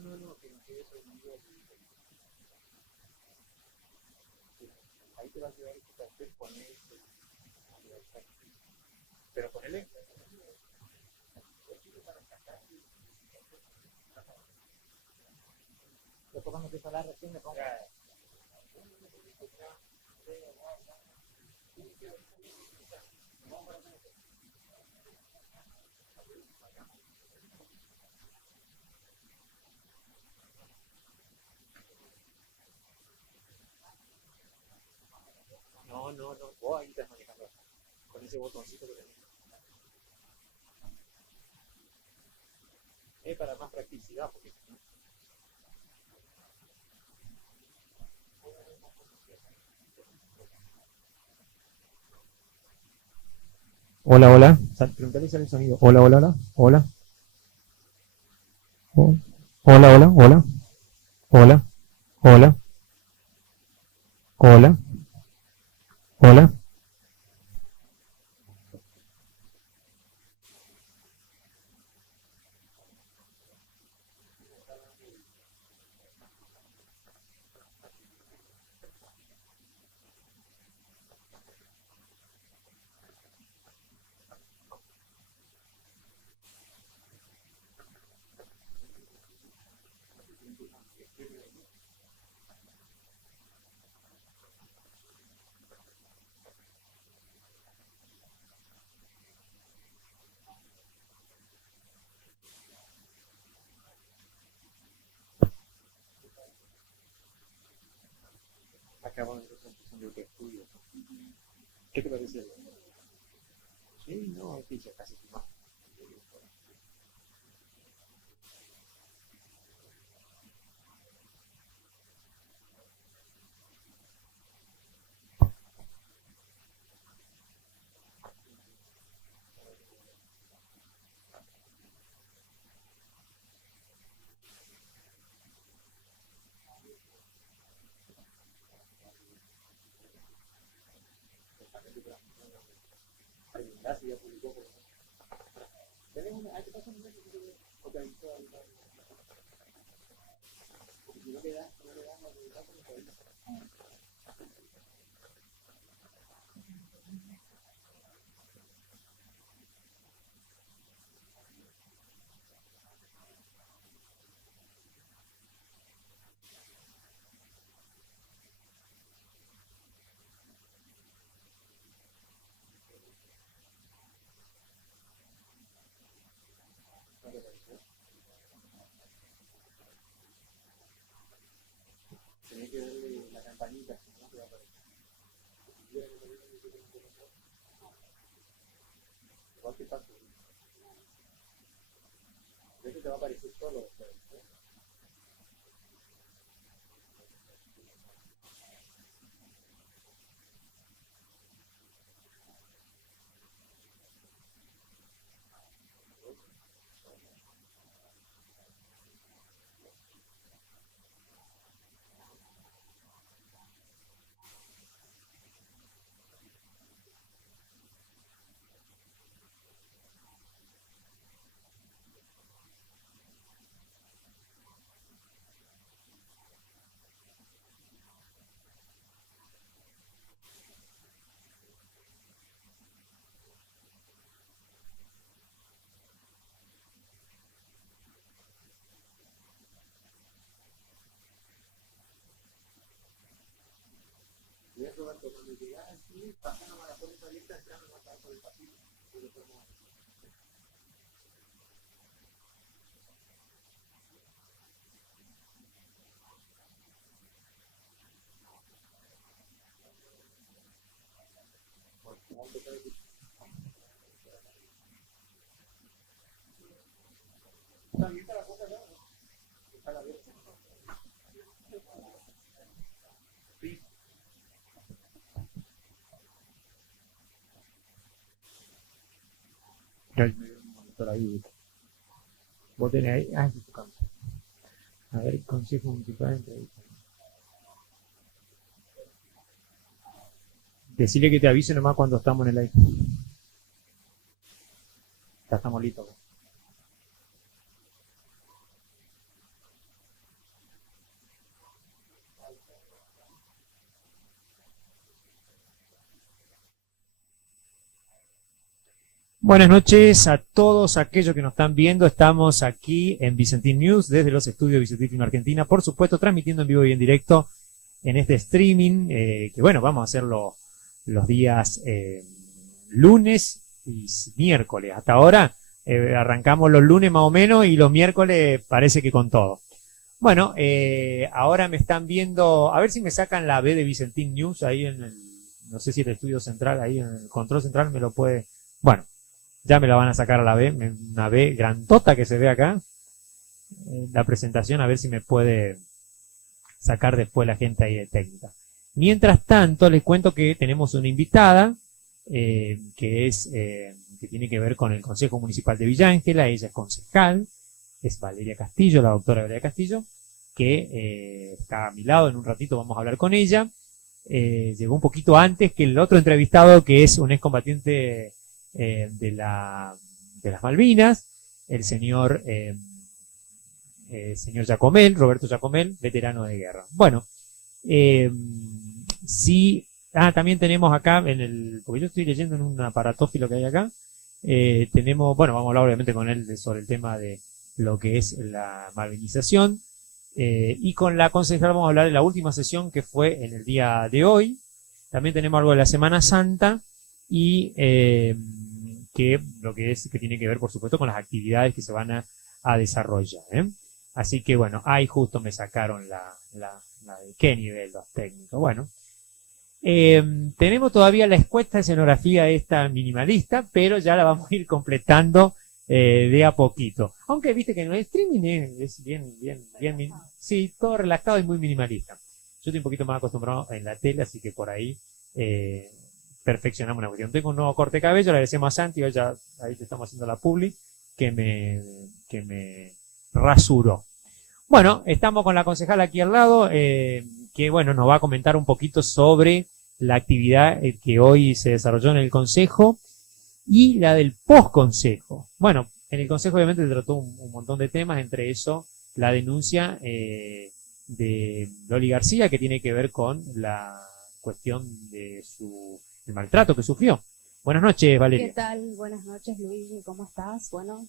no, que no quede sonido. Ahí te va a ayudar a poner esto. Pero ponele. Después cuando empieza a hablar recién me pongo. No, vos ahí estás manejando con ese botoncito que tenés. Es para más practicidad, porque hola, hola. Preguntale si sale el sonido. Hola, hola, hola. Hola. Hola, hola, hola. Hola. Hola. Hola. Hola. Acabamos de hacer un estudio. ¿Qué te parece? Sí, no, es que ya casi más. Gracias, ya publicó. Tenemos una. ¿Qué pasa? Ok, no le da, no le da, no le da. Tenés que darle la campanita, si no te va a aparecer. Igual que pasa. De hecho te va a aparecer solo. Y eso va cuando llegas aquí, pasan a la puerta abierta, entrando a pasar por el pasillo. También para la cosa, ¿no? Está la abierta. Sí. Ya hay un monitor ahí. Vos tenés ahí. Ah, es tu campo. A ver, Consejo Municipal de Entrevista. Decirle que te avise nomás cuando estamos en el aire. Ya estamos listos. Buenas noches a todos aquellos que nos están viendo. Estamos aquí en Vicentín News desde los estudios de Vicentín Film Argentina, por supuesto transmitiendo en vivo y en directo en este streaming, que bueno, vamos a hacerlo los días lunes y miércoles. Hasta ahora arrancamos los lunes más o menos y los miércoles parece que con todo. Bueno, ahora me están viendo, a ver si me sacan la B de Vicentín News ahí en el, no sé si el estudio central, ahí en el control central me lo puede, bueno. Ya me la van a sacar a la B, una B grandota que se ve acá. La presentación, a ver si me puede sacar después la gente ahí de técnica. Mientras tanto, les cuento que tenemos una invitada, que tiene que ver con el Consejo Municipal de Villa Ángela. Ella es concejal, es Valeria Castillo, la doctora Valeria Castillo, que está a mi lado. En un ratito vamos a hablar con ella. Llegó un poquito antes que el otro entrevistado, que es un excombatiente de las Malvinas, el señor Giacomel, Roberto Giacomel, veterano de guerra. Bueno, sí, también tenemos acá porque yo estoy leyendo en un aparatófilo que hay acá, tenemos, bueno, vamos a hablar obviamente con él sobre el tema de lo que es la malvinización, y con la concejal vamos a hablar de la última sesión que fue en el día de hoy. También tenemos algo de la Semana Santa y que tiene que ver, por supuesto, con las actividades que se van a desarrollar. Así que bueno, ahí justo me sacaron la de qué nivel los técnicos. Bueno, tenemos todavía la escuesta de escenografía esta minimalista, pero ya la vamos a ir completando de a poquito. Aunque viste que en el streaming es bien, sí, todo relajado y muy minimalista. Yo estoy un poquito más acostumbrado en la tele, así que por ahí perfeccionamos una cuestión. Tengo un nuevo corte de cabello, le agradecemos a Santi, ahí te estamos haciendo la publi, que me rasuró. Bueno, estamos con la concejal aquí al lado, que bueno, nos va a comentar un poquito sobre la actividad que hoy se desarrolló en el Consejo y la del post-Consejo. Bueno, en el Consejo obviamente se trató un montón de temas, entre eso la denuncia de Loli García, que tiene que ver con la cuestión de el maltrato que sufrió. Buenas noches, Valeria. ¿Qué tal? Buenas noches, Luigi, ¿cómo estás? Bueno,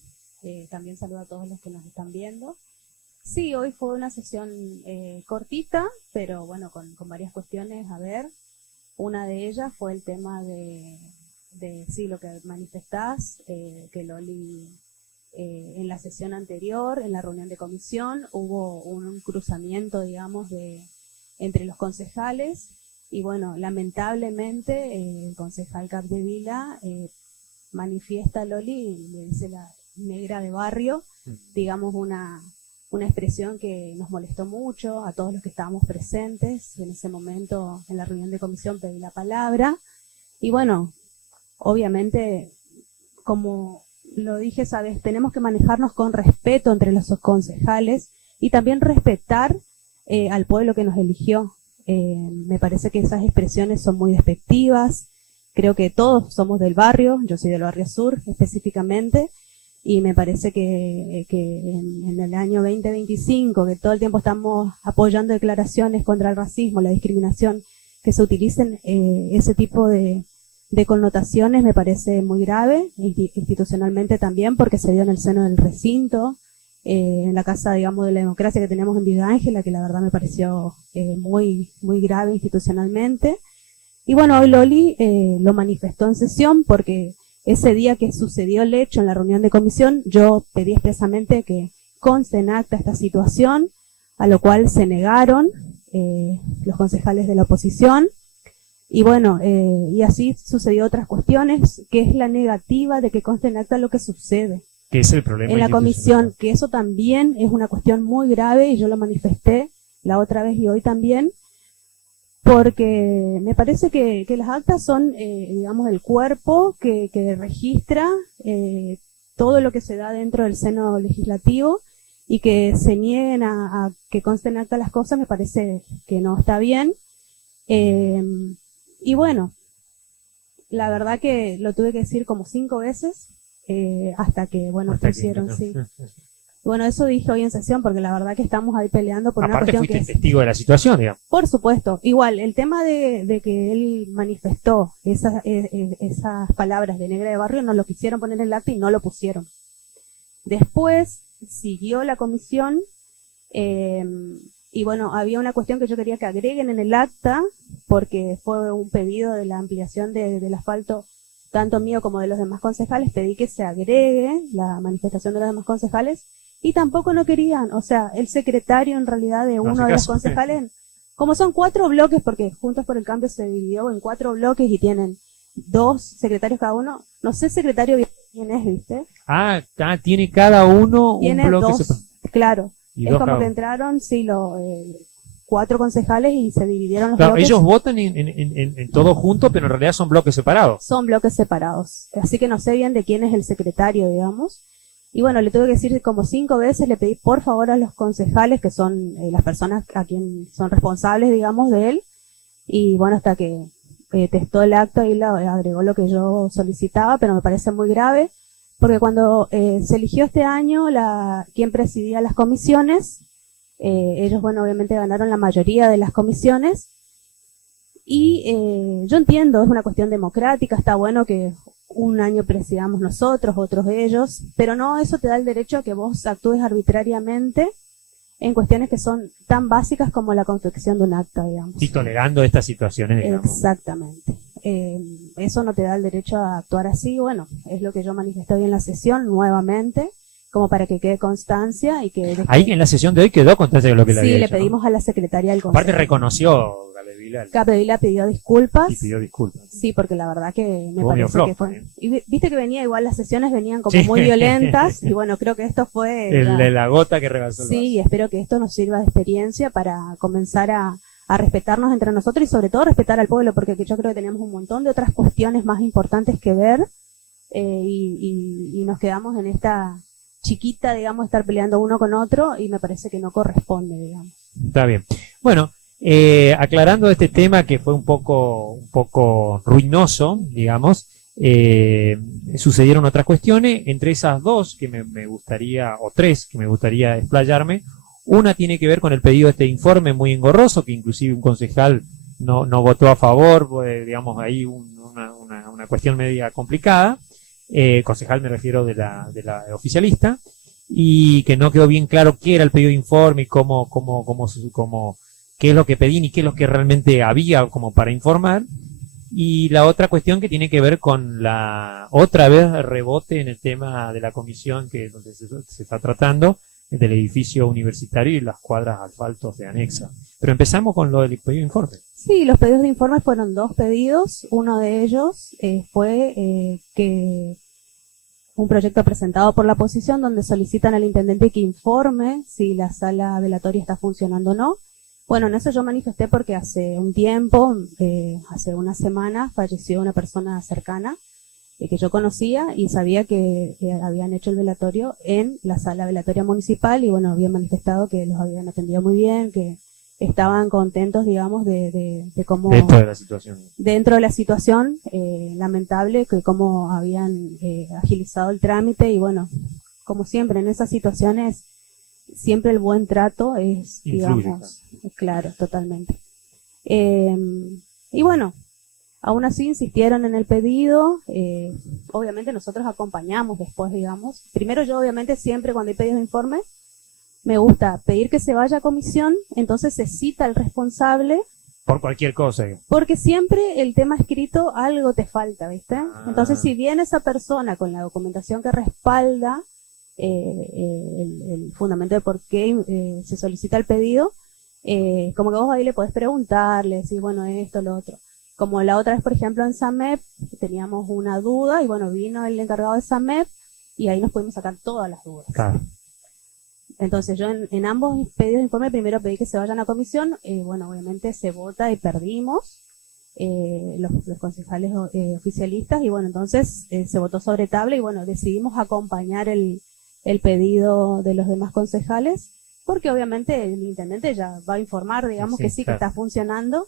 también saludo a todos los que nos están viendo. Sí, hoy fue una sesión cortita, pero bueno, con varias cuestiones a ver. Una de ellas fue el tema de sí, lo que manifestás, que Loli, en la sesión anterior, en la reunión de comisión, hubo un cruzamiento, digamos, entre los concejales. Y bueno, lamentablemente el concejal Capdevila manifiesta a Loli, le dice la negra de barrio, digamos una expresión que nos molestó mucho a todos los que estábamos presentes. En ese momento, en la reunión de comisión, pedí la palabra. Y bueno, obviamente, como lo dije, sabes, tenemos que manejarnos con respeto entre los concejales y también respetar al pueblo que nos eligió. Me parece que esas expresiones son muy despectivas. Creo que todos somos del barrio, yo soy del barrio sur específicamente, y me parece que en el año 2025, que todo el tiempo estamos apoyando declaraciones contra el racismo, la discriminación, que se utilicen ese tipo de connotaciones, me parece muy grave, institucionalmente también, porque se dio en el seno del recinto, en la casa, digamos, de la democracia que tenemos en Villa Ángela, que la verdad me pareció muy grave institucionalmente. Y bueno, hoy Loli lo manifestó en sesión, porque ese día que sucedió el hecho en la reunión de comisión, yo pedí expresamente que conste en acta esta situación, a lo cual se negaron los concejales de la oposición. Y bueno, y así sucedió otras cuestiones, que es la negativa de que conste en acta lo que sucede. Que es el problema en la comisión, que eso también es una cuestión muy grave, y yo lo manifesté la otra vez y hoy también, porque me parece que las actas son, digamos, el cuerpo que registra todo lo que se da dentro del seno legislativo, y que se nieguen a que consten en acta las cosas, me parece que no está bien. Y bueno, la verdad que lo tuve que decir como 5 veces, hasta que, bueno, pusieron, sí. Bueno, eso dije hoy en sesión porque la verdad que estamos ahí peleando por una Aparte cuestión fuiste que es, testigo de la situación, digamos. por supuesto, igual, el tema de que él manifestó esas palabras de negra de barrio no lo quisieron poner en el acta y no lo pusieron. Después siguió la comisión y bueno, había una cuestión que yo quería que agreguen en el acta porque fue un pedido de la ampliación del asfalto tanto mío como de los demás concejales, pedí que se agregue la manifestación de los demás concejales y tampoco no querían, o sea, el secretario en realidad de uno de los concejales, como son 4 bloques, porque Juntos por el Cambio se dividió en 4 bloques y tienen 2 secretarios cada uno, no sé secretario quién es, ¿viste? Tiene cada uno tiene un bloque 2, claro, y es dos como cada que uno. entraron, sí, 4 concejales y se dividieron los Claro, bloques. ellos votan en todo junto, pero en realidad son bloques separados. Son bloques separados. Así que no sé bien de quién es el secretario, digamos. Y bueno, le tuve que decir como 5 veces, le pedí por favor a los concejales, que son las personas a quien son responsables, digamos, de él. Y bueno, hasta que testó el acta y agregó lo que yo solicitaba, pero me parece muy grave, porque cuando se eligió este año quien presidía las comisiones, ellos, bueno, obviamente ganaron la mayoría de las comisiones y yo entiendo, es una cuestión democrática, está bueno que un año presidamos nosotros, otros ellos, pero no eso te da el derecho a que vos actúes arbitrariamente en cuestiones que son tan básicas como la confección de un acta, digamos. Y tolerando estas situaciones, digamos. Exactamente. Eso no te da el derecho a actuar así, bueno, es lo que yo manifesté hoy en la sesión nuevamente, como para que quede constancia y que... Ahí en la sesión de hoy quedó constancia de lo que le había Sí, le hecho, pedimos ¿no? a la secretaria del consejo. Aparte reconoció Capdevila Capdevila pidió disculpas. y pidió disculpas. Sí, porque la verdad que me Estuvo medio parece flojo, que fue... ¿eh? Y viste que venía igual, las sesiones venían como Sí. muy violentas y bueno, creo que esto fue... El de la gota que rebasó el Sí, y vaso. espero que esto nos sirva de experiencia para comenzar a respetarnos entre nosotros y sobre todo respetar al pueblo, porque yo creo que teníamos un montón de otras cuestiones más importantes que ver y nos quedamos en esta chiquita, digamos, estar peleando uno con otro y me parece que no corresponde, digamos. Está bien. Bueno, aclarando este tema que fue un poco ruinoso, digamos, sucedieron otras cuestiones, entre esas 2 que me gustaría, o 3 que me gustaría explayarme. Una tiene que ver con el pedido de este informe muy engorroso, que inclusive un concejal no votó a favor, pues, digamos, ahí una cuestión media complicada. Concejal me refiero de la oficialista, y que no quedó bien claro qué era el pedido de informe y qué es lo que pedían y qué es lo que realmente había como para informar. Y la otra cuestión que tiene que ver con otra vez rebote en el tema de la comisión donde se está tratando del edificio universitario y las cuadras asfaltos de anexa. Pero empezamos con lo del pedido de informe. Sí, los pedidos de informe fueron 2 pedidos. Uno de ellos fue que un proyecto presentado por la oposición donde solicitan al intendente que informe si la sala velatoria está funcionando o no. Bueno, en eso yo manifesté porque hace un tiempo, hace una semana, falleció una persona cercana que yo conocía y sabía que habían hecho el velatorio en la sala velatoria municipal y bueno, habían manifestado que los habían atendido muy bien, que estaban contentos, digamos, de cómo... Dentro de la situación. Dentro de la situación, lamentable, que cómo habían agilizado el trámite y bueno, como siempre en esas situaciones, siempre el buen trato es, Influye, digamos, claro, totalmente. Y bueno, aún así insistieron en el pedido, obviamente nosotros acompañamos después, digamos. Primero yo obviamente siempre cuando hay pedidos de informe, me gusta pedir que se vaya a comisión, entonces se cita al responsable. Por cualquier cosa. Porque siempre el tema escrito algo te falta, ¿viste? Entonces si viene esa persona con la documentación que respalda el fundamento de por qué se solicita el pedido, como que vos ahí le podés preguntarle, decir, bueno, esto, lo otro. Como la otra vez, por ejemplo, en SAMEP teníamos una duda y bueno, vino el encargado de SAMEP y ahí nos pudimos sacar todas las dudas. Claro. Entonces yo en ambos pedidos de informe primero pedí que se vayan a comisión, bueno, obviamente se vota y perdimos los concejales oficialistas y bueno, entonces se votó sobre tabla y bueno, decidimos acompañar el pedido de los demás concejales porque obviamente el intendente ya va a informar, digamos, Sí, que sí, claro. que está funcionando.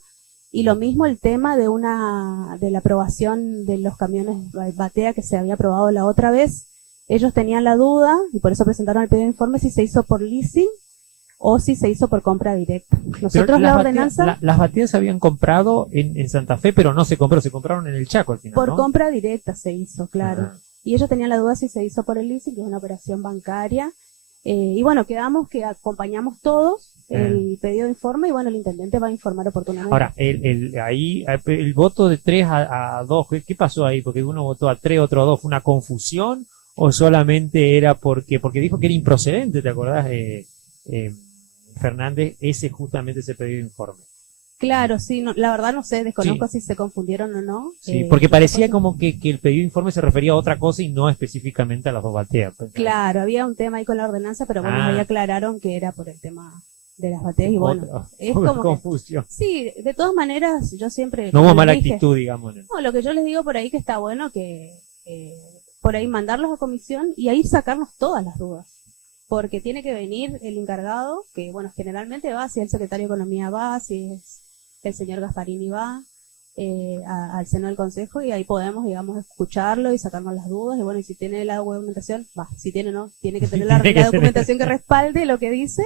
Y lo mismo el tema de la aprobación de los camiones batea que se había aprobado la otra vez. Ellos tenían la duda y por eso presentaron el pedido de informe si se hizo por leasing o si se hizo por compra directa. Nosotros la ordenanza... las bateas se habían comprado en Santa Fe, pero no se compró, se compraron en el Chaco al final, Por ¿no? compra directa se hizo, claro. Ajá. Y ellos tenían la duda si se hizo por el leasing, que es una operación bancaria. Y bueno, quedamos que acompañamos todos el pedido de informe y bueno, el intendente va a informar oportunamente. Ahora, ahí el voto de 3 a 2, ¿qué pasó ahí? Porque uno votó a 3, otro a 2, ¿fue una confusión o solamente era porque dijo que era improcedente, ¿te acordás, Fernández, justamente ese pedido de informe? Claro, sí, no, la verdad no sé, desconozco si se confundieron o no. Sí, porque parecía como que el pedido de informe se refería a otra cosa y no específicamente a las dos bateas. Claro, había un tema ahí con la ordenanza, pero bueno, ahí aclararon que era por el tema de las bateas y bueno, es como confusión. Sí, de todas maneras, yo siempre... No hubo mala actitud, digamos. No, lo que yo les digo por ahí que está bueno que por ahí mandarlos a comisión y ahí sacarnos todas las dudas. Porque tiene que venir el encargado, que bueno, generalmente va, si el secretario de Economía va, si es el señor Gasparini va al seno del consejo y ahí podemos, digamos, escucharlo y sacarnos las dudas y bueno, y si tiene la documentación, si tiene no, tiene que tener la documentación que respalde lo que dice,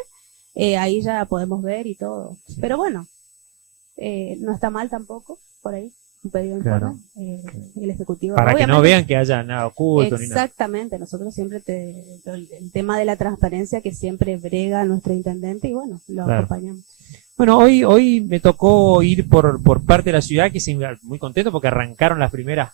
ahí ya podemos ver y todo. Sí. Pero bueno, no está mal tampoco, por ahí, un pedido de informe, el Ejecutivo. Para que no vean que haya nada oculto. Exactamente, nosotros siempre el tema de la transparencia que siempre brega nuestro intendente y bueno, lo acompañamos. Bueno, hoy me tocó ir por parte de la ciudad, que estoy muy contento porque arrancaron las primeras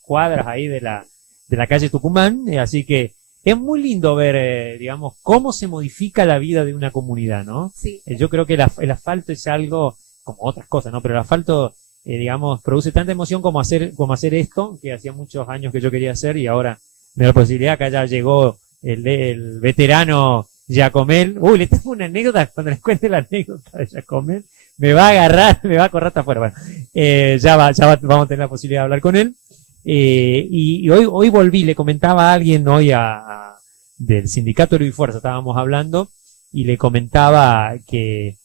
cuadras ahí de la calle Tucumán, así que es muy lindo ver, digamos, cómo se modifica la vida de una comunidad, ¿no? Sí. Yo creo que el asfalto es algo, como otras cosas, ¿no? Pero el asfalto, digamos, produce tanta emoción como hacer esto, que hacía muchos años que yo quería hacer y ahora me da la posibilidad, que ya llegó el veterano Giacomel. Le tengo una anécdota, cuando les cuente la anécdota de Giacomel, me va a agarrar, me va a correr hasta afuera. Bueno, vamos a tener la posibilidad de hablar con él. Y hoy volví, le comentaba a alguien hoy del sindicato de Fuerza, estábamos hablando, y le comentaba que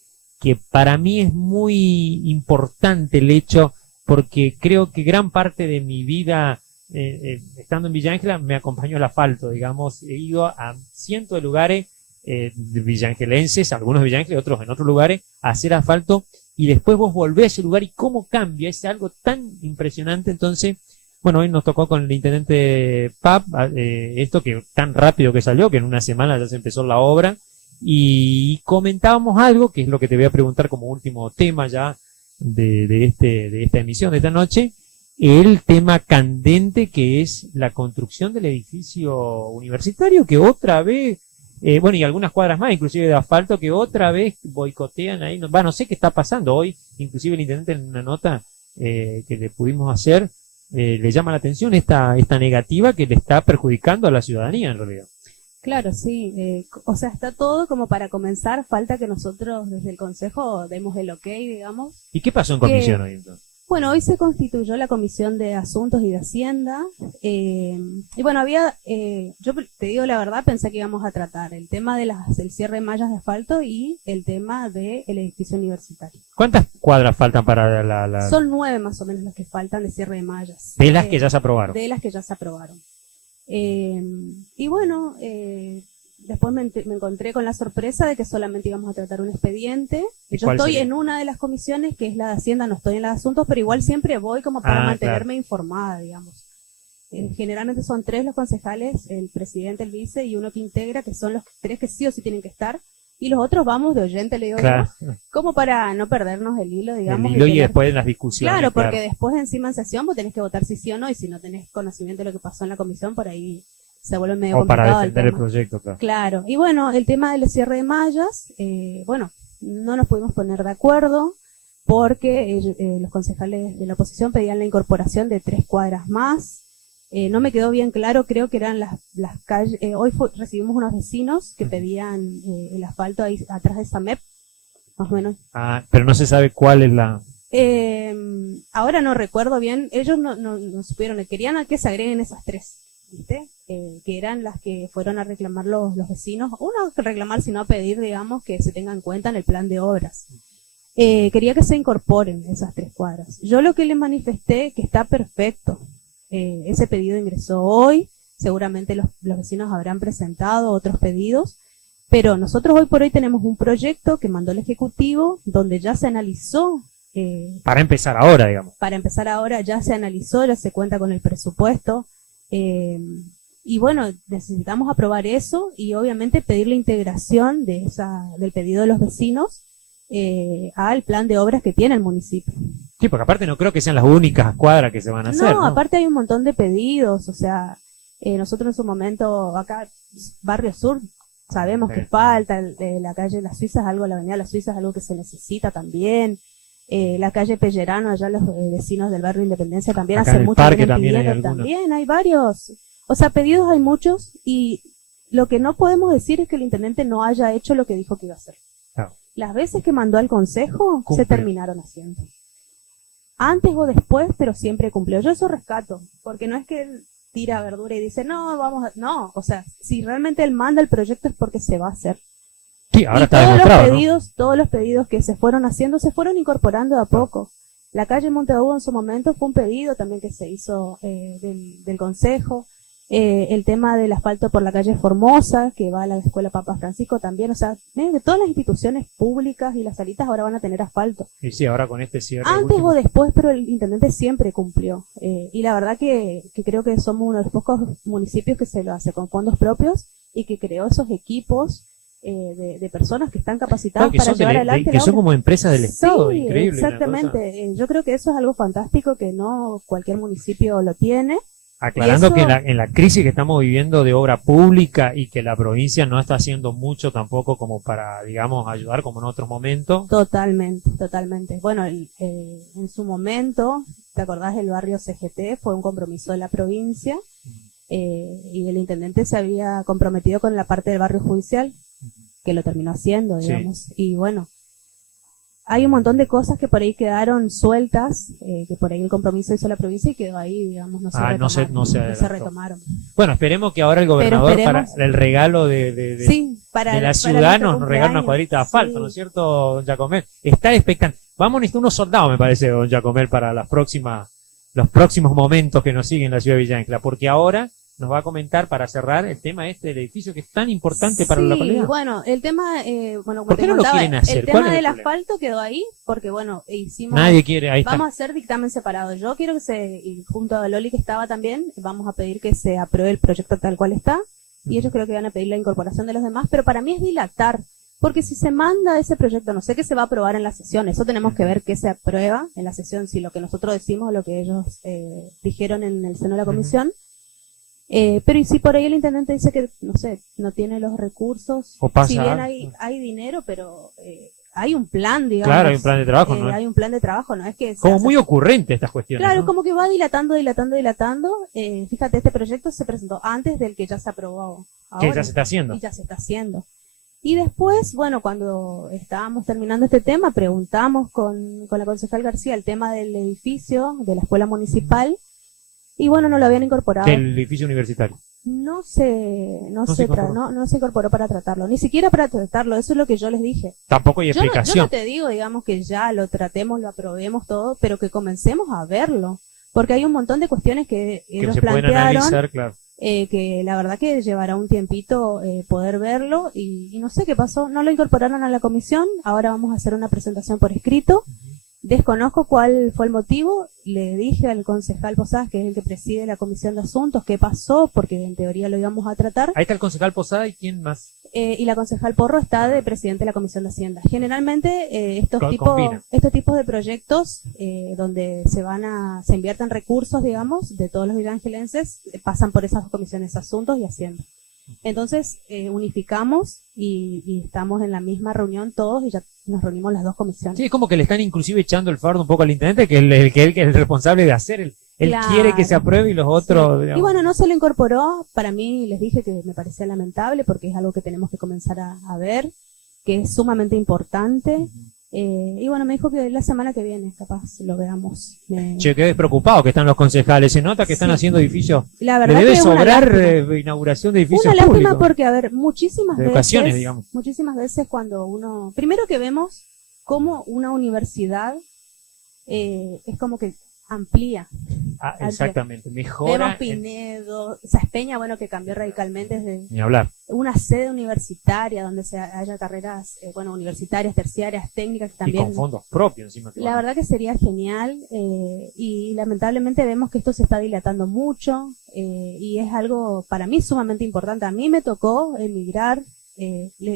para mí es muy importante el hecho, porque creo que gran parte de mi vida, estando en Villa Ángela, me acompañó el asfalto, digamos, he ido a cientos de lugares villangelenses, algunos de Villa Ángela y otros en otros lugares, a hacer asfalto, y después vos volvés a ese lugar y cómo cambia, es algo tan impresionante. Entonces, bueno, hoy nos tocó con el intendente Pap, esto que tan rápido que salió, que en una semana ya se empezó la obra, y comentábamos algo, que es lo que te voy a preguntar como último tema ya de esta emisión de esta noche, el tema candente que es la construcción del edificio universitario, que otra vez, bueno, y algunas cuadras más, inclusive de asfalto, que otra vez boicotean ahí, no sé qué está pasando hoy, inclusive el intendente en una nota que le pudimos hacer, le llama la atención esta negativa que le está perjudicando a la ciudadanía en realidad. Claro, sí, o sea, está todo como para comenzar, falta que nosotros desde el Consejo demos el ok, digamos. ¿Y qué pasó en comisión hoy entonces? Bueno, hoy se constituyó la Comisión de Asuntos y de Hacienda, y bueno, yo te digo la verdad, pensé que íbamos a tratar el tema del cierre de mallas de asfalto y el tema del edificio universitario. ¿Cuántas cuadras faltan para la...? Son 9 más o menos las que faltan de cierre de mallas. De las que ya se aprobaron. De las que ya se aprobaron. Y bueno, después me encontré con la sorpresa de que solamente íbamos a tratar un expediente. Yo estoy en una de las comisiones, que es la de Hacienda, no estoy en la de Asuntos, pero igual siempre voy como para mantenerme informada, digamos. Generalmente son 3 los concejales, el presidente, el vice y uno que integra, que son los 3 que sí o sí tienen que estar. Y los otros vamos de oyente, le digo yo, como para no perdernos el hilo, digamos. El hilo y después en las discusiones. Claro, porque después encima en sesión vos tenés que votar si sí o no, y si no tenés conocimiento de lo que pasó en la comisión, por ahí se vuelve medio complicado. O para defender el proyecto, claro. Claro, y bueno, el tema del cierre de mallas, bueno, no nos pudimos poner de acuerdo, porque los concejales de la oposición pedían la incorporación de 3 cuadras más. No me quedó bien claro, creo que eran las calles. Hoy recibimos unos vecinos que pedían el asfalto ahí atrás de SAMEP, más o menos. Pero no se sabe cuál es la... Ahora no recuerdo bien, ellos no supieron, querían a que se agreguen esas 3, ¿viste? Que eran las que fueron a reclamar los vecinos, uno a reclamar, sino a pedir, digamos, que se tengan en cuenta en el plan de obras. Quería que se incorporen esas 3 cuadras. Yo lo que les manifesté, que está perfecto. Ese pedido ingresó hoy, seguramente los vecinos habrán presentado otros pedidos, pero nosotros hoy por hoy tenemos un proyecto que mandó el Ejecutivo, donde ya se analizó. Para empezar ahora, digamos. Para empezar ahora ya se analizó, ya se cuenta con el presupuesto, y bueno, necesitamos aprobar eso y obviamente pedir la integración del pedido de los vecinos al plan de obras que tiene el municipio. Sí, porque aparte no creo que sean las únicas cuadras que se van a hacer, ¿no? Aparte hay un montón de pedidos, o sea, nosotros en su momento, acá, Barrio Sur, sabemos que falta, la calle Las Suizas, la avenida Las Suizas es algo que se necesita también, la calle Pellerano, allá los vecinos del barrio Independencia también acá hace en el mucho parque que también hay varios, o sea, pedidos hay muchos, y lo que no podemos decir es que el intendente no haya hecho lo que dijo que iba a hacer. Claro. Las veces que mandó al consejo Cumple. se terminaron haciendo. Antes o después, pero siempre cumplió. Yo eso rescato, porque no es que él tira verdura y dice, no, o sea, si realmente él manda el proyecto es porque se va a hacer. Sí, ahora y está demostrado, todos los pedidos que se fueron haciendo se fueron incorporando de a poco. La calle Monteagudo en su momento fue un pedido también que se hizo del consejo. El tema del asfalto por la calle Formosa, que va a la escuela Papa Francisco también, o sea, de todas las instituciones públicas y las salitas ahora van a tener asfalto. Y sí, ahora con este cierre. Antes o después, pero el intendente siempre cumplió. Y la verdad que creo que somos uno de los pocos municipios que se lo hace con fondos propios y que creó esos equipos de personas que están capacitadas para llevar adelante que son como empresas del Estado, sí, increíble. Exactamente. Yo creo que eso es algo fantástico que no cualquier municipio lo tiene. Aclarando eso, que en la crisis que estamos viviendo de obra pública y que la provincia no está haciendo mucho tampoco como para, digamos, ayudar como en otros momentos. Totalmente. Bueno, en su momento, ¿te acordás del barrio CGT? Fue un compromiso de la provincia y el intendente se había comprometido con la parte del barrio judicial, que lo terminó haciendo, digamos. Sí. Y bueno, hay un montón de cosas que por ahí quedaron sueltas, que por ahí el compromiso hizo la provincia y quedó ahí, digamos, no se retomaron. Bueno, esperemos que ahora el gobernador para el regalo de la ciudad nos regale una cuadrita de asfalto, sí. ¿No es cierto, don Giacomet? Está expectante. Vamos a necesitar unos soldados, me parece, don Giacomet, para los próximos momentos que nos siguen en la ciudad de Villa Ancla, porque ahora nos va a comentar para cerrar el tema del edificio que es tan importante para la localidad. Bueno, el tema, ¿por qué no lo quieren hacer? El tema del asfalto quedó ahí, porque bueno, hicimos... Nadie quiere, ahí está. Vamos a hacer dictamen separado. Yo quiero y junto a Loli que estaba también, vamos a pedir que se apruebe el proyecto tal cual está, y ellos creo que van a pedir la incorporación de los demás, pero para mí es dilatar, porque si se manda ese proyecto, no sé qué se va a aprobar en la sesión, eso tenemos que ver qué se aprueba en la sesión, si lo que nosotros decimos o lo que ellos dijeron en el seno de la comisión. Pero y si por ahí el intendente dice que, no sé, no tiene los recursos, si bien hay dinero, pero hay un plan, digamos. Claro, hay un plan de trabajo, ¿no? Hay un plan de trabajo, ¿no? Es que como muy ocurrente estas cuestiones. Claro, ¿no? Como que va dilatando. Fíjate, este proyecto se presentó antes del que ya se aprobó ahora. Que ya se está haciendo. Y ya se está haciendo. Y después, bueno, cuando estábamos terminando este tema, preguntamos con la concejal García el tema del edificio de la escuela municipal. Y bueno, no lo habían incorporado. ¿El edificio universitario? No se incorporó para tratarlo, ni siquiera para tratarlo, eso es lo que yo les dije. Tampoco hay explicación. Yo no te digo, digamos, que ya lo tratemos, lo aprobemos todo, pero que comencemos a verlo, porque hay un montón de cuestiones que ellos se plantearon, pueden analizar, claro. Que la verdad que llevará un tiempito poder verlo, y no sé qué pasó, no lo incorporaron a la comisión, ahora vamos a hacer una presentación por escrito. Desconozco cuál fue el motivo, le dije al concejal Posadas, que es el que preside la comisión de asuntos, qué pasó, porque en teoría lo íbamos a tratar. Ahí está el concejal Posada y quién más. Y la concejal Porro está de presidente de la comisión de Hacienda. Generalmente estos tipos de proyectos donde se invierten recursos, digamos, de todos los villaangelenses, pasan por esas comisiones de asuntos y Hacienda. Entonces unificamos y estamos en la misma reunión todos y ya nos reunimos las dos comisiones. Sí, es como que le están inclusive echando el fardo un poco al intendente, que es el responsable de hacer, él claro. Quiere que se apruebe y los otros... Sí. Y bueno, no se lo incorporó, para mí les dije que me parecía lamentable porque es algo que tenemos que comenzar a ver, que es sumamente importante. Y bueno, me dijo que la semana que viene capaz lo veamos. Che, quedé preocupado que están los concejales, se nota que están haciendo edificios. La verdad le debe que sobrar inauguración de edificios públicos. Una lástima públicos. Porque, a ver, muchísimas veces cuando uno, primero que vemos cómo una universidad es como que amplía exactamente, Vemos mejora. Pinedo, Saspeña, bueno, que cambió radicalmente desde Ni hablar. una sede universitaria donde haya carreras, bueno, universitarias, terciarias, técnicas que Y también. con fondos propios encima. La verdad que sería genial y lamentablemente vemos que esto se está dilatando mucho y es algo para mí sumamente importante. A mí me tocó emigrar,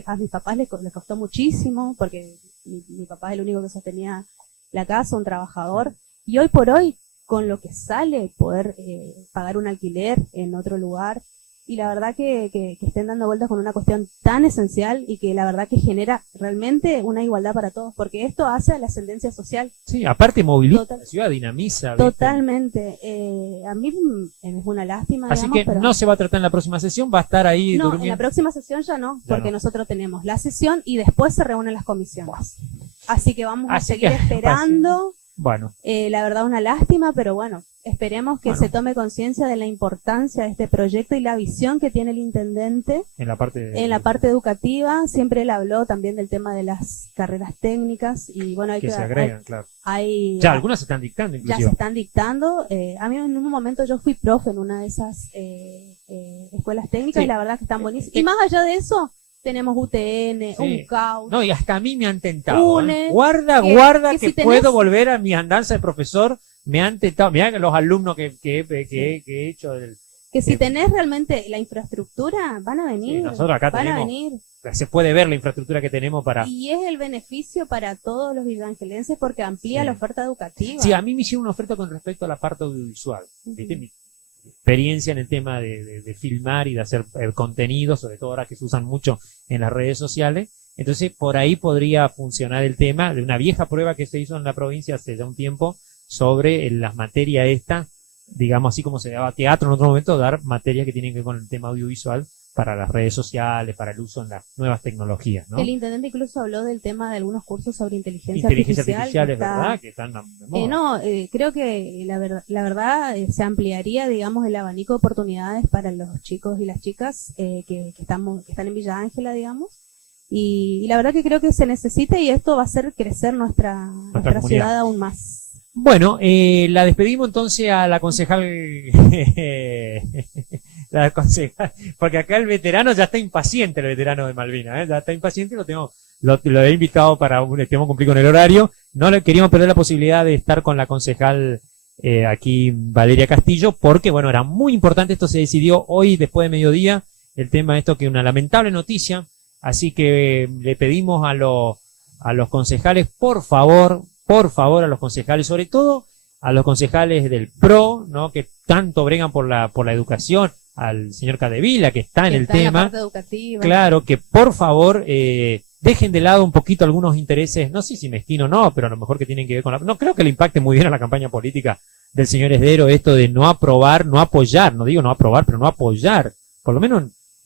a mis papás les costó muchísimo porque mi papá es el único que sostenía la casa, un trabajador, y hoy por hoy con lo que sale poder pagar un alquiler en otro lugar y la verdad que estén dando vueltas con una cuestión tan esencial y que la verdad que genera realmente una igualdad para todos, porque esto hace a la ascendencia social. Sí, aparte moviliza la ciudad, dinamiza. ¿viste? Totalmente. A mí es una lástima. Así digamos, que pero no se va a tratar en la próxima sesión, va a estar ahí no, durmiendo. en la próxima sesión ya no, Ya porque no. nosotros tenemos la sesión y después se reúnen las comisiones. Así que vamos a Así seguir que- esperando. Bueno, La verdad una lástima, pero bueno, esperemos que se tome conciencia de la importancia de este proyecto y la visión que tiene el intendente en la parte en la parte educativa. Siempre él habló también del tema de las carreras técnicas y bueno, que se agregan, claro. Ya, algunas se están dictando ya inclusive. se están dictando. A mí en un momento yo fui profe en una de esas escuelas técnicas Sí. y la verdad que están buenísimas. Y más allá de eso, tenemos UTN, Sí. un CAUT. No, y hasta a mí me han tentado. UNE, Guarda que que si tenés- puedo volver a mi andanza de profesor. Me han tentado. Mirá que los alumnos que he hecho. Que si tenés realmente la infraestructura, van a venir. Sí, nosotros acá van a tenemos- venir. Se puede ver la infraestructura que tenemos para. Y es el beneficio para todos los villaangelenses porque amplía Sí. la oferta educativa. Sí, a mí me hicieron una oferta con respecto a la parte audiovisual. ¿Viste? Ujú. Mi experiencia en el tema de filmar y de hacer contenido, sobre todo ahora que se usan mucho en las redes sociales. Entonces, por ahí podría funcionar el tema de una vieja prueba que se hizo en la provincia hace ya un tiempo sobre las materias estas, digamos así como se daba teatro en otro momento, dar materias que tienen que ver con el tema audiovisual para las redes sociales, para el uso en las nuevas tecnologías, ¿no? El intendente incluso habló del tema de algunos cursos sobre inteligencia Inteligencia artificial. artificial, que es está- verdad, que están de moda. creo que la verdad se ampliaría, digamos, el abanico de oportunidades para los chicos y las chicas que están en Villa Ángela, digamos. Y la verdad que creo que se necesita y esto va a hacer crecer nuestra comunidad. ciudad aún más. Bueno, la despedimos entonces a la concejal, la concejal, porque acá el veterano ya está impaciente, el veterano de Malvinas, ya está impaciente, lo he invitado tenemos que cumplir con el horario, no le queríamos perder la posibilidad de estar con la concejal aquí Valeria Castillo, porque bueno, era muy importante, esto se decidió hoy después de mediodía, el tema de esto que es una lamentable noticia, así que le pedimos a los concejales, por favor, a los concejales, sobre todo a los concejales del PRO, ¿no? Que tanto bregan por la educación, al señor Cadevila, que está en Que el está en la tema, parte educativa. claro, que por favor dejen de lado un poquito algunos intereses, no sé si mezquino o no, pero a lo mejor que tienen que ver con no creo que le impacte muy bien a la campaña política del señor Esdero esto de no aprobar, no apoyar, no digo no aprobar, pero no apoyar, por lo menos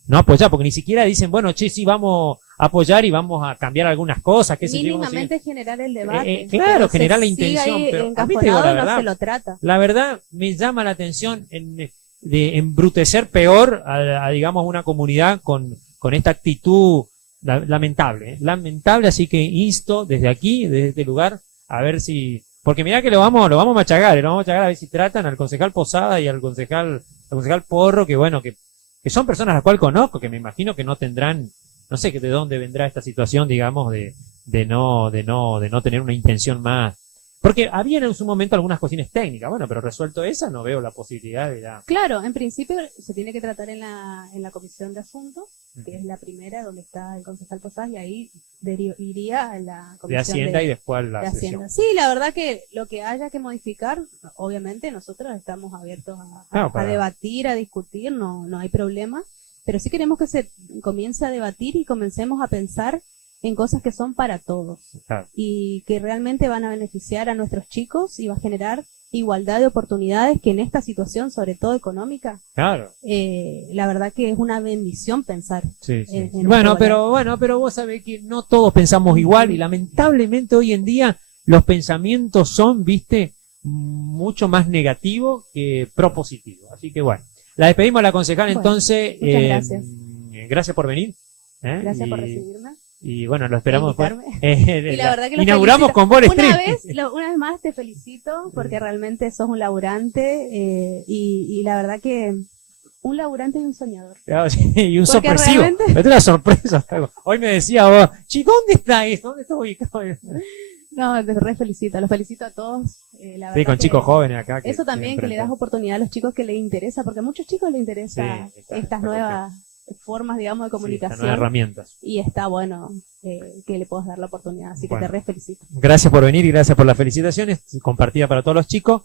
no apoyar, porque ni siquiera dicen, bueno, che, sí, vamos a apoyar y vamos a cambiar algunas cosas, qué sé yo, como si- Mínimamente generar el debate. claro, Pero generar se la sigue intención, ahí pero a mí te digo la encajonado, no verdad. se lo trata. La verdad, me llama la atención de embrutecer peor a, digamos, una comunidad con esta actitud lamentable, lamentable, así que insto desde aquí, desde este lugar, a ver si, porque mirá que lo vamos a machacar, a ver si tratan al concejal Posada y al concejal Porro, que bueno, que son personas a las cuales conozco, que me imagino que no tendrán, no sé de dónde vendrá esta situación, digamos, de no tener una intención más. Porque había en su momento algunas cuestiones técnicas, bueno, pero resuelto esa, no veo la posibilidad de la... Claro, en principio se tiene que tratar en la comisión de asuntos, que es la primera donde está el concejal Posada, y ahí iría a la de comisión Hacienda y después la de sesión. Hacienda. Sí, la verdad que lo que haya que modificar, obviamente nosotros estamos abiertos Claro, a debatir, a discutir, no hay problema, pero sí queremos que se comience a debatir y comencemos a pensar en cosas que son para todos Claro. y que realmente van a beneficiar a nuestros chicos y va a generar igualdad de oportunidades que en esta situación, sobre todo económica, Claro. la verdad que es una bendición pensar. Sí, sí. en Bueno, este pero vos sabés que no todos pensamos igual y lamentablemente hoy en día los pensamientos son, viste, mucho más negativos que propositivos. Así que bueno, la despedimos a la concejal Bueno, entonces. muchas gracias. Gracias por venir. Gracias por Y recibirme. Y bueno, lo esperamos después. Y la verdad que inauguramos con Wall Street. Una vez más te felicito porque realmente sos un laburante y la verdad que un laburante y un soñador. Claro, sí, y un Porque sorpresivo. realmente... Esta es una sorpresa. Hoy me decía vos, ¿dónde está eso? ¿Dónde está ubicado? No, te re felicito, los felicito a todos. La Sí, con chicos jóvenes acá. Eso también, que le das oportunidad a los chicos que les interesa, porque a muchos chicos les interesa estas nuevas formas, digamos, de comunicación. Nuevas herramientas. Y está bueno que le puedas dar la oportunidad, así que te re felicito. Gracias por venir y gracias por las felicitaciones, compartida para todos los chicos.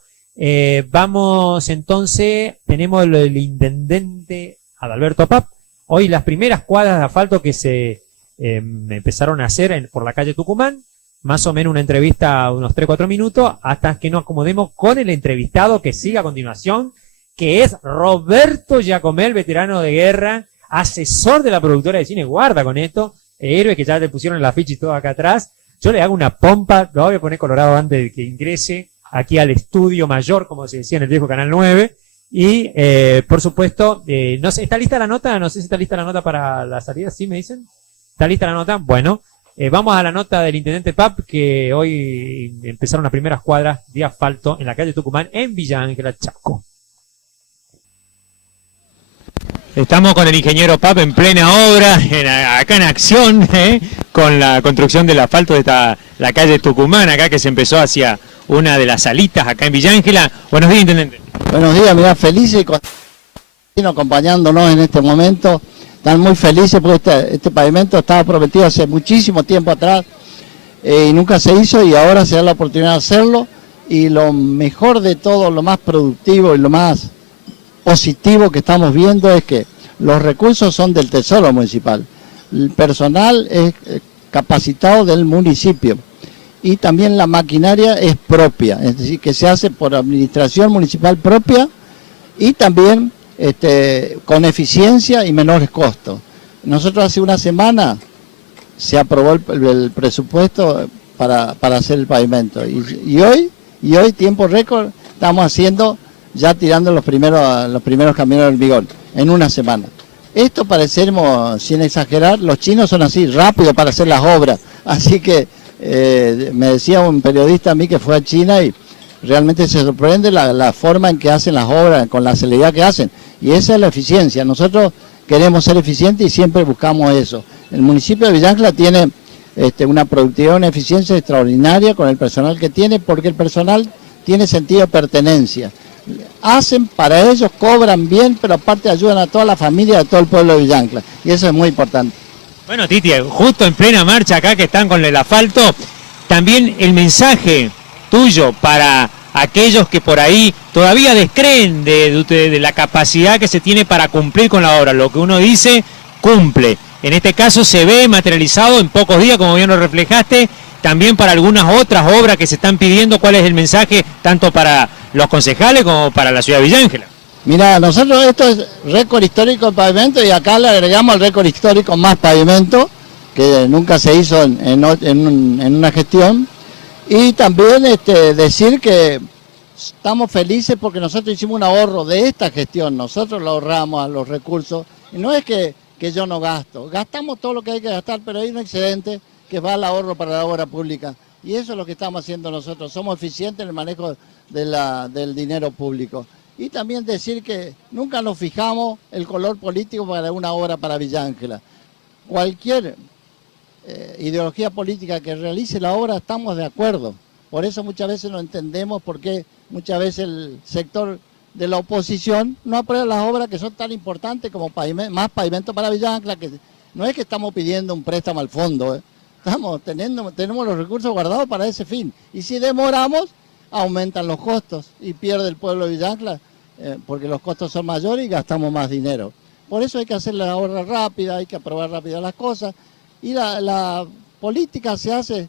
Vamos entonces, tenemos el intendente Adalberto Pap. Hoy las primeras cuadras de asfalto que se empezaron a hacer por la calle Tucumán, más o menos una entrevista a unos 3-4 minutos, hasta que nos acomodemos con el entrevistado que sigue a continuación, que es Roberto Giacomel, veterano de guerra, asesor de la productora de cine, guarda con esto, héroe que ya le pusieron el afiche y todo acá atrás. Yo le hago una pompa, lo voy a poner colorado antes de que ingrese aquí al estudio mayor, como se decía en el viejo Canal 9. Y, por supuesto, no sé, ¿está lista la nota? No sé si está lista la nota para la salida, ¿sí me dicen? ¿Está lista la nota? Bueno, vamos a la nota del intendente Pap, que hoy empezaron las primeras cuadras de asfalto en la calle Tucumán, en Villa Ángela, Chaco. Estamos con el ingeniero Pap en plena obra, acá en acción, con la construcción del asfalto de la calle Tucumán, acá que se empezó hacia una de las salitas acá en Villa Ángela. Buenos días, intendente. Buenos días, mirá, felices y acompañándonos en este momento. Están muy felices porque este pavimento estaba prometido hace muchísimo tiempo atrás y nunca se hizo, y ahora se da la oportunidad de hacerlo. Y lo mejor de todo, lo más productivo y lo más positivo que estamos viendo es que los recursos son del Tesoro Municipal. El personal es capacitado del municipio y también la maquinaria es propia, es decir, que se hace por administración municipal propia y también con eficiencia y menores costos. Nosotros hace una semana se aprobó el presupuesto para hacer el pavimento y hoy tiempo récord estamos haciendo, ya tirando los primeros camiones del hormigón en una semana. Esto parecemos, sin exagerar, los chinos son así, rápido para hacer las obras. Así que me decía un periodista a mí que fue a China y realmente se sorprende la forma en que hacen las obras, con la celeridad que hacen. Y esa es la eficiencia. Nosotros queremos ser eficientes y siempre buscamos eso. El municipio de Villa Ángela tiene una productividad, una eficiencia extraordinaria con el personal que tiene, porque el personal tiene sentido de pertenencia. Hacen para ellos, cobran bien, pero aparte ayudan a toda la familia, a todo el pueblo de Villa Ángela. Y eso es muy importante. Bueno, Titi, justo en plena marcha acá que están con el asfalto, también el mensaje tuyo para aquellos que por ahí todavía descreen de la capacidad que se tiene para cumplir con la obra. Lo que uno dice, cumple. En este caso se ve materializado en pocos días, como bien lo reflejaste, también para algunas otras obras que se están pidiendo. ¿Cuál es el mensaje tanto para los concejales como para la ciudad de Villa Ángela? Mira, nosotros esto es récord histórico de pavimento y acá le agregamos el récord histórico más pavimento, que nunca se hizo en una gestión. Y también decir que estamos felices porque nosotros hicimos un ahorro de esta gestión, nosotros lo ahorramos a los recursos. Y no es que yo no gasto, gastamos todo lo que hay que gastar, pero hay un excedente que va al ahorro para la obra pública. Y eso es lo que estamos haciendo nosotros, somos eficientes en el manejo del dinero público. Y también decir que nunca nos fijamos el color político para una obra para Villa Ángela. Cualquier ideología política que realice la obra estamos de acuerdo. Por eso muchas veces no entendemos por qué muchas veces el sector de la oposición no aprueba las obras que son tan importantes como más pavimento para Villa Ángela, que no es que estamos pidiendo un préstamo al fondo, tenemos los recursos guardados para ese fin. Y si demoramos, aumentan los costos y pierde el pueblo de Villa Ángela, porque los costos son mayores y gastamos más dinero. Por eso hay que hacer la obra rápida, hay que aprobar rápido las cosas. Y la política se hace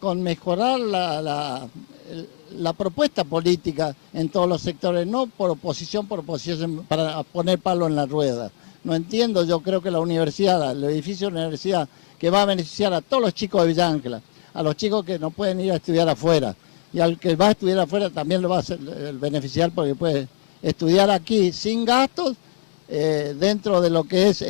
con mejorar la propuesta política en todos los sectores, no por oposición, para poner palo en la rueda. No entiendo, yo creo que la universidad, el edificio de la universidad, que va a beneficiar a todos los chicos de Villa Ángela, a los chicos que no pueden ir a estudiar afuera, y al que va a estudiar afuera también lo va a beneficiar porque puede estudiar aquí sin gastos, dentro de lo que es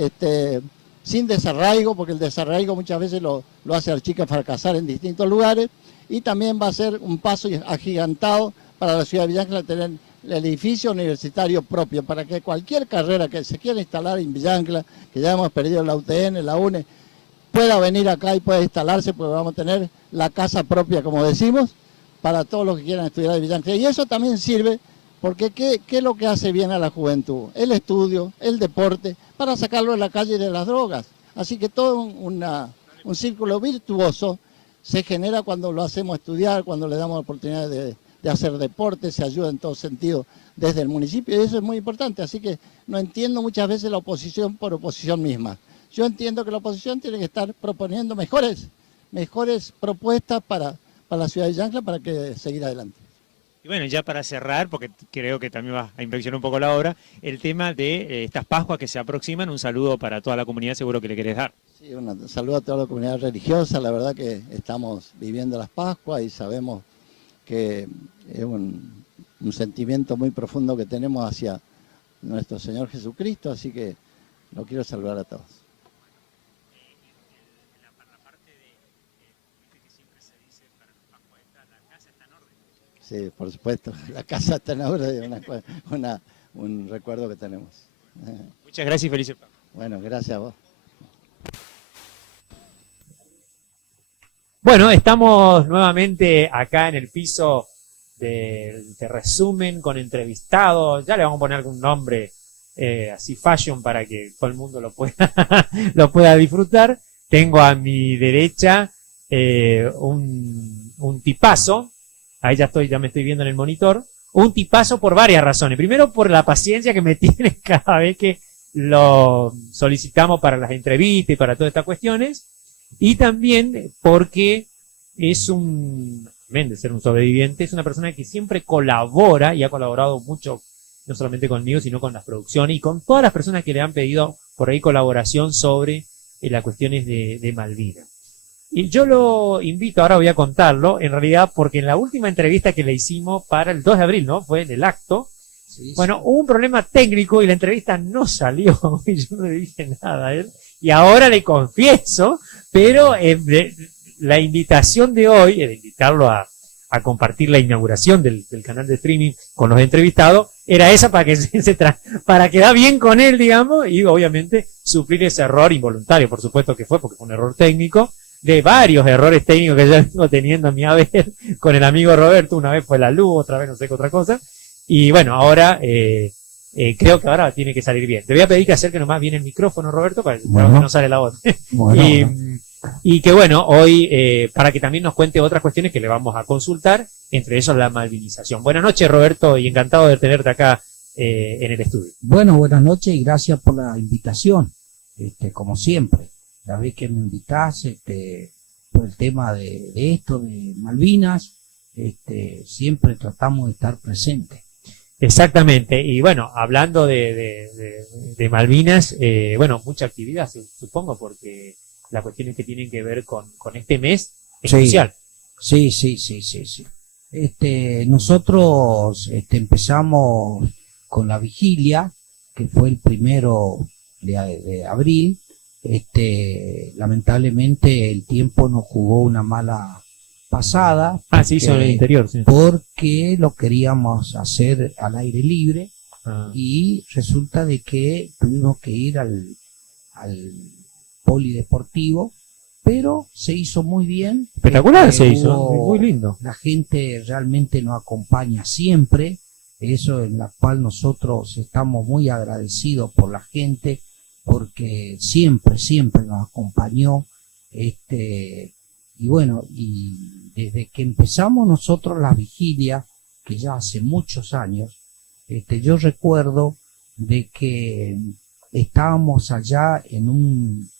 sin desarraigo, porque el desarraigo muchas veces lo hace al chico fracasar en distintos lugares, y también va a ser un paso agigantado para la ciudad de Villa Ancla tener el edificio universitario propio, para que cualquier carrera que se quiera instalar en Villa Ancla, que ya hemos perdido la UTN, la UNE, pueda venir acá y pueda instalarse, porque vamos a tener la casa propia, como decimos, para todos los que quieran estudiar en Villa Ancla. Y eso también sirve, porque ¿qué es lo que hace bien a la juventud? El estudio, el deporte, para sacarlo de la calle de las drogas. Así que todo un círculo virtuoso se genera cuando lo hacemos estudiar, cuando le damos la oportunidad de hacer deporte, se ayuda en todo sentido desde el municipio, y eso es muy importante. Así que no entiendo muchas veces la oposición por oposición misma. Yo entiendo que la oposición tiene que estar proponiendo mejores propuestas para la ciudad de Villa Ancla, para que seguir adelante. Y bueno, ya para cerrar, porque creo que también va a inflexionar un poco la obra, el tema de estas Pascuas que se aproximan, un saludo para toda la comunidad, seguro que le querés dar. Sí, un saludo a toda la comunidad religiosa. La verdad que estamos viviendo las Pascuas y sabemos que es un sentimiento muy profundo que tenemos hacia nuestro Señor Jesucristo, así que lo quiero saludar a todos. Sí, por supuesto, la casa está en orden, es un recuerdo que tenemos. Muchas gracias y felices Pascuas. Bueno, gracias a vos. Bueno, estamos nuevamente acá en el piso de resumen con entrevistados. Ya le vamos a poner algún nombre así fashion para que todo el mundo lo pueda disfrutar. Tengo a mi derecha un tipazo. Ahí ya me estoy viendo en el monitor. Un tipazo por varias razones. Primero, por la paciencia que me tiene cada vez que lo solicitamos para las entrevistas y para todas estas cuestiones. Y también porque además de ser un sobreviviente, es una persona que siempre colabora y ha colaborado mucho, no solamente conmigo, sino con las producciones y con todas las personas que le han pedido por ahí colaboración sobre las cuestiones de Malvinas. Y yo lo invito, ahora voy a contarlo, en realidad porque en la última entrevista que le hicimos para el 2 de abril, ¿no? Fue en el acto. Sí, bueno, hubo un problema técnico y la entrevista no salió y yo no le dije nada a él. Y ahora le confieso, pero la invitación de hoy, de invitarlo a compartir la inauguración del canal de streaming con los entrevistados, era esa para que para quedar bien con él, digamos, y obviamente suplir ese error involuntario, por supuesto que fue, porque fue un error técnico, de varios errores técnicos que ya vengo teniendo a mi haber con el amigo Roberto. Una vez fue la luz, otra vez no sé qué otra cosa. Y bueno, ahora creo que ahora tiene que salir bien. Te voy a pedir que acerque nomás bien el micrófono, Roberto, para que no sale la voz. Bueno, y que bueno, hoy para que también nos cuente otras cuestiones que le vamos a consultar, entre ellos la malvinización. Buenas noches, Roberto, y encantado de tenerte acá en el estudio. Bueno, buenas noches y gracias por la invitación, como siempre. La vez que me invitás, por el tema de esto, de Malvinas, siempre tratamos de estar presentes. Exactamente, y bueno, hablando de Malvinas, bueno, mucha actividad, supongo, porque las cuestiones que tienen que ver con este mes es crucial. Sí. Nosotros empezamos con la vigilia, que fue el 1 de abril. Lamentablemente el tiempo nos jugó una mala pasada. Sí, sobre el interior, sí. Porque lo queríamos hacer al aire libre y resulta de que tuvimos que ir al polideportivo, pero se hizo muy bien. Espectacular se hizo, muy lindo. La gente realmente nos acompaña siempre, eso en la cual nosotros estamos muy agradecidos por la gente, porque siempre nos acompañó, y bueno, y desde que empezamos nosotros la vigilia, que ya hace muchos años, yo recuerdo de que estábamos allá en un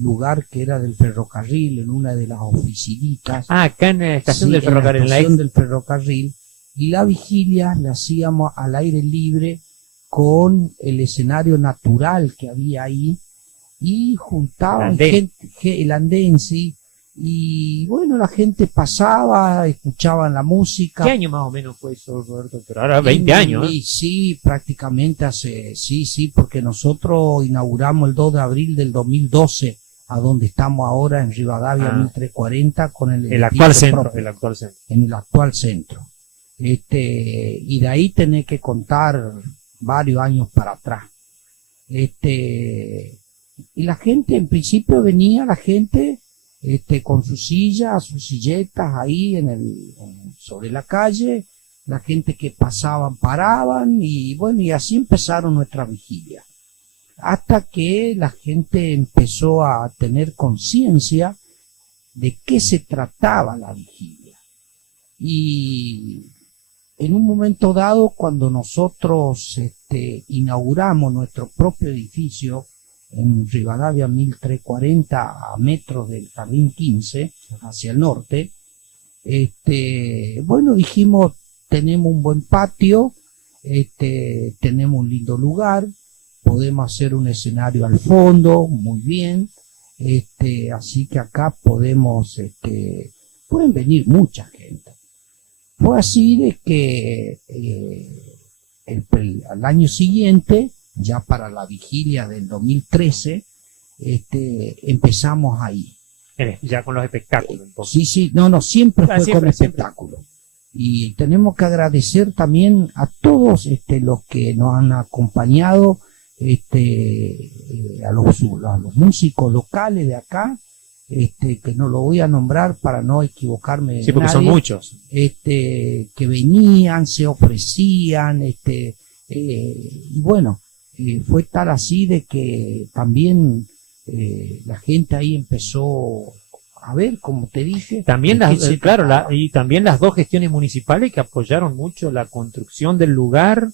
lugar que era del ferrocarril, en una de las oficinitas. Acá en la estación del ferrocarril. En la estación del ferrocarril, y la vigilia la hacíamos al aire libre, con el escenario natural que había ahí, y juntaban gente, el andén, sí, y bueno, la gente pasaba, escuchaban la música. ¿Qué año más o menos fue eso, Roberto? Pero ahora 20 años, ¿eh? Y sí, prácticamente sí, porque nosotros inauguramos el 2 de abril del 2012, a donde estamos ahora en Rivadavia 1340 con el actual centro, propio, el actual centro. en el actual centro. Y de ahí tenés que contar varios años para atrás. Y la gente, en principio venía la gente con sus sillas, sus silletas ahí sobre la calle, la gente que pasaban paraban y bueno, y así empezaron nuestra vigilia. Hasta que la gente empezó a tener conciencia de qué se trataba la vigilia. Y en un momento dado, cuando nosotros inauguramos nuestro propio edificio en Rivadavia 1340, a metros del Jardín 15, hacia el norte, bueno, dijimos, tenemos un buen patio, tenemos un lindo lugar, podemos hacer un escenario al fondo, muy bien, así que acá podemos, pueden venir mucha gente. Fue así de que al año siguiente, ya para la vigilia del 2013, empezamos ahí. Ya con los espectáculos. Sí, siempre fue siempre, con espectáculo. Y tenemos que agradecer también a todos los que nos han acompañado, a los músicos locales de acá, que no lo voy a nombrar para no equivocarme de Sí, porque nadie, son muchos. que venían, se ofrecían, y bueno, fue tal así de que también la gente ahí empezó a ver, como te dije. También y también las dos gestiones municipales que apoyaron mucho la construcción del lugar,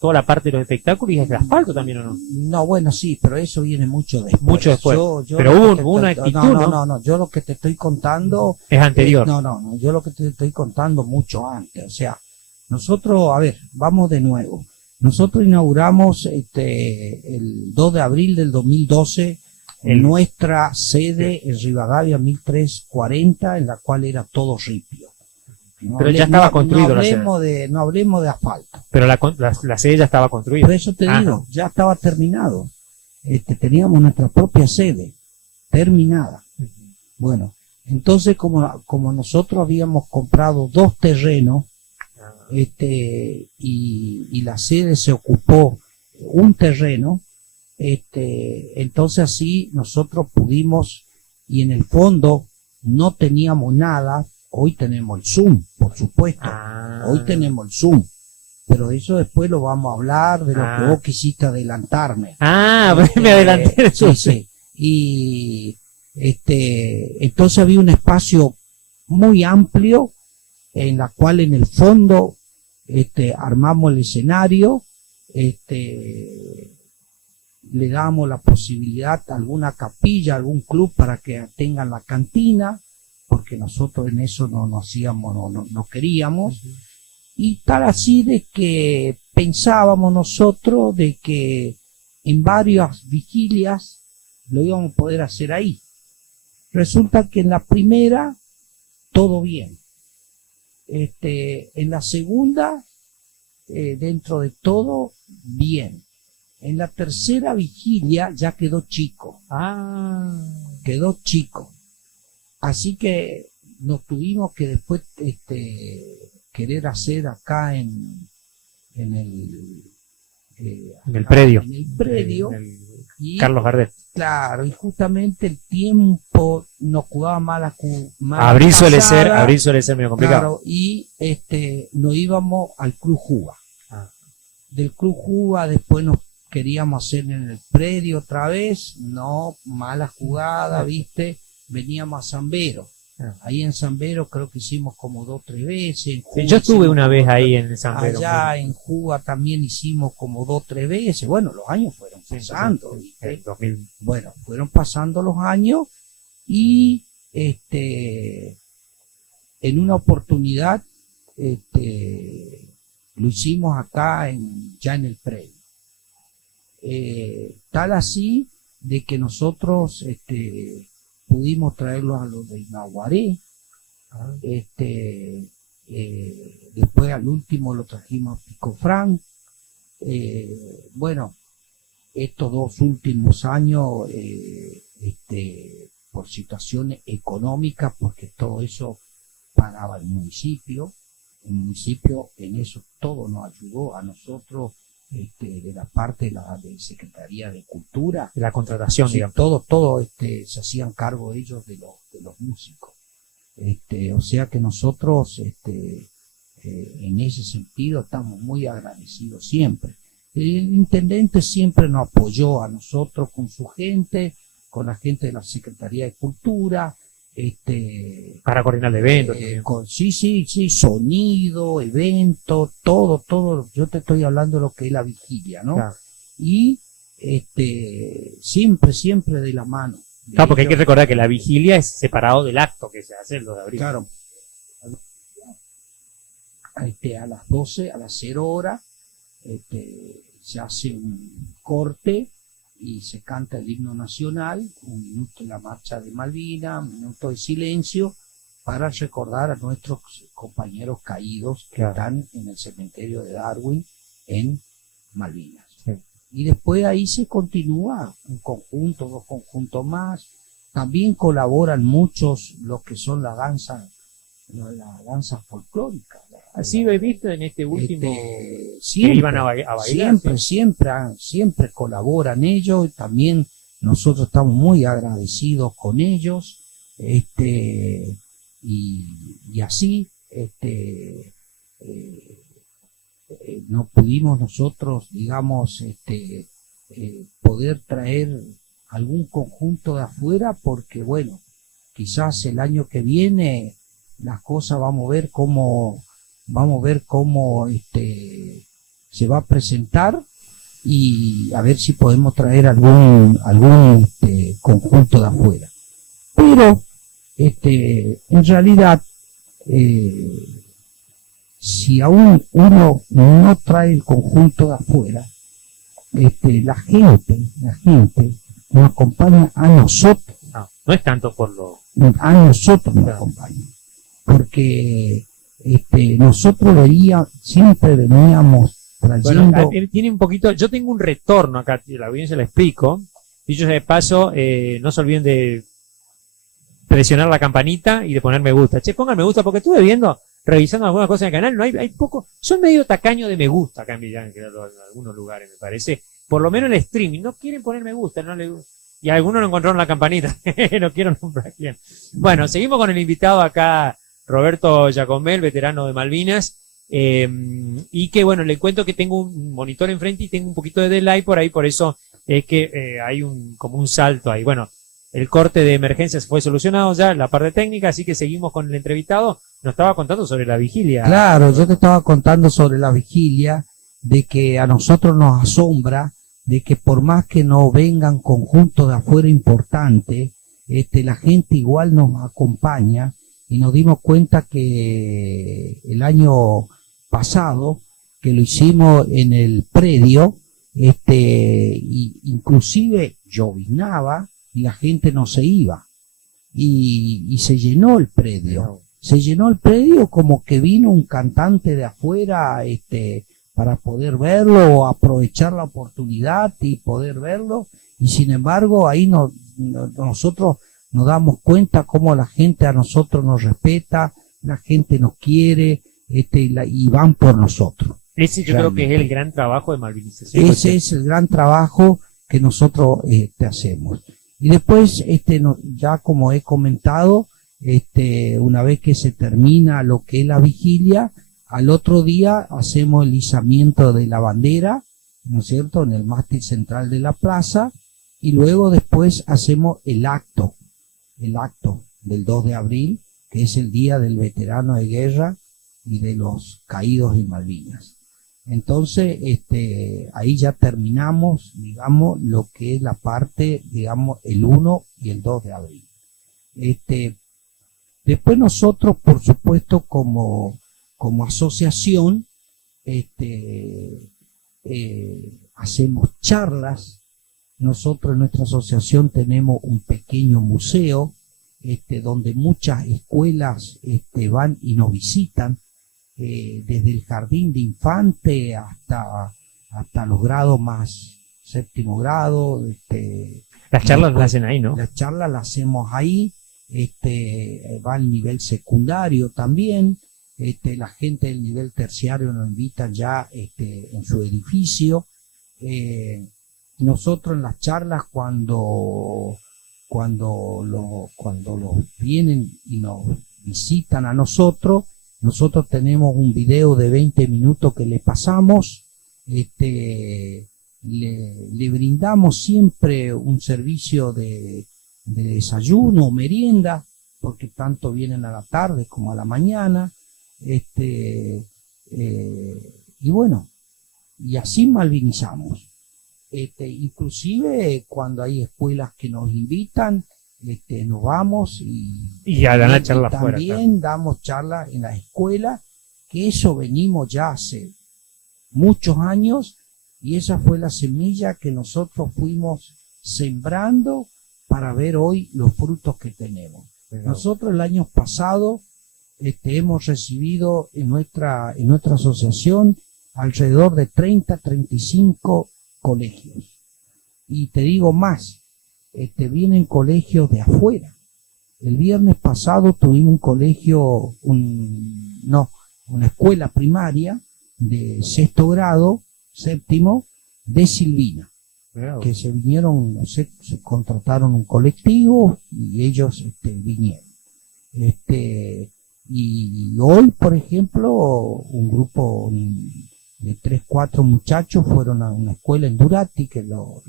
toda la parte de los espectáculos y el asfalto también, ¿o no? No, bueno, sí, pero eso viene mucho después. Mucho después. Pero hubo una actitud, no, yo lo que te estoy contando es anterior. No, yo lo que te estoy contando mucho antes. O sea, nosotros, a ver, vamos de nuevo. Nosotros inauguramos el 2 de abril del 2012 en nuestra sede en Rivadavia 1340, en la cual era todo ripio. Pero ya estaba construido la sede. No hablemos de asfalto. Pero la sede ya estaba construida. Por eso te digo, ya estaba terminado. Teníamos nuestra propia sede, terminada. Bueno, entonces como nosotros habíamos comprado 2 terrenos, y la sede se ocupó un terreno, entonces así nosotros pudimos, y en el fondo no teníamos nada. Hoy tenemos el Zoom, por supuesto. Hoy tenemos el Zoom. Pero eso después lo vamos a hablar de lo que vos quisiste adelantarme. Me adelanté. Sí. Y entonces había un espacio muy amplio en la cual en el fondo armamos el escenario, le damos la posibilidad a alguna capilla, algún club para que tengan la cantina, porque nosotros en eso no hacíamos, no queríamos, y tal así de que pensábamos nosotros de que en varias vigilias lo íbamos a poder hacer ahí. Resulta que en la primera todo bien, en la segunda dentro de todo bien, en la tercera vigilia ya quedó chico. Quedó chico. Así que nos tuvimos que después querer hacer acá en el predio. En el predio. Y, Carlos Gardel. Claro, y justamente el tiempo nos jugaba mal. Abril suele ser medio complicado. Claro, y nos íbamos al Club Juba. Del Club Juba después nos queríamos hacer en el predio otra vez. No, mala jugada, ¿viste? Veníamos a Zambero. Ahí en Zambero creo que hicimos como 2 o 3 veces. Yo estuve una vez ahí en Zambero. Allá en Juba también hicimos como 2 o 3 veces. Bueno, los años fueron pasando. ¿Viste? Bueno, fueron pasando los años y en una oportunidad lo hicimos acá ya en el predio. Tal así de que nosotros pudimos traerlos a los de Inaguaré. Después al último lo trajimos a Picofrán. Bueno, estos 2 últimos años, por situaciones económicas, porque todo eso pagaba el municipio en eso todo nos ayudó a nosotros, de la parte de Secretaría de Cultura, La contratación, sí, digamos. todo se hacían cargo ellos de los músicos. O sea que nosotros, en ese sentido, estamos muy agradecidos siempre. El intendente siempre nos apoyó a nosotros con su gente, con la gente de la Secretaría de Cultura, Para coordinar el evento. sí, sonido, evento, todo, yo te estoy hablando de lo que es la vigilia, ¿no? Claro. Y siempre de la mano. Claro, porque hay que recordar que la vigilia es separado del acto que se hace el 2 de abril. Claro. A las 12, a las 0 horas, se hace un corte y se canta el himno nacional, 1 minuto en la marcha de Malvinas, 1 minuto de silencio para recordar a nuestros compañeros caídos que están en el cementerio de Darwin en Malvinas. Sí. Y después ahí se continúa un conjunto, 2 conjuntos más. También colaboran muchos los que son la danza folclórica. Así lo he visto en este último Siempre, que iban a bailar. siempre colaboran ellos, y también nosotros estamos muy agradecidos con ellos, y así, no pudimos nosotros, digamos, poder traer algún conjunto de afuera, porque bueno, quizás el año que viene las cosas vamos a ver cómo se va a presentar, y a ver si podemos traer algún conjunto de afuera. Pero en realidad, si aún uno no trae el conjunto de afuera, la gente nos acompaña a nosotros. No es tanto por lo... A nosotros nos acompaña. Porque nosotros siempre veníamos trayendo... Bueno, tiene un poquito... Yo tengo un retorno acá, la audiencia la explico. Dicho sea de paso, no se olviden de presionar la campanita y de poner me gusta. Che, pongan me gusta, porque estuve revisando algunas cosas en el canal, hay poco, son medio tacaños de me gusta acá en Villán, en algunos lugares me parece, por lo menos el streaming, no quieren poner me gusta, y algunos no encontraron la campanita, no quiero nombrar quién. Bueno, seguimos con el invitado acá, Roberto Giacomel, veterano de Malvinas, y que bueno, le cuento que tengo un monitor enfrente y tengo un poquito de delay por ahí, por eso es que hay como un salto ahí. Bueno, el corte de emergencias fue solucionado ya, la parte técnica, así que seguimos con el entrevistado. Nos estaba contando sobre la vigilia. Claro, yo te estaba contando sobre la vigilia, de que a nosotros nos asombra, de que por más que no vengan conjuntos de afuera importantes, la gente igual nos acompaña, y nos dimos cuenta que el año pasado, que lo hicimos en el predio, inclusive llovinaba, y la gente no se iba, y se llenó el predio. Se llenó el predio como que vino un cantante de afuera, para poder verlo, o aprovechar la oportunidad y poder verlo, y sin embargo ahí nosotros nos damos cuenta cómo la gente a nosotros nos respeta, la gente nos quiere, y van por nosotros. Ese yo creo que es el gran trabajo de malvinización. Ese es el gran trabajo que nosotros hacemos. Y después, ya como he comentado, una vez que se termina lo que es la vigilia, al otro día hacemos el izamiento de la bandera, ¿no es cierto?, en el mástil central de la plaza, y luego después hacemos el acto del 2 de abril, que es el día del veterano de guerra y de los caídos en Malvinas. Entonces, ahí ya terminamos, digamos, lo que es la parte, digamos, el 1 y el 2 de abril. Después nosotros, por supuesto, como asociación, hacemos charlas. Nosotros en nuestra asociación tenemos un pequeño museo donde muchas escuelas van y nos visitan, desde el jardín de infante hasta los grados más séptimo grado. Las charlas las hacen ahí, ¿no? Las charlas las hacemos ahí, va al nivel secundario también, la gente del nivel terciario nos invitan ya en su edificio. Nosotros en las charlas cuando los vienen y nos visitan a nosotros tenemos un video de 20 minutos que le pasamos, le brindamos siempre un servicio de desayuno o merienda, porque tanto vienen a la tarde como a la mañana, y bueno, y así malvinizamos. Inclusive cuando hay escuelas que nos invitan, nos vamos y a dar charlas fuera. También damos charlas en las escuelas, que eso venimos ya hace muchos años, y esa fue la semilla que nosotros fuimos sembrando para ver hoy los frutos que tenemos. Nosotros el año pasado hemos recibido en nuestra asociación alrededor de 35 colegios. Y te digo más, vienen colegios de afuera. El viernes pasado tuvimos un colegio, una escuela primaria de sexto grado, séptimo, de Silvina, que se vinieron, no sé, se contrataron un colectivo y ellos vinieron. Y hoy, por ejemplo, un grupo de 3, 4 muchachos fueron a una escuela en Durati que lo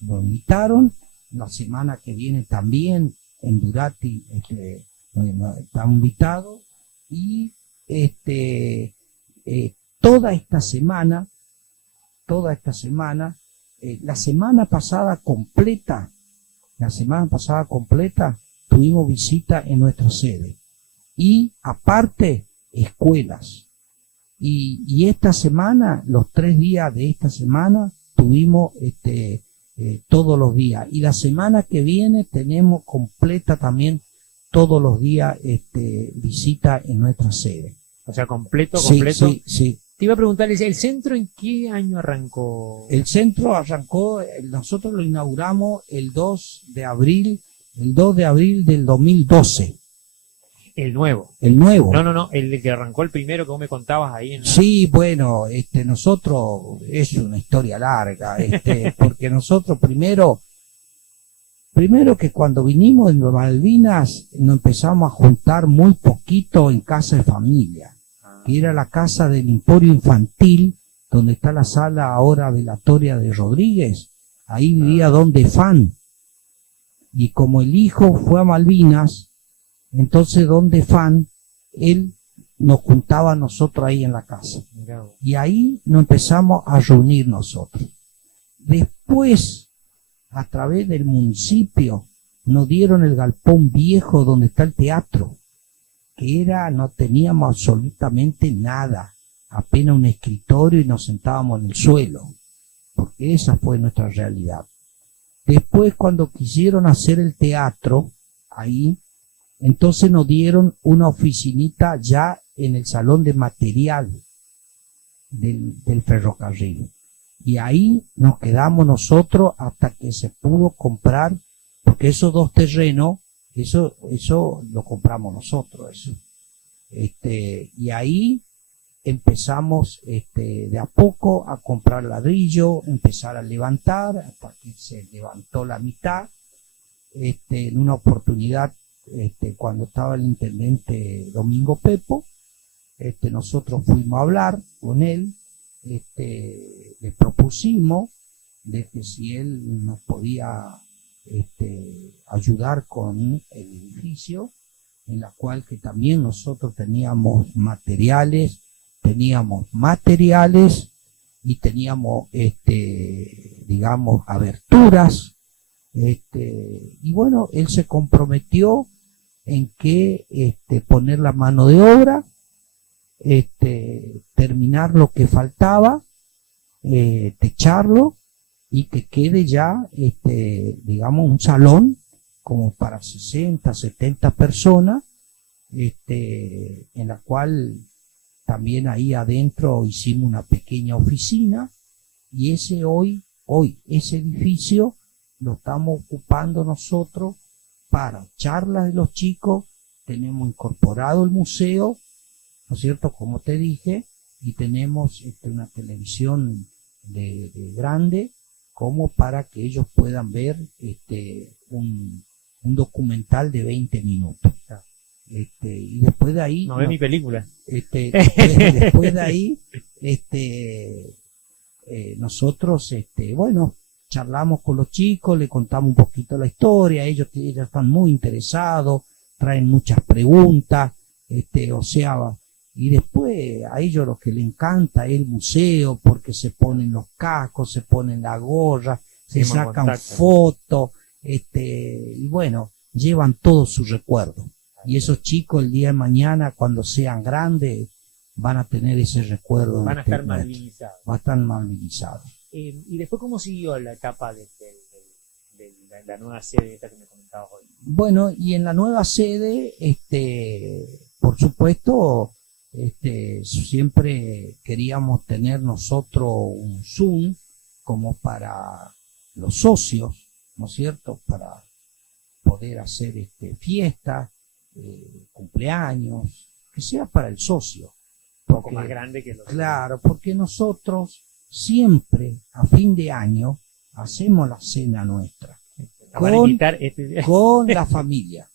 invitaron. La semana que viene también en Durati está invitado. Y toda esta semana, la semana pasada completa, tuvimos visita en nuestra sede. Y aparte, escuelas. Y esta semana, los 3 días de esta semana, tuvimos todos los días. Y la semana que viene tenemos completa también todos los días visita en nuestra sede. O sea, completo. Sí. Te iba a preguntar, ¿el centro en qué año arrancó? El centro arrancó, nosotros lo inauguramos el 2 de abril del 2012. El nuevo. No, el que arrancó el primero que vos me contabas ahí en la... Sí, bueno, nosotros, es una historia larga, porque nosotros primero que cuando vinimos en Malvinas nos empezamos a juntar muy poquito en casa de familia, que era la casa del Emporio Infantil, donde está la sala ahora velatoria de Rodríguez. Ahí vivía Don Defán, y como el hijo fue a Malvinas, entonces Don Defán, él nos juntaba a nosotros ahí en la casa. Y ahí nos empezamos a reunir nosotros. Después, a través del municipio, nos dieron el galpón viejo donde está el teatro, que no teníamos absolutamente nada, apenas un escritorio y nos sentábamos en el suelo, porque esa fue nuestra realidad. Después, cuando quisieron hacer el teatro, ahí, entonces nos dieron una oficinita ya en el salón de material del ferrocarril. Y ahí nos quedamos nosotros hasta que se pudo comprar, porque esos 2 terrenos, eso lo compramos nosotros, eso. Y ahí empezamos de a poco a comprar ladrillo, empezar a levantar, hasta que se levantó la mitad. En una oportunidad, cuando estaba el intendente Domingo Pepo, nosotros fuimos a hablar con él, le propusimos de que si él nos podía ayudar con el edificio, en la cual que también nosotros teníamos materiales y teníamos digamos aberturas, y bueno, él se comprometió en que poner la mano de obra, terminar lo que faltaba, techarlo y que quede ya digamos un salón como para 60, 70 personas, en la cual también ahí adentro hicimos una pequeña oficina, y hoy ese edificio lo estamos ocupando nosotros para charlas de los chicos. Tenemos incorporado el museo, ¿no es cierto?, como te dije, y tenemos una televisión de grande, como para que ellos puedan ver un documental de 20 minutos. Y después de ahí... No ve mi película. Después de ahí, nosotros, bueno, charlamos con los chicos, le contamos un poquito la historia, ellos están muy interesados, traen muchas preguntas, o sea, y después a ellos lo que les encanta es el museo, porque se ponen los cascos, se ponen la gorra, se sacan fotos, y bueno, llevan todo su recuerdo. Y esos chicos el día de mañana, cuando sean grandes, van a tener ese recuerdo. Van a estar malvinizados. Van a estar malvinizados. ¿Y después cómo siguió la etapa de la nueva sede esta que me comentabas hoy? Bueno, y en la nueva sede, por supuesto, siempre queríamos tener nosotros un Zoom como para los socios, ¿no es cierto?, para poder hacer fiestas, cumpleaños, que sea para el socio. Un poco más grande que los... Claro, porque nosotros siempre a fin de año hacemos la cena nuestra con la familia.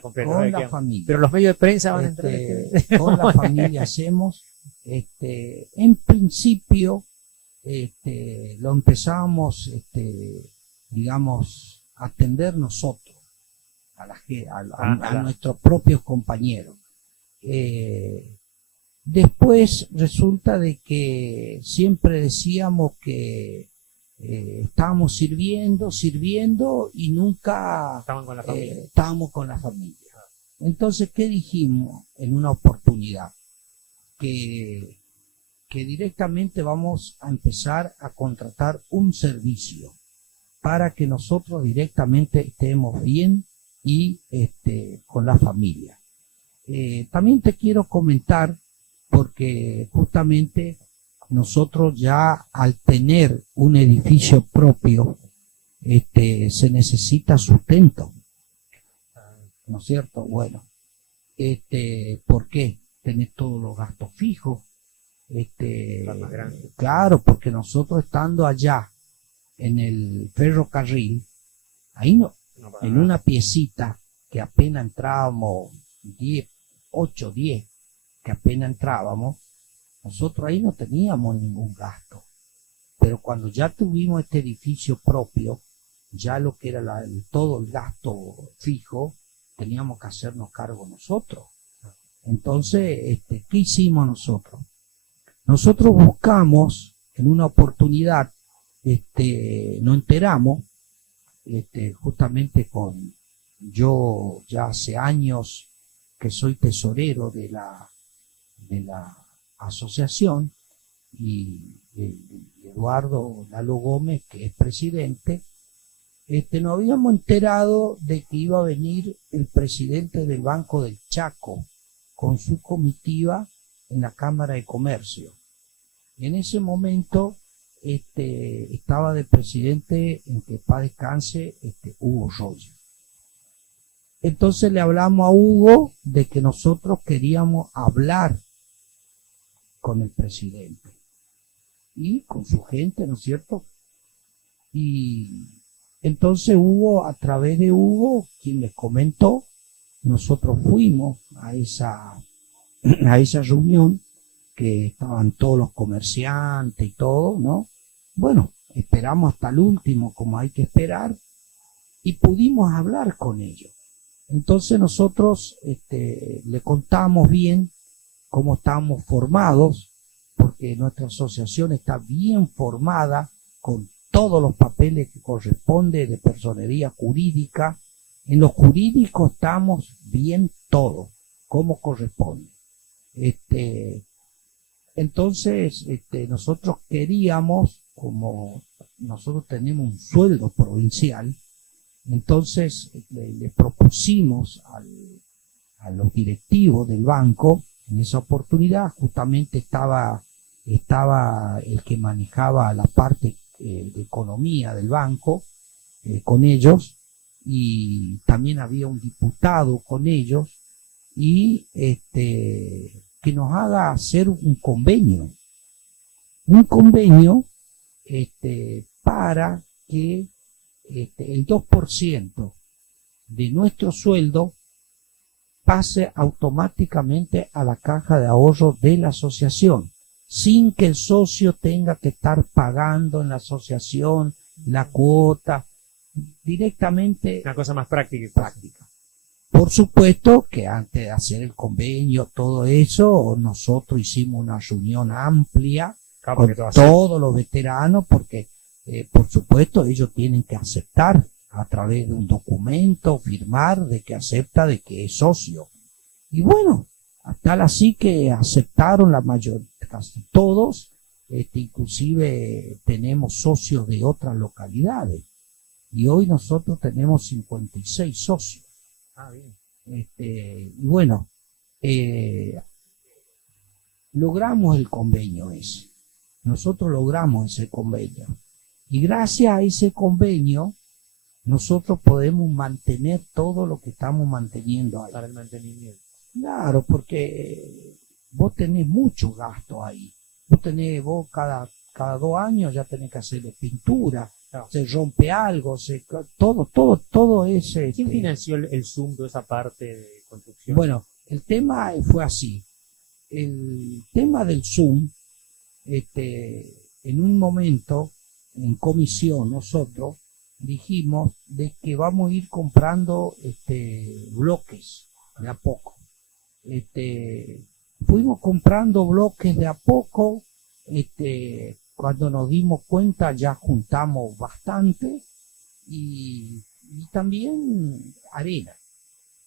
Completo. Con la familia. Pero los medios de prensa van a entrar. Con la familia hacemos, en principio, lo empezamos, digamos, a atender nosotros, a nuestros propios compañeros. Después resulta de que siempre decíamos que estábamos sirviendo y nunca estábamos con la familia. Entonces, ¿qué dijimos en una oportunidad? Que directamente vamos a empezar a contratar un servicio para que nosotros directamente estemos bien y con la familia. También te quiero comentar, porque justamente nosotros ya al tener un edificio propio, se necesita sustento, ¿no es cierto? Bueno, ¿por qué? Tener todos los gastos fijos, claro, porque nosotros estando allá en el ferrocarril, ahí no, en una piecita que apenas entrábamos 8, 10, que apenas entrábamos, nosotros ahí no teníamos ningún gasto. Pero cuando ya tuvimos este edificio propio, ya lo que era todo el gasto fijo, teníamos que hacernos cargo nosotros. Entonces, ¿qué hicimos nosotros? Nosotros buscamos en una oportunidad, nos enteramos, justamente yo ya hace años que soy tesorero de la asociación, y Eduardo Lalo Gómez, que es presidente, nos habíamos enterado de que iba a venir el presidente del Banco del Chaco con su comitiva en la Cámara de Comercio. Y en ese momento estaba de presidente, en que paz descanse, Hugo Roger. Entonces le hablamos a Hugo de que nosotros queríamos hablar con el presidente y con su gente, ¿no es cierto? Y entonces Hugo, a través de Hugo, quien les comentó, nosotros fuimos a esa reunión, que estaban todos los comerciantes y todo, ¿no? Bueno, esperamos hasta el último, como hay que esperar, y pudimos hablar con ellos. Entonces nosotros le contamos bien cómo estamos formados, porque nuestra asociación está bien formada, con todos los papeles que corresponde de personería jurídica. En lo jurídico estamos bien todo, como corresponde. Entonces, nosotros queríamos, como nosotros tenemos un sueldo provincial, Entonces le propusimos a los directivos del banco, en esa oportunidad justamente estaba el que manejaba la parte de economía del banco con ellos, y también había un diputado con ellos, y que nos haga hacer un convenio para que el 2% de nuestro sueldo pase automáticamente a la caja de ahorro de la asociación, sin que el socio tenga que estar pagando en la asociación la cuota, directamente. Una cosa más práctica. Por supuesto que antes de hacer el convenio, todo eso, nosotros hicimos una reunión amplia con todos los veteranos, porque por supuesto ellos tienen que aceptar a través de un documento, firmar de que acepta de que es socio. Y bueno, tal así que aceptaron la mayoría, casi todos, inclusive tenemos socios de otras localidades. Y hoy nosotros tenemos 56 socios. Bien. Y bueno, logramos el convenio ese. Nosotros logramos ese convenio. Y gracias a ese convenio, nosotros podemos mantener todo lo que estamos manteniendo ahí. Para el mantenimiento. Claro, porque vos tenés mucho gasto ahí. Vos cada 2 años ya tenés que hacerle pintura, Claro. Se rompe algo, todo ese. ¿Quién financió el Zoom de esa parte de construcción? Bueno, el tema fue así. El tema del Zoom, en un momento, en comisión, nosotros dijimos de que vamos a ir comprando bloques de a poco. Fuimos comprando bloques de a poco. Cuando nos dimos cuenta ya juntamos bastante, y también arena.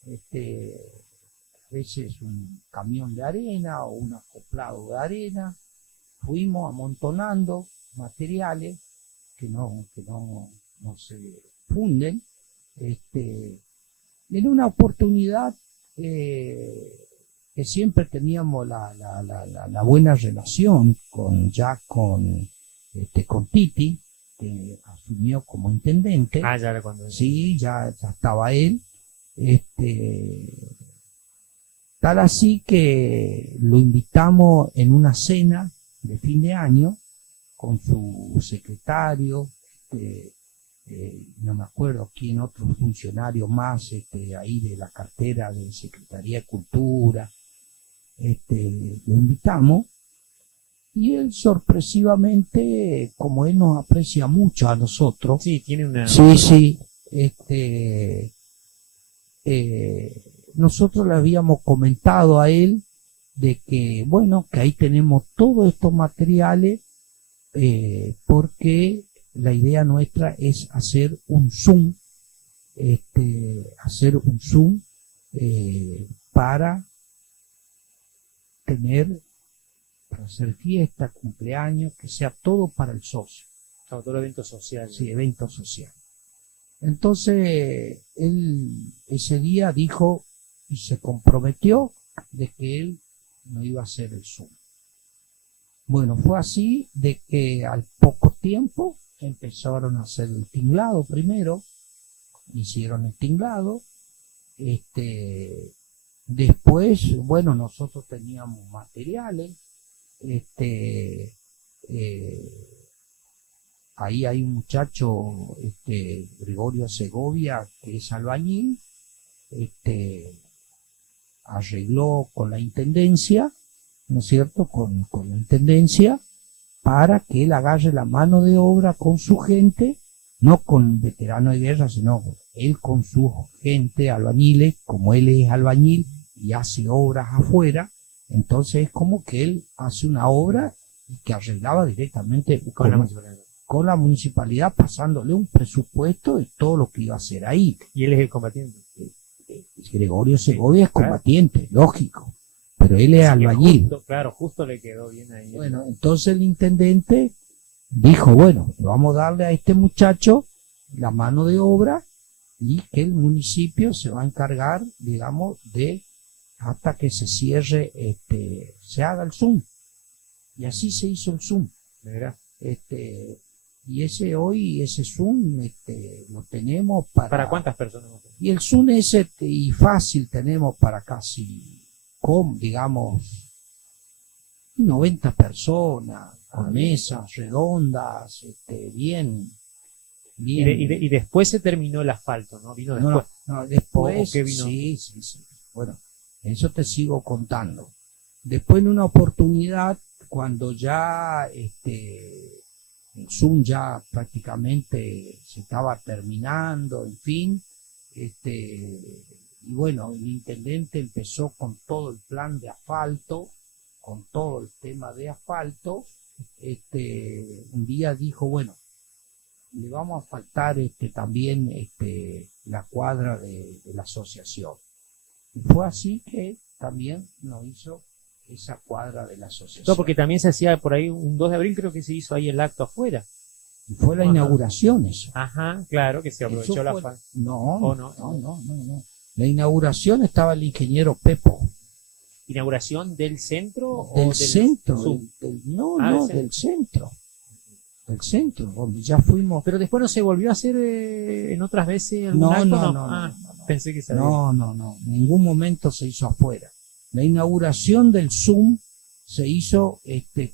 A veces un camión de arena o un acoplado de arena. Fuimos amontonando materiales que no se funden. En una oportunidad que siempre teníamos la buena relación con Titi, que asumió como intendente. Ya era cuando... Sí, ya estaba él. Tal así que lo invitamos en una cena de fin de año con su secretario, no me acuerdo quién, otro funcionario más, ahí de la cartera de Secretaría de Cultura. Lo invitamos, y él sorpresivamente, como él nos aprecia mucho a nosotros, Sí, tiene una... sí, nosotros le habíamos comentado a él de que, bueno, que ahí tenemos todos estos materiales, porque la idea nuestra es hacer un Zoom, para hacer fiesta, cumpleaños, que sea todo para el socio. Todo evento social. Sí, evento social. Entonces, él ese día dijo y se comprometió de que él no iba a hacer el Zoom. Bueno, fue así de que al poco tiempo empezaron a hacer el tinglado primero, hicieron el tinglado, después, bueno, nosotros teníamos materiales, ahí hay un muchacho, Gregorio Segovia, que es albañil, arregló con la intendencia, ¿no es cierto?, con la intendencia, para que él agarre la mano de obra con su gente, no con veteranos de guerra, sino él con su gente, albañiles, como él es albañil y hace obras afuera. Entonces es como que él hace una obra que arreglaba directamente con la municipalidad, pasándole un presupuesto de todo lo que iba a hacer ahí. Y él es el combatiente. Gregorio Segovia es combatiente, lógico, pero él es albañil. Justo le quedó bien ahí. Bueno, entonces el intendente dijo, bueno, vamos a darle a este muchacho la mano de obra, y que el municipio se va a encargar, digamos, de hasta que se cierre, se haga el Zoom. Y así se hizo el Zoom. Mira. Y ese Zoom, lo tenemos ¿Para cuántas personas? Y el Zoom y fácil tenemos para casi, digamos, 90 personas, con mesas redondas, bien. Y después se terminó el asfalto, ¿no? ¿Vino después? No, después, ¿O qué vino? sí. Bueno, eso te sigo contando. Después, en una oportunidad, cuando ya el Zoom ya prácticamente se estaba terminando, en fin, y bueno, el intendente empezó con todo el plan de asfalto, con todo el tema de asfalto. Un día dijo, bueno, le vamos a faltar también la cuadra de la asociación. Y fue así que también nos hizo esa cuadra de la asociación. No, porque también se hacía por ahí un 2 de abril, creo que se hizo ahí el acto afuera. Y fue la inauguración eso. Ajá, claro, que se aprovechó Eso la fue- falta. No, no? no. La inauguración estaba el ingeniero Pepo. ¿Inauguración del centro o Del centro. Zoom? Del centro. Del centro, donde ya fuimos. Pero después no se volvió a hacer en otras veces algún acto, No. Pensé que se había. No. En ningún momento se hizo afuera. La inauguración del Zoom se hizo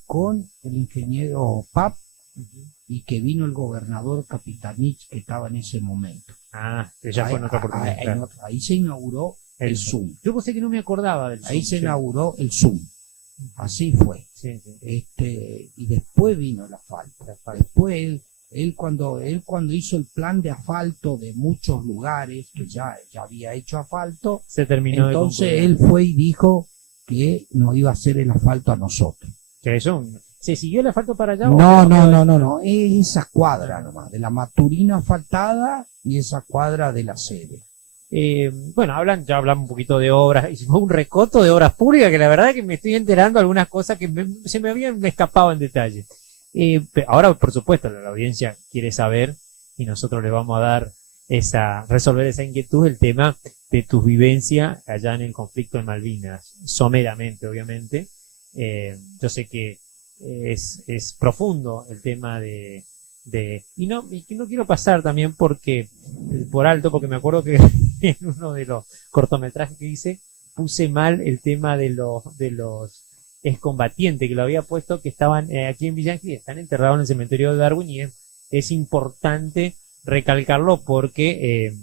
con el ingeniero Pap Ujú. y que vino el gobernador Capitanich, que estaba en ese momento. Que ya fue en otra oportunidad. Claro. Ahí se inauguró el Zoom. Yo pensé que no me acordaba del Ahí Zoom, se sí. inauguró el Zoom. Así fue. Sí. Y después vino el asfalto. Después él cuando hizo el plan de asfalto de muchos lugares, que ya había hecho asfalto, Se terminó entonces de él fue y dijo que nos iba a hacer el asfalto a nosotros. que eso, ¿se siguió el asfalto para allá? No, esa cuadra nomás, de la Maturina asfaltada y esa cuadra de la sede. Bueno, ya hablamos un poquito de obras, hicimos un recoto de obras públicas que la verdad que me estoy enterando algunas cosas que se me habían escapado en detalle. Pero ahora, por supuesto, la audiencia quiere saber y nosotros le vamos a dar resolver esa inquietud, el tema de tus vivencias allá en el conflicto en Malvinas, someramente, obviamente. Yo sé que es profundo el tema y no quiero pasar también por alto, porque me acuerdo que en uno de los cortometrajes que hice puse mal el tema de los excombatientes, que lo había puesto, que estaban aquí en Villa Ángel y están enterrados en el cementerio de Darwin, y es importante recalcarlo porque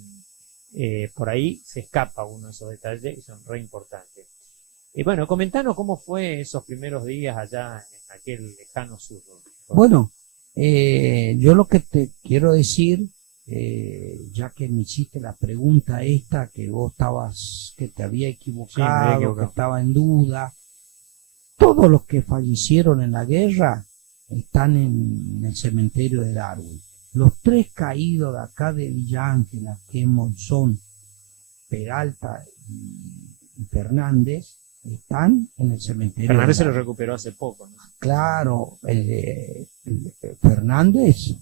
por ahí se escapa uno de esos detalles y son re importantes. Bueno, comentanos cómo fue esos primeros días allá en aquel lejano sur. Bueno, yo lo que te quiero decir, ya que me hiciste la pregunta esta, que vos que te había equivocado, que estaba en duda, todos los que fallecieron en la guerra están en el cementerio de Darwin. Los 3 caídos de acá de Villa Ángela, que son Peralta y Fernández, están en el cementerio. Fernández se lo recuperó hace poco, ¿no? Claro, Fernández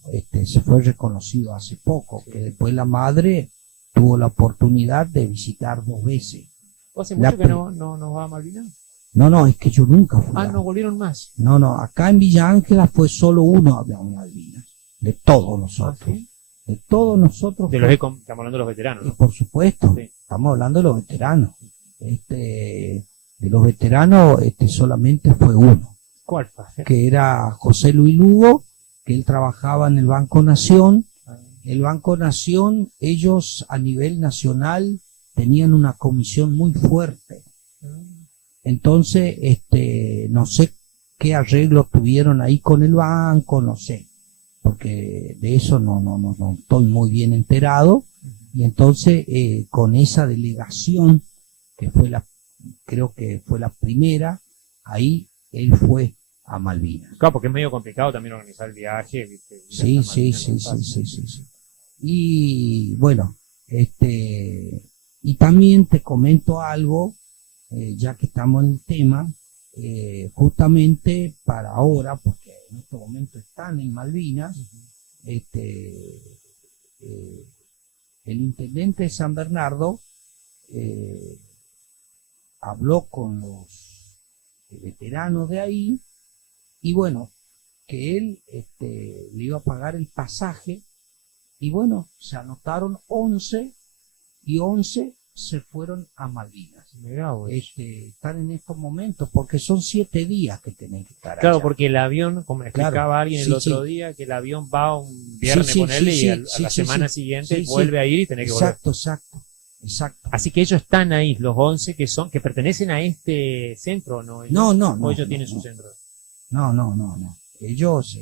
se fue reconocido hace poco, que después la madre tuvo la oportunidad de visitar 2 veces. ¿Hace mucho que no va a Malvinas? No, es que yo nunca fui. No volvieron más. No, acá en Villa Ángela fue solo uno a Malvinas, de todos nosotros. ¿Sí? De todos nosotros. Estamos hablando de los veteranos, ¿no? Por supuesto, Sí. estamos hablando de los veteranos. De los veteranos solamente fue uno, ¿Cuál fue? que era José Luis Lugo, que él trabajaba en el Banco Nación. El Banco Nación, ellos a nivel nacional tenían una comisión muy fuerte. Entonces, no sé qué arreglo tuvieron ahí con el banco, no sé, porque de eso no estoy muy bien enterado. Y entonces, con esa delegación, que creo que fue la primera, ahí él fue a Malvinas. Claro, porque es medio complicado también organizar el viaje, ¿viste? Sí. Sí. Y bueno, y también te comento algo, ya que estamos en el tema, justamente para ahora, porque en este momento están en Malvinas, el intendente de San Bernardo habló con los veteranos de ahí y bueno, que él le iba a pagar el pasaje y bueno, se anotaron 11 y 11 se fueron a Malvinas. Mirá vos. Están en estos momentos porque son 7 días que tienen que estar Claro, allá. porque el avión, como explicaba Claro, alguien el sí, otro sí. día, que el avión va un viernes, Sí, sí, ponele, sí, y a sí, la sí, semana sí. siguiente Sí, sí. vuelve a ir y tiene que volver. Exacto. Así que ellos están ahí, los 11 que pertenecen a este centro, ¿no? No, O ellos tienen su no. centro. No. Ellos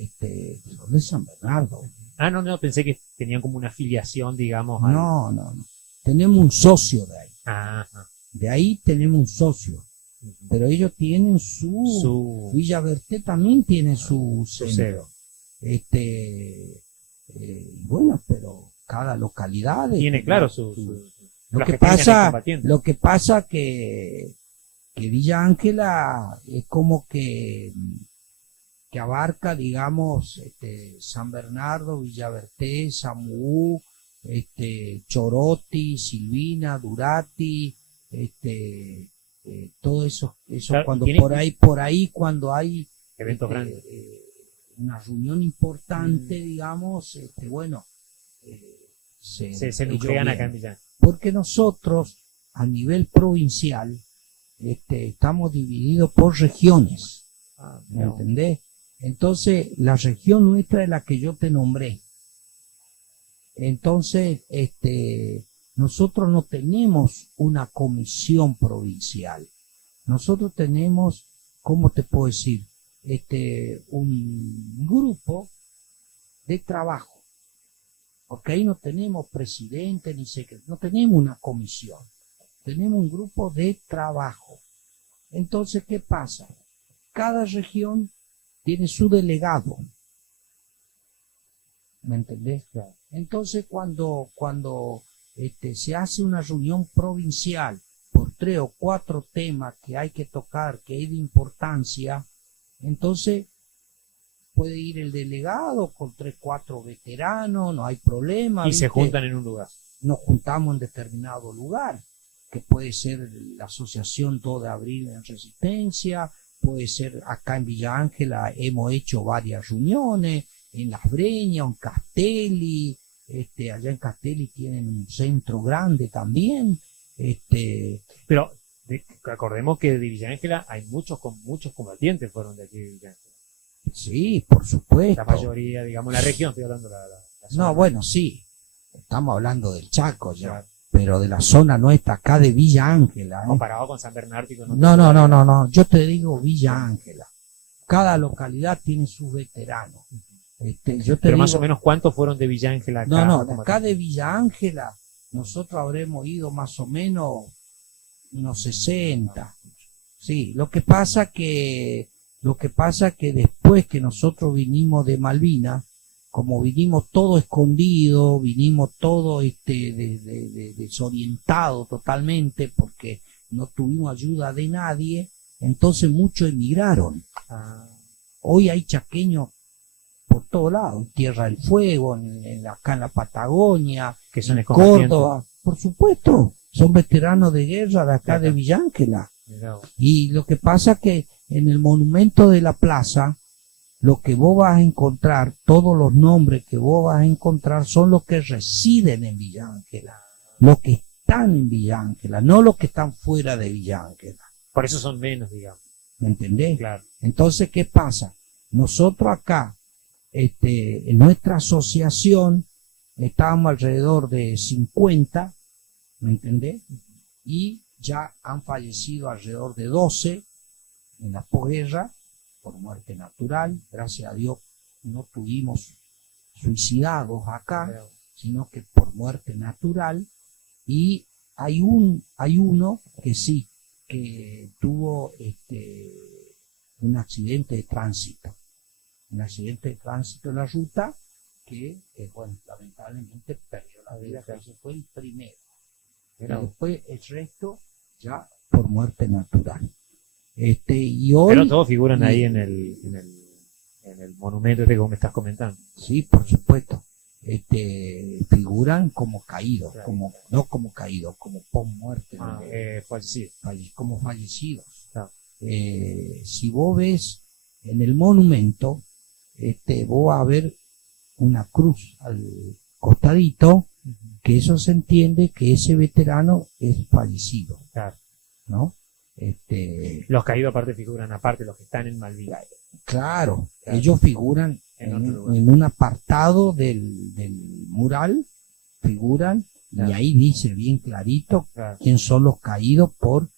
son de San Bernardo. Ah, no, pensé que tenían como una afiliación, digamos. al- No. Tenemos un socio de ahí. Ajá. De ahí tenemos un socio. Pero ellos tienen su... Villa Berté también tiene su centro. Bueno, pero cada localidad Tiene, claro, su Lo las que que tienen ahí pasa, combatiendo. lo que pasa que Villa Ángela es como que abarca, digamos, San Bernardo, Villa Berté, Samú, Choroti, Silvina, Durati, todo eso Claro, cuando tiene- por ahí cuando hay Eventos grandes. una reunión importante, digamos, bueno, Se ellos nuclean acá en vienen. Villán. Porque nosotros, a nivel provincial, estamos divididos por regiones, Ah, ¿me no. entendés? Entonces, la región nuestra es la que yo te nombré. Entonces, nosotros no tenemos una comisión provincial. Nosotros tenemos, ¿cómo te puedo decir? Un grupo de trabajo. Porque ahí no tenemos presidente ni secretario, no tenemos una comisión. Tenemos un grupo de trabajo. Entonces, ¿qué pasa? Cada región tiene su delegado. ¿Me entendés? Entonces, cuando se hace una reunión provincial por 3 o 4 temas que hay que tocar, que es de importancia, entonces puede ir el delegado con 3 o 4 veteranos, no hay problema. Y se ¿viste? juntan en un lugar. Nos juntamos en determinado lugar, que puede ser la Asociación 2 de Abril en Resistencia, puede ser acá en Villa Ángela, hemos hecho varias reuniones, en Las Breñas, en Castelli, allá en Castelli tienen un centro grande también, Pero acordemos que de Villa Ángela hay muchos combatientes fueron de aquí de Villa Ángela. sí, por supuesto. La mayoría, digamos, la región, estoy hablando de la zona. No, bueno, sí, estamos hablando del Chaco ya, Claro. pero de la zona nuestra acá de Villa Ángela. Comparado con San Bernardo y con otros No, lugares. yo te digo Villa Ángela. Cada localidad tiene sus veteranos. Yo te Pero más digo- o menos, ¿cuántos fueron de Villa Ángela acá? No, de Como- acá de Villa Ángela, nosotros habremos ido más o menos unos 60. Sí, lo que pasa que después que nosotros vinimos de Malvinas, como vinimos todo escondido, vinimos todo desorientado totalmente porque no tuvimos ayuda de nadie, entonces muchos emigraron. Ah, Hoy hay chaqueños por todos lados, en Tierra del Fuego, acá en la Patagonia, que son en excombatientes. Córdoba, por supuesto, son veteranos de guerra de acá Acá. de Villa Ángela. Mirá vos. Y lo que pasa que en el monumento de la plaza, lo que vos vas a encontrar, todos los nombres que vos vas a encontrar son los que residen en Villa Ángela, los que están en Villa Ángela, no los que están fuera de Villa Ángela. Por eso son menos, digamos. ¿Me entendés? Claro. Entonces, ¿qué pasa? Nosotros acá, en nuestra asociación, estábamos alrededor de 50, ¿me entendés? Y ya han fallecido alrededor de 12 en la posguerra por muerte natural. Gracias a Dios no tuvimos suicidados acá, Mirá vos. sino que por muerte natural. Y hay uno que sí, que tuvo un accidente de tránsito. Un accidente de tránsito en la ruta que, bueno, lamentablemente perdió la vida, pero ese fue el primero. Mirá Y vos. después el resto ya por muerte natural. Y hoy, Pero todos figuran y- ahí en el monumento este que vos me estás comentando. sí, por supuesto. figuran como caídos, Claro. como no como caídos, como post muerte, Fallecido. como fallecidos. Claro. Si vos ves en el monumento, vos vas a ver una cruz al costadito, que eso se entiende que ese veterano es fallecido, Claro. ¿no? Los caídos aparte figuran aparte, los que están en Malvinas. Claro, Claro. ellos figuran En otro lugar. en un apartado del mural, figuran, Claro. y ahí dice bien clarito Claro. quién son los caídos por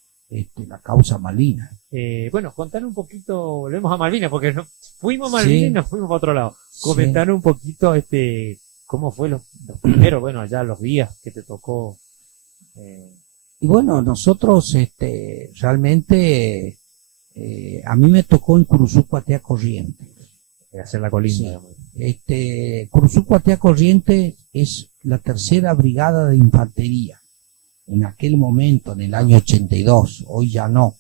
la causa Malvinas. Bueno, contar un poquito, volvemos a Malvinas, porque fuimos a Malvinas Sí. y nos fuimos para otro lado. Sí. Comentar un poquito cómo fue los primeros, bueno, allá los días que te tocó. Y bueno, nosotros realmente, a mí me tocó en Curuzú-Cuatea Corriente. Hacer la colinda. Sí. digamos. Curuzú-Cuatea Corriente es la tercera brigada de infantería. En aquel momento, en el año 82, hoy ya no.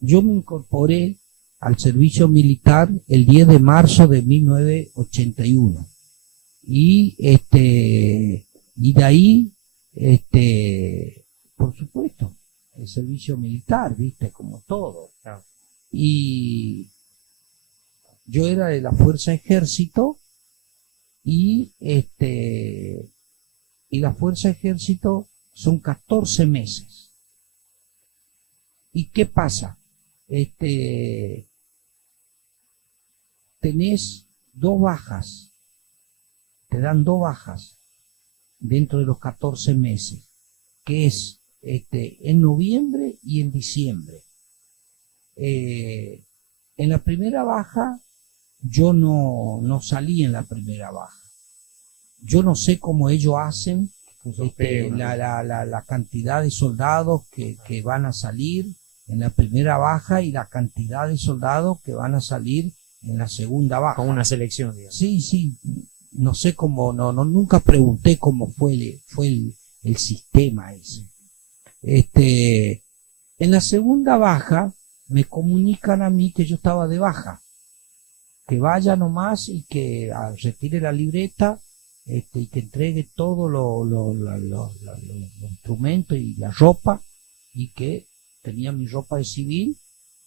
Yo me incorporé al servicio militar el 10 de marzo de 1981. Y de ahí, por supuesto, el servicio militar, viste, como todo. Claro. Y yo era de la Fuerza Ejército y la Fuerza Ejército son 14 meses. ¿Y qué pasa? Tenés 2 bajas, te dan 2 bajas dentro de los 14 meses, que es en noviembre y en diciembre. En la primera baja yo no salí en la primera baja. Yo no sé cómo ellos hacen la cantidad de soldados que van a salir en la primera baja y la cantidad de soldados que van a salir en la segunda baja. Como una selección, digamos. Sí, no sé cómo, nunca pregunté cómo fue el sistema ese. En la segunda baja me comunican a mí que yo estaba de baja, que vaya nomás y que retire la libreta, y que entregue todos los instrumentos y la ropa, y que tenía mi ropa de civil,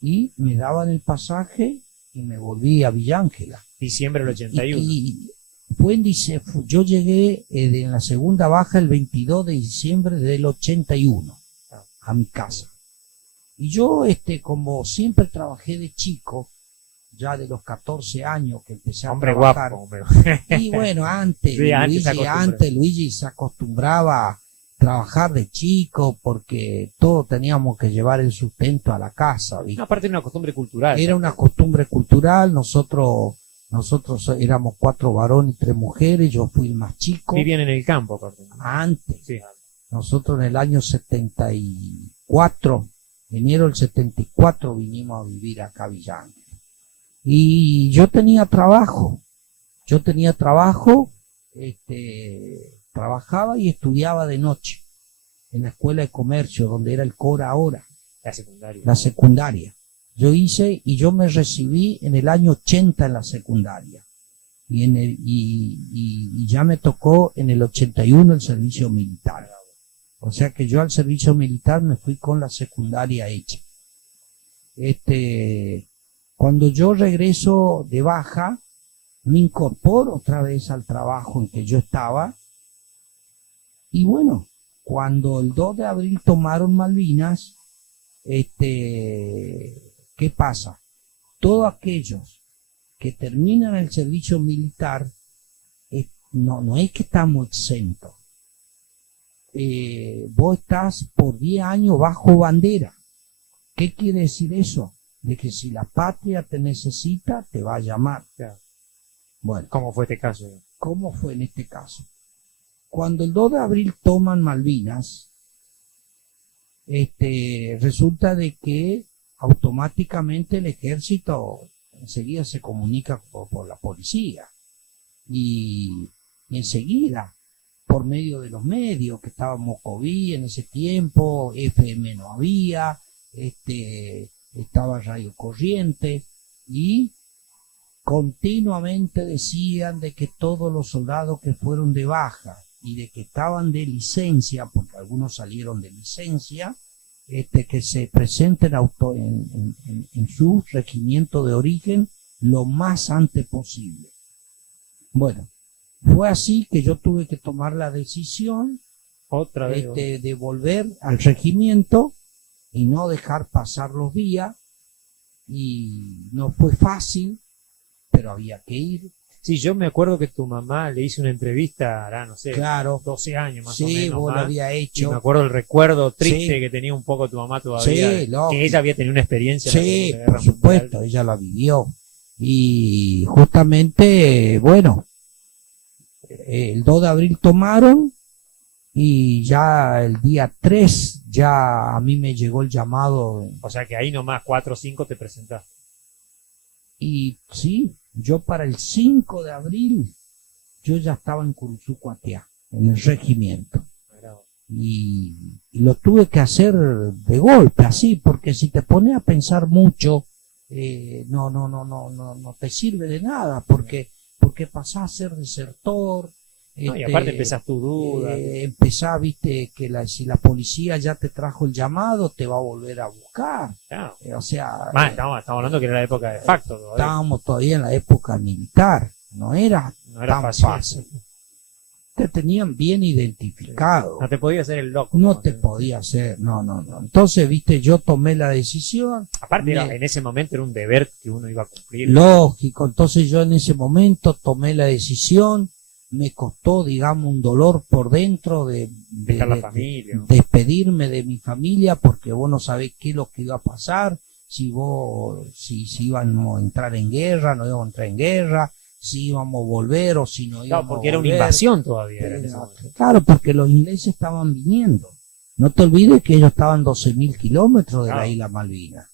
y me daban el pasaje y me volví a Villa Ángela. Diciembre del 81. Yo llegué en la segunda baja el 22 de diciembre del 81 a mi casa. Y yo, como siempre trabajé de chico, ya de los 14 años que empecé a Hombre trabajar. guapo, hombre. Y bueno, antes, Sí, Luigi se acostumbraba a trabajar de chico porque todos teníamos que llevar el sustento a la casa, ¿viste? No, aparte de una costumbre cultural. Era una costumbre cultural. Nosotros éramos 4 varones y 3 mujeres, yo fui el más chico. Vivían en el campo, aparte. Antes, Sí. nosotros en el año 74, enero del 74, vinimos a vivir acá a Villa Ángela. Y yo tenía trabajo, trabajaba y estudiaba de noche en la escuela de comercio, donde era el Cora ahora, La secundaria. la secundaria. Yo me recibí en el año 80 en la secundaria. Y ya me tocó en el 81 el servicio militar. O sea que yo al servicio militar me fui con la secundaria hecha. Cuando yo regreso de baja, me incorporo otra vez al trabajo en que yo estaba. Y bueno, cuando el 2 de abril tomaron Malvinas, ¿qué pasa? Todos aquellos que terminan el servicio militar, no es que estamos exentos. Vos estás por 10 años bajo bandera. ¿Qué quiere decir eso? De que si la patria te necesita, te va a llamar. Claro. Bueno, ¿Cómo fue este caso? ¿cómo fue en este caso? Cuando el 2 de abril toman Malvinas, resulta de que automáticamente el ejército enseguida se comunica por la policía y enseguida por medio de los medios, que estábamos COVID en ese tiempo, FM no había, estaba Radio Corriente, y continuamente decían de que todos los soldados que fueron de baja y de que estaban de licencia, porque algunos salieron de licencia, que se presenten en su regimiento de origen lo más antes posible. Bueno, fue así que yo tuve que tomar la decisión Otra vez. de volver al regimiento y no dejar pasar los días, y no fue fácil, pero había que ir. Sí, yo me acuerdo que tu mamá le hizo una entrevista, hará, no sé, Claro. 12 años más o Sí, menos. vos lo más, había y hecho. me acuerdo el recuerdo triste Sí. que tenía un poco tu mamá todavía, Sí, lógico. que ella había tenido una experiencia en la Sí, Segunda Guerra por supuesto, Mundial. ella la vivió. Y justamente, bueno, el 2 de abril tomaron, y ya el día 3 ya a mí me llegó el llamado. O sea que ahí nomás 4 o 5 te presentaste. Y sí, yo para el 5 de abril yo ya estaba en Curuzucuatiá, en el regimiento. Y lo tuve que hacer de golpe, así, porque si te pones a pensar mucho, no te sirve de nada, porque pasás a ser desertor. No, y aparte empezás tu duda. Empezás, viste, que si la policía ya te trajo el llamado, te va a volver a buscar. Claro. O sea, Estamos hablando que era la época de facto todavía. estábamos todavía en la época militar, no era No era tan fácil. fácil. Te tenían bien identificado. No te podías hacer el loco. No como te podía hacer, no. Entonces, viste, yo tomé la decisión, Aparte, en ese momento era un deber que uno iba a cumplir. lógico, entonces yo en ese momento tomé la decisión, me costó, digamos, un dolor por dentro de Dejar la familia. ¿no? despedirme de mi familia, porque vos no sabés qué es lo que iba a pasar, si íbamos a entrar en guerra, no íbamos a entrar en guerra, si íbamos a volver o si no íbamos Claro, porque a era una volver. invasión todavía. Era en ese momento. Claro, porque los ingleses estaban viniendo. No te olvides que ellos estaban 12.000 kilómetros de Claro. la isla Malvinas.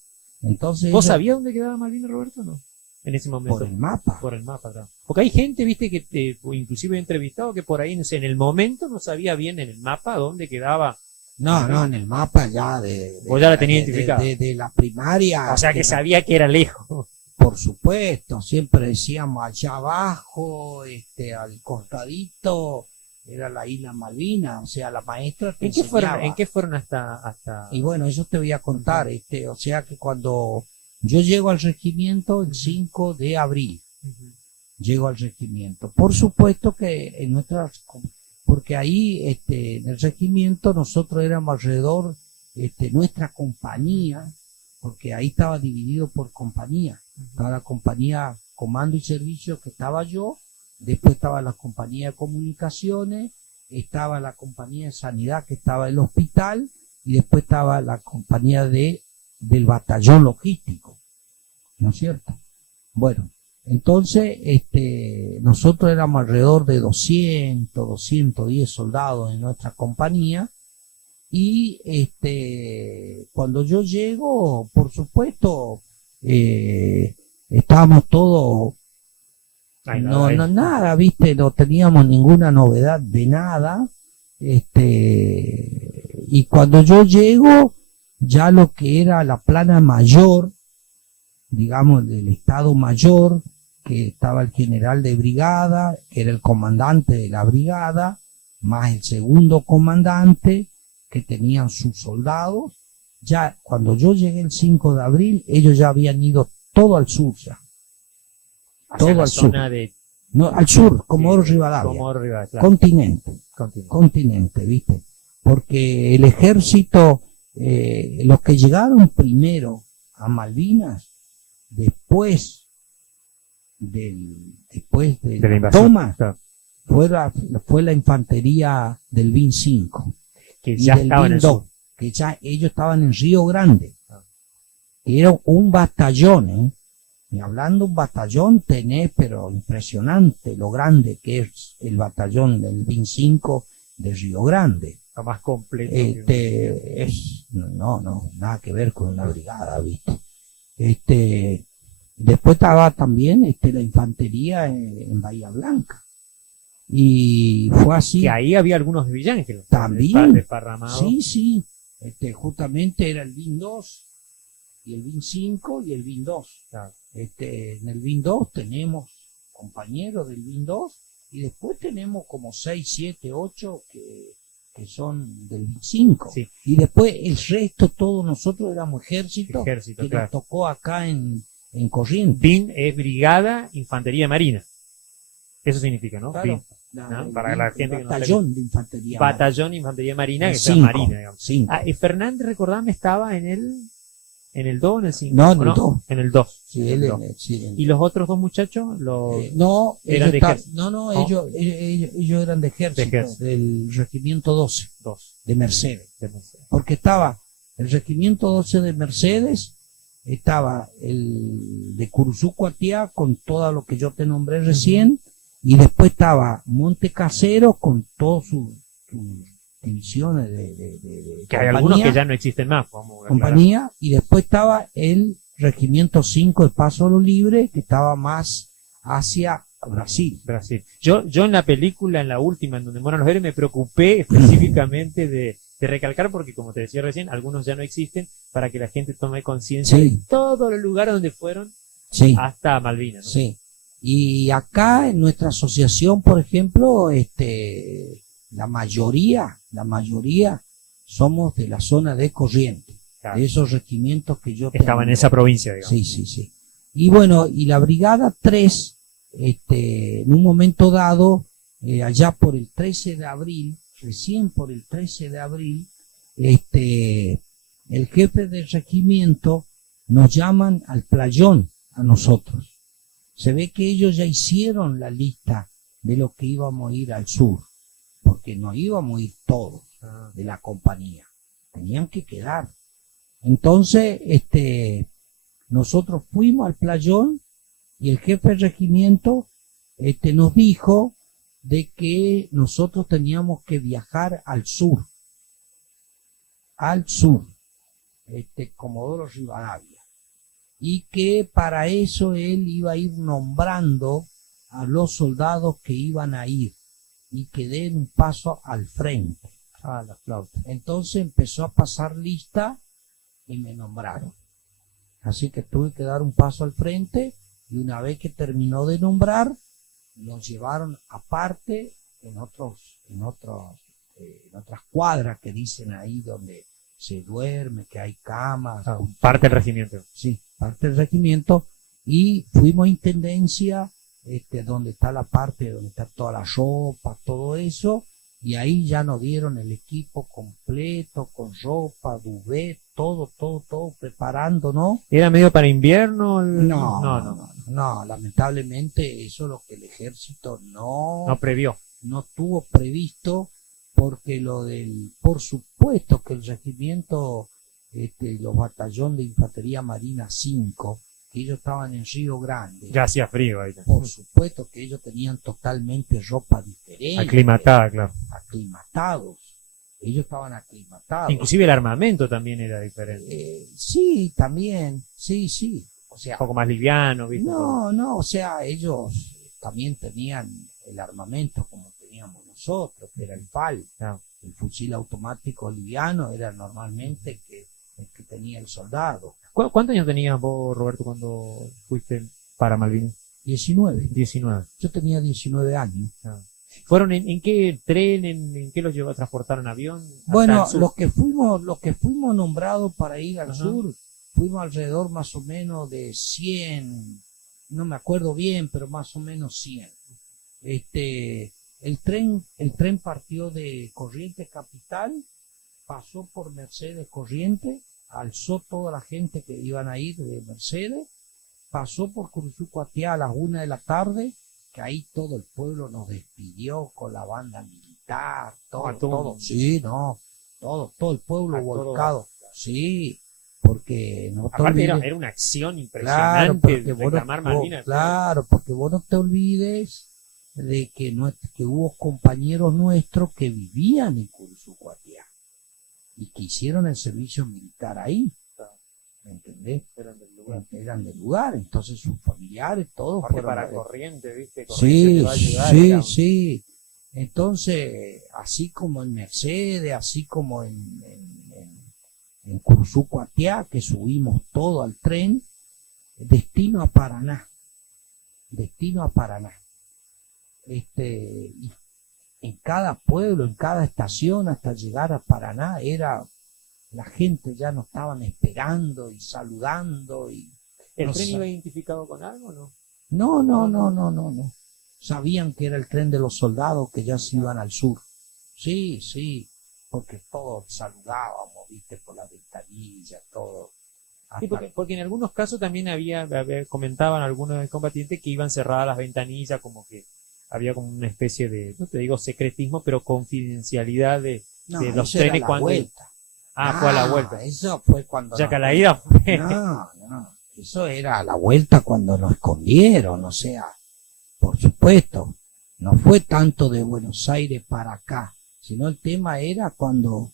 Entonces, ¿Vos ellos- sabías dónde quedaba Malvinas, Roberto, no? En ese momento. por el mapa. Por el mapa, claro. Porque hay gente, viste, que inclusive he entrevistado que por ahí, no sé, en el momento no sabía bien en el mapa dónde quedaba. No, en el mapa ya Vos ya la tenías identificada. de la primaria. O sea que sabía que era lejos. Por supuesto, siempre decíamos allá abajo, al costadito, era la isla Malvinas, o sea, la maestra te ¿En qué fueron, enseñaba. en qué fueron hasta... Y bueno, eso te voy a contar, o sea que cuando yo llego al regimiento el 5 de abril, Ujú. llego al regimiento. Por supuesto que porque ahí en el regimiento nosotros éramos alrededor, nuestra compañía, porque ahí estaba dividido por compañía. Estaba la compañía comando y servicio, que estaba yo, después estaba la compañía de comunicaciones, estaba la compañía de sanidad, que estaba el hospital, y después estaba la compañía del batallón logístico, ¿no es cierto? Bueno, entonces nosotros éramos alrededor de 210 soldados en nuestra compañía, y cuando yo llego, por supuesto, estábamos todos, Ay, nada, viste, no teníamos ninguna novedad de nada, y cuando yo llego, ya lo que era la plana mayor, digamos, del Estado Mayor, que estaba el general de brigada, que era el comandante de la brigada, más el segundo comandante, que tenían sus soldados. Ya cuando yo llegué el 5 de abril, ellos ya habían ido todo al sur ya. Hacia todo la al sur. zona de... No, al sur, Comodoro Sí, Rivadavia. Comodoro Rivadavia, claro. Continente, Continúa. continente, ¿viste? Porque el ejército, los que llegaron primero a Malvinas, después de De la la invasión. toma, Claro. fue la infantería del BIN 5 Que y ya del estaba en BIN el 2, sur. que ya ellos estaban en Río Grande, Ah. que era un batallón, ¿eh? Y hablando un batallón tenés, pero impresionante lo grande que es el batallón del BIN 5 de Río Grande. Lo más completo. Nada que ver con una brigada, ¿viste? Después estaba también la infantería en Bahía Blanca. Y fue así. Que ahí había algunos de Villángel. También. Desparramados. Sí. Justamente era el BIN 2, y el BIN 5 y el BIN 2. Claro. En el BIN 2 tenemos compañeros del BIN 2 y después tenemos como 6, 7, 8 que son del BIN 5. Sí. Y después el resto, todos nosotros éramos ejército que claro. nos tocó acá en Corrientes. BIN es Brigada Infantería Marina. Eso significa, ¿no? Claro. BIN. ¿No? Para la gente que no Batallón de Infantería Batallón de Infantería Marina, que está Cinco, Marina, digamos. 5. Ah, y Fernández, recordame, estaba en el 2 o en el 5. No, en el 2. En el 2. Sí, En el él, 2. sí, él. ¿Y los otros dos muchachos? No, eran de ejército. no, ¿No? ellos eran de ejército, del regimiento 12 Dos. de Mercedes. De Mercedes. Porque estaba el regimiento 12 de Mercedes, estaba el de Curuzú Cuatiá con todo lo que yo te nombré recién, y después estaba Monte Casero con todas sus divisiones de Que hay algunos que ya no existen más. Vamos a aclarar. compañía, y después estaba el regimiento 5 de Paso a lo Libre, que estaba más hacia Brasil. Brasil. Yo en la película, en la última, en donde mueran los héroes, me preocupé específicamente de recalcar, porque como te decía recién, algunos ya no existen, para que la gente tome conciencia Sí. de todos los lugares donde fueron Sí, hasta Malvinas, ¿no? sí. Y acá en nuestra asociación, por ejemplo, la mayoría somos de la zona de Corrientes, Claro. de esos regimientos que yo Estaba en tengo. esa provincia, digamos. Sí, sí, sí. Y bueno, y la Brigada 3, en un momento dado, allá por el 13 de abril, recién por el 13 de abril, el jefe del regimiento nos llaman al playón a nosotros. Se ve que ellos ya hicieron la lista de lo que íbamos a ir al sur, porque no íbamos a ir todos Ah, de la compañía, tenían que quedar. Entonces, nosotros fuimos al playón y el jefe del regimiento nos dijo de que nosotros teníamos que viajar al sur, Comodoro Rivadavia, y que para eso él iba a ir nombrando a los soldados que iban a ir y que den un paso al frente. la flauta. Entonces empezó a pasar lista y me nombraron. Así que tuve que dar un paso al frente y una vez que terminó de nombrar, nos llevaron aparte en otras cuadras que dicen ahí donde se duerme, que hay camas. Parte del regimiento. Sí, parte del regimiento, y fuimos a intendencia, donde está la parte, donde está toda la ropa, todo eso, y ahí ya nos dieron el equipo completo, con ropa, duvet, todo preparando, ¿no? ¿Era medio para invierno? No, lamentablemente eso es lo que el ejército No previó. no tuvo previsto, porque por supuesto que el regimiento, los batallones de Infantería Marina 5, que ellos estaban en Río Grande, Ya hacía frío ahí. por supuesto que ellos tenían totalmente ropa diferente, Aclimatada, claro. aclimatados, ellos estaban aclimatados. Inclusive el armamento también era diferente. Sí, también, sí, o sea, Un poco más liviano, ¿viste? no, o sea, ellos también tenían el armamento como teníamos nosotros, que era el FAL, Claro. el fusil automático liviano era normalmente el que tenía el soldado. ¿Cuántos años tenías vos, Roberto, cuando fuiste para Malvinas? 19, 19. yo tenía 19 años. ¿Fueron en qué tren, en qué los llevó a transportar en avión? Hasta Bueno, el sur? los que fuimos nombrados para ir al Ajá. sur, fuimos alrededor más o menos de 100, no me acuerdo bien, pero más o menos 100. El tren partió de Corrientes Capital, pasó por Mercedes Corrientes, alzó toda la gente que iban a ir de Mercedes, pasó por Curuzú Cuatiá a las 1 de la tarde, que ahí todo el pueblo nos despidió con la banda militar, todo. Sí, no, todo el pueblo volcado. Sí, porque no te Aparte era olvides. una acción Claro, impresionante porque de vos reclamar Malvinas. claro, porque vos no te olvides de que hubo compañeros nuestros que vivían en Curuzú Cuatiá y que hicieron el servicio militar ahí. ¿Me entendés? Eran del lugar, entonces sus familiares, todos Aparte fueron. para Corrientes, ¿viste? Corrientes Sí, te va a ayudar, sí, digamos. sí. Entonces, así como en Mercedes, así como en Curuzú-Cuatiá, que subimos todo al tren, destino a Paraná. Destino a Paraná. Y en cada pueblo, en cada estación, hasta llegar a Paraná, la gente ya nos estaban esperando y saludando. ¿El no tren sé. iba identificado con algo o no? No. Sabían que era el tren de los soldados que ya se iban al sur. Sí, porque todos saludábamos, viste, por la ventanilla, todo. Sí, porque en algunos casos también comentaban algunos combatientes que iban cerradas las ventanillas, como que había como una especie de, no te digo secretismo, pero confidencialidad de los eso era trenes la cuando... vuelta. fue a la vuelta. Eso fue cuando... Ya que a la ida fue... No, eso era a la vuelta cuando nos escondieron, o sea, por supuesto, no fue tanto de Buenos Aires para acá, sino el tema era cuando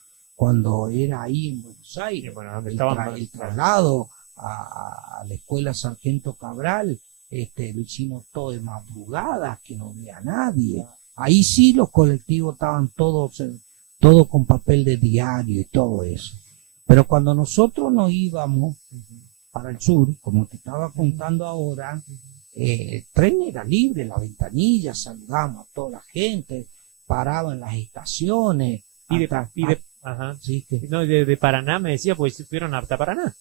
era ahí en Buenos Aires, bueno, donde el estaban traslado a la escuela Sargento Cabral, lo hicimos todo de madrugada, que no había nadie. Ahí sí los colectivos estaban todos con papel de diario y todo eso. Pero cuando nosotros nos íbamos para el sur, como te estaba contando ahora, el tren era libre, la ventanilla, saludamos a toda la gente, paraba en las estaciones. De Paraná me decía, pues fueron hasta Paraná.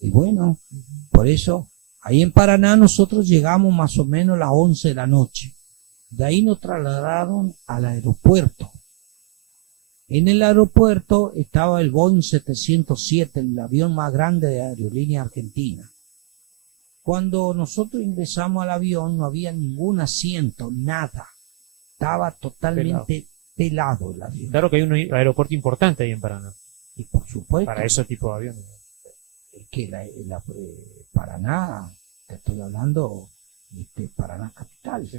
Y bueno, por eso, ahí en Paraná nosotros llegamos más o menos a las 11 de la noche. De ahí nos trasladaron al aeropuerto. En el aeropuerto estaba el Boeing 707, el avión más grande de Aerolínea Argentina. Cuando nosotros ingresamos al avión no había ningún asiento, nada. Estaba totalmente pelado el avión. Claro que hay un aeropuerto importante ahí en Paraná. Y por supuesto. Para ese tipo de aviones. Es que Paraná, te estoy hablando, Paraná capital. Sí.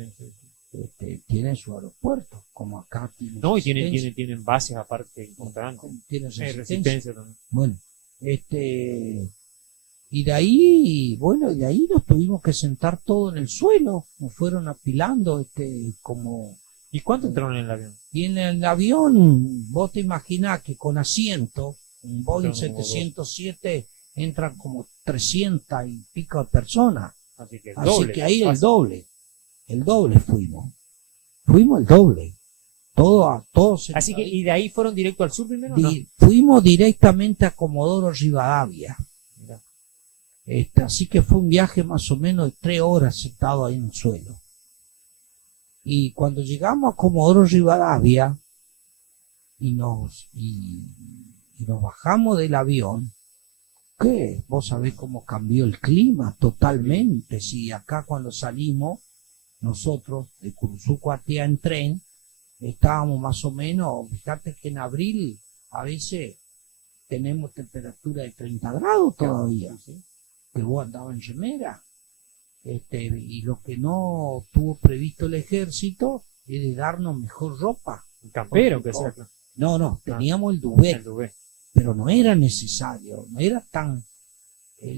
Tiene su aeropuerto, como acá tiene. No, y tienen bases aparte importantes. Tiene resistencia también. Bueno, y de ahí nos tuvimos que sentar todo en el suelo, nos fueron apilando, como. ¿Y cuánto entraron en el avión? Y en el avión, vos te imaginás que con asiento, un Boeing 707 entran como 300 y pico de personas. Así que ahí el doble fuimos el doble, todos. Así que, ¿y de ahí fueron directo al sur primero? ¿No? Fuimos directamente a Comodoro Rivadavia. Así que fue un viaje más o menos de 3 horas sentado ahí en el suelo. Y cuando llegamos a Comodoro Rivadavia y nos bajamos del avión, ¿qué? Vos sabés cómo cambió el clima totalmente. Si acá cuando salimos nosotros de Curuzú-Cuatiá en tren, estábamos más o menos, fíjate que en abril a veces tenemos temperatura de 30 grados todavía, ¿sí? Que vos andabas en remera. Y lo que no tuvo previsto el ejército es de darnos mejor ropa. Un campero, que sea. No, teníamos el duvet, pero no era necesario, no era tan...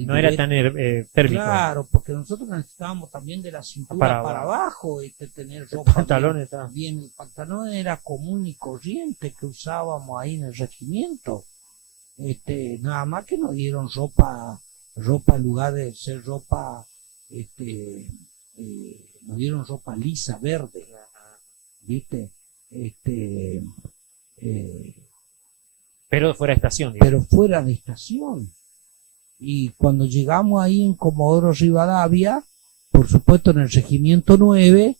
No era tan térmico. Claro, porque nosotros necesitábamos también de la cintura para abajo, tener ropa. El pantalón bien, el pantalón era común y corriente que usábamos ahí en el regimiento. Nada más que nos dieron ropa en lugar de ser ropa, nos dieron ropa lisa, verde, ¿viste? Pero fuera de estación. Pero fuera de estación. Y cuando llegamos ahí en Comodoro Rivadavia, por supuesto en el regimiento 9,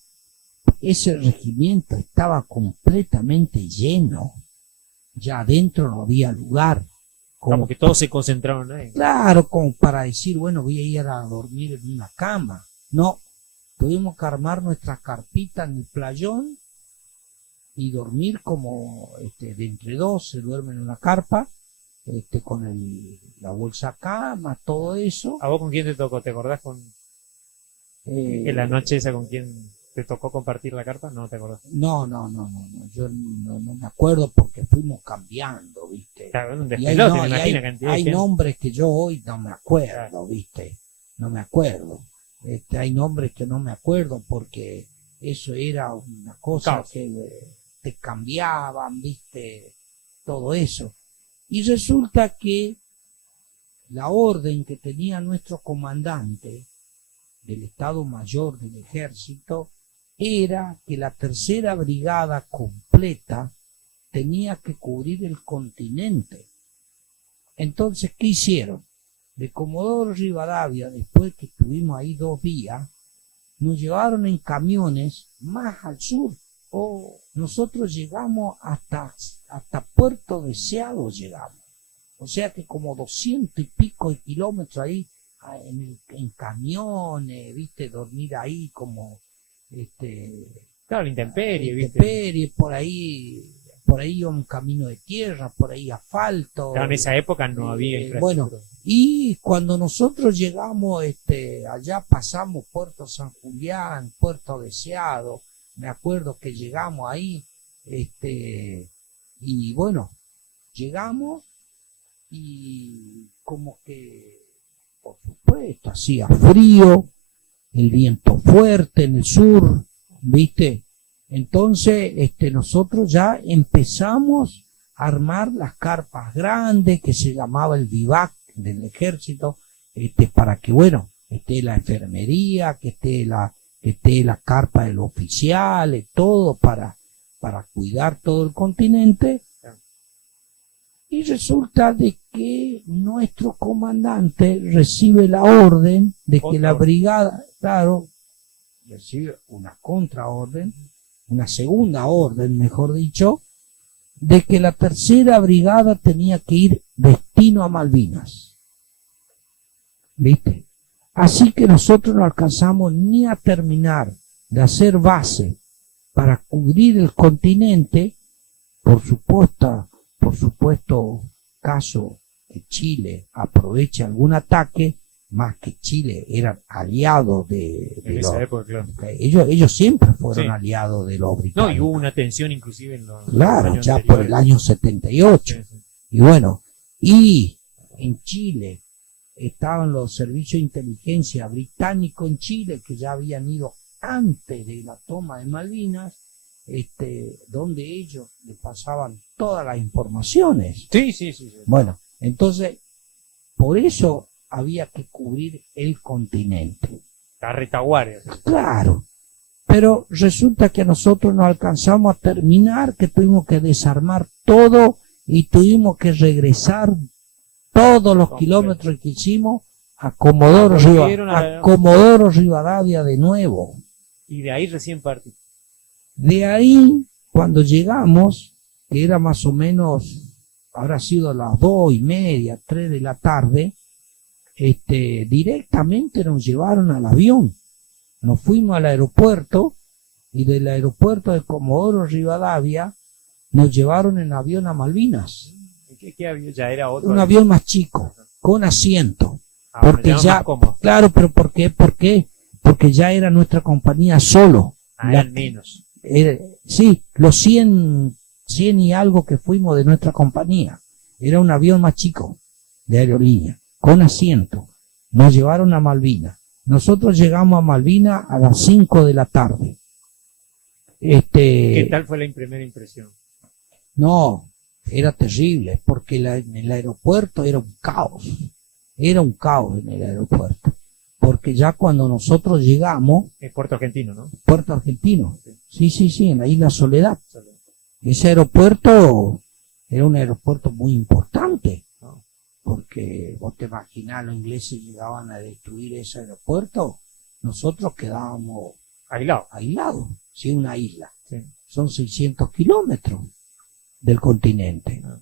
ese regimiento estaba completamente lleno. Ya adentro no había lugar. Como que todos se concentraron ahí. Claro, como para decir, bueno, voy a ir a dormir en una cama. No, tuvimos que armar nuestra carpita en el playón y dormir como de entre dos, se duerme en una carpa. Con la bolsa cama, todo eso. ¿A vos con quién te tocó? ¿Te acordás en la noche esa con quién te tocó compartir la carpa? ¿No te acordás? No, yo no me acuerdo porque fuimos cambiando, ¿viste? Claro, un despelote, me imagino. Hay nombres que yo hoy no me acuerdo, claro. ¿Viste? No me acuerdo. Hay nombres que no me acuerdo porque eso era una cosa que te cambiaban, ¿viste? Todo eso. Y resulta que la orden que tenía nuestro comandante del Estado Mayor del Ejército era que la tercera brigada completa tenía que cubrir el continente. Entonces, ¿qué hicieron? De Comodoro Rivadavia, después que estuvimos ahí 2 días, nos llevaron en camiones más al sur. Nosotros llegamos hasta Puerto Deseado llegamos. O sea que como 200 y pico de kilómetros ahí, en camiones, viste, dormir ahí como, Claro, la intemperie, ¿viste? intemperie, por ahí un camino de tierra, por ahí asfalto. Claro, en esa época no había Bueno, infraestructura. y cuando nosotros llegamos, allá pasamos Puerto San Julián, Puerto Deseado, me acuerdo que llegamos ahí, y bueno, llegamos y como que, por supuesto, hacía frío, el viento fuerte en el sur, ¿viste? Entonces, nosotros ya empezamos a armar las carpas grandes que se llamaba el vivac del ejército, para que, bueno, esté la enfermería, que esté la carpa del oficial, todo para cuidar todo el continente. Y resulta de que nuestro comandante recibe la orden de que la brigada, claro, recibe una contraorden, una segunda orden, mejor dicho, de que la tercera brigada tenía que ir destino a Malvinas. ¿Viste? Así que nosotros no alcanzamos ni a terminar de hacer base para cubrir el continente, por supuesto, caso que Chile aproveche algún ataque, más que Chile eran aliados de En los, esa época, claro. ellos siempre fueron Sí. aliados de los No, británicos. y hubo una tensión inclusive en los Claro, años ya por el anteriores. año 78. Sí, sí. Y bueno, y en Chile estaban los servicios de inteligencia británicos en Chile, que ya habían ido antes de la toma de Malvinas, donde ellos le pasaban todas las informaciones. Sí, sí, sí, sí. Bueno, entonces, por eso había que cubrir el continente. La retaguardia. Claro, pero resulta que a nosotros no alcanzamos a terminar, que tuvimos que desarmar todo y tuvimos que regresar todos los kilómetros que hicimos a Comodoro Rivadavia de nuevo. Y de ahí recién partí. De ahí, cuando llegamos, que era más o menos, habrá sido las 2:30, 3 de la tarde, directamente nos llevaron al avión. Nos fuimos al aeropuerto y del aeropuerto de Comodoro Rivadavia nos llevaron en avión a Malvinas. ¿Qué avión? Ya era otro. Un avión más chico, con asiento. Ah, Porque bueno, ya, más cómodo. claro, pero ¿por qué? Porque ya era nuestra compañía solo. Al menos. Sí, los 100 y algo que fuimos de nuestra compañía. Era un avión más chico de aerolínea, con asiento. Nos llevaron a Malvinas. Nosotros llegamos a Malvinas a las 5 de la tarde. ¿Qué tal fue la primera impresión? No, era terrible, porque en el aeropuerto era un caos. Era un caos en el aeropuerto. Porque ya cuando nosotros llegamos, Es Puerto Argentino, ¿no? Puerto Argentino, sí, en la isla Soledad. Ese aeropuerto era un aeropuerto muy importante, No. porque vos te imaginás, los ingleses llegaban a destruir ese aeropuerto, nosotros quedábamos Aislado. aislados, sí, una isla. Sí. Son 600 kilómetros del continente, Ah.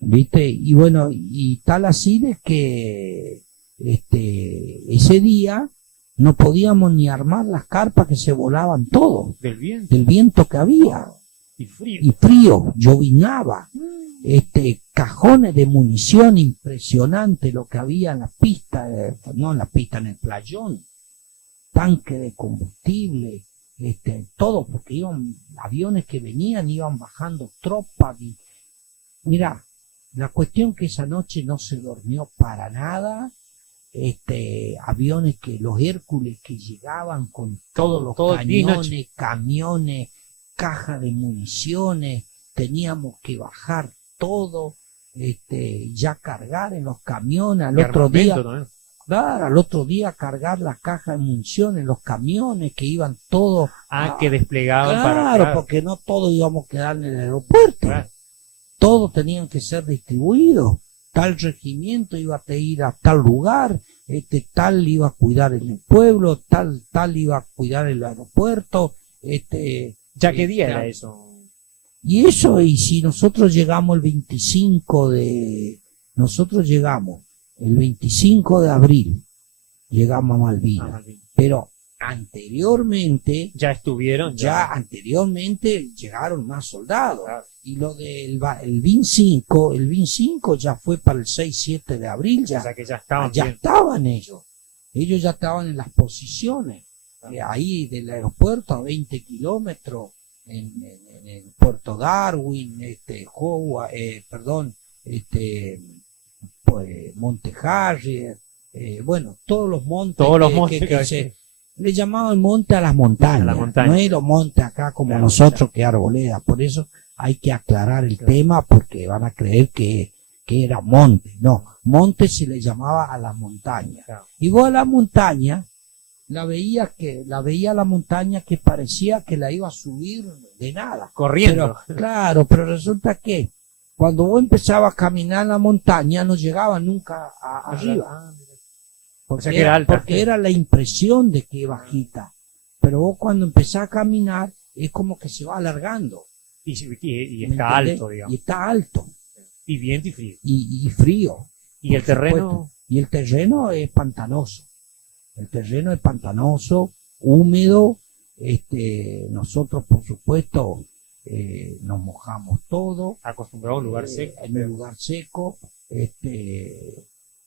¿viste? Y bueno, y tal así de que ese día no podíamos ni armar las carpas, que se volaban todo Del viento. del viento que había. Y frío. Y frío, llovinaba, cajones de munición impresionante lo que había en la pista, no en la pista, en el playón, tanque de combustible, todo, porque iban aviones que venían, iban bajando tropas. Mira, la cuestión que esa noche no se durmió para nada. Aviones los Hércules que llegaban con todos los todo día y noche. camiones, cajas de municiones, teníamos que bajar todo, ya cargar en los camiones, al Y otro día, armamento también. claro, al otro día cargar las cajas de munición en los camiones que iban todos. Que desplegaban Claro, para... porque no todos íbamos a quedar en el aeropuerto. Claro. Todos tenían que ser distribuidos. Tal regimiento iba a ir a tal lugar, tal iba a cuidar el pueblo, tal iba a cuidar el aeropuerto. ¿Ya qué día era eso? Y eso, y si nosotros llegamos nosotros llegamos el 25 de abril, llegamos a Malvinas, pero anteriormente, Ya estuvieron. anteriormente llegaron más soldados. Claro. Y lo del el BIN 5, el BIN 5 ya fue para el 6-7 de abril, O sea que ya estaban ya bien. estaban ellos ya estaban en las posiciones, ahí del aeropuerto a 20 kilómetros, en Puerto Darwin, Monte Harrier, bueno, todos los montes, Todos los montes que le llamaban monte a las montañas, A la montaña. no era monte acá como Claro, nosotros que arboleda, por eso hay que aclarar el tema porque van a creer que era monte, no, monte se le llamaba a la montaña, Claro. y vos a la montaña la veía a la montaña que parecía que la iba a subir de nada, Corriendo. pero, claro, pero resulta que cuando vos empezabas a caminar la montaña no llegaba nunca arriba. O sea que era alta. Porque era la impresión de que es bajita. Pero vos cuando empezás a caminar es como que se va alargando. Y ¿me está entendés? alto, digamos. Y está alto. Y viento y frío. Y frío. Y el por terreno... supuesto. Y el terreno es pantanoso. El terreno es pantanoso, húmedo. Nosotros, por supuesto, nos mojamos todo. Acostumbrado a un lugar seco. En un lugar seco.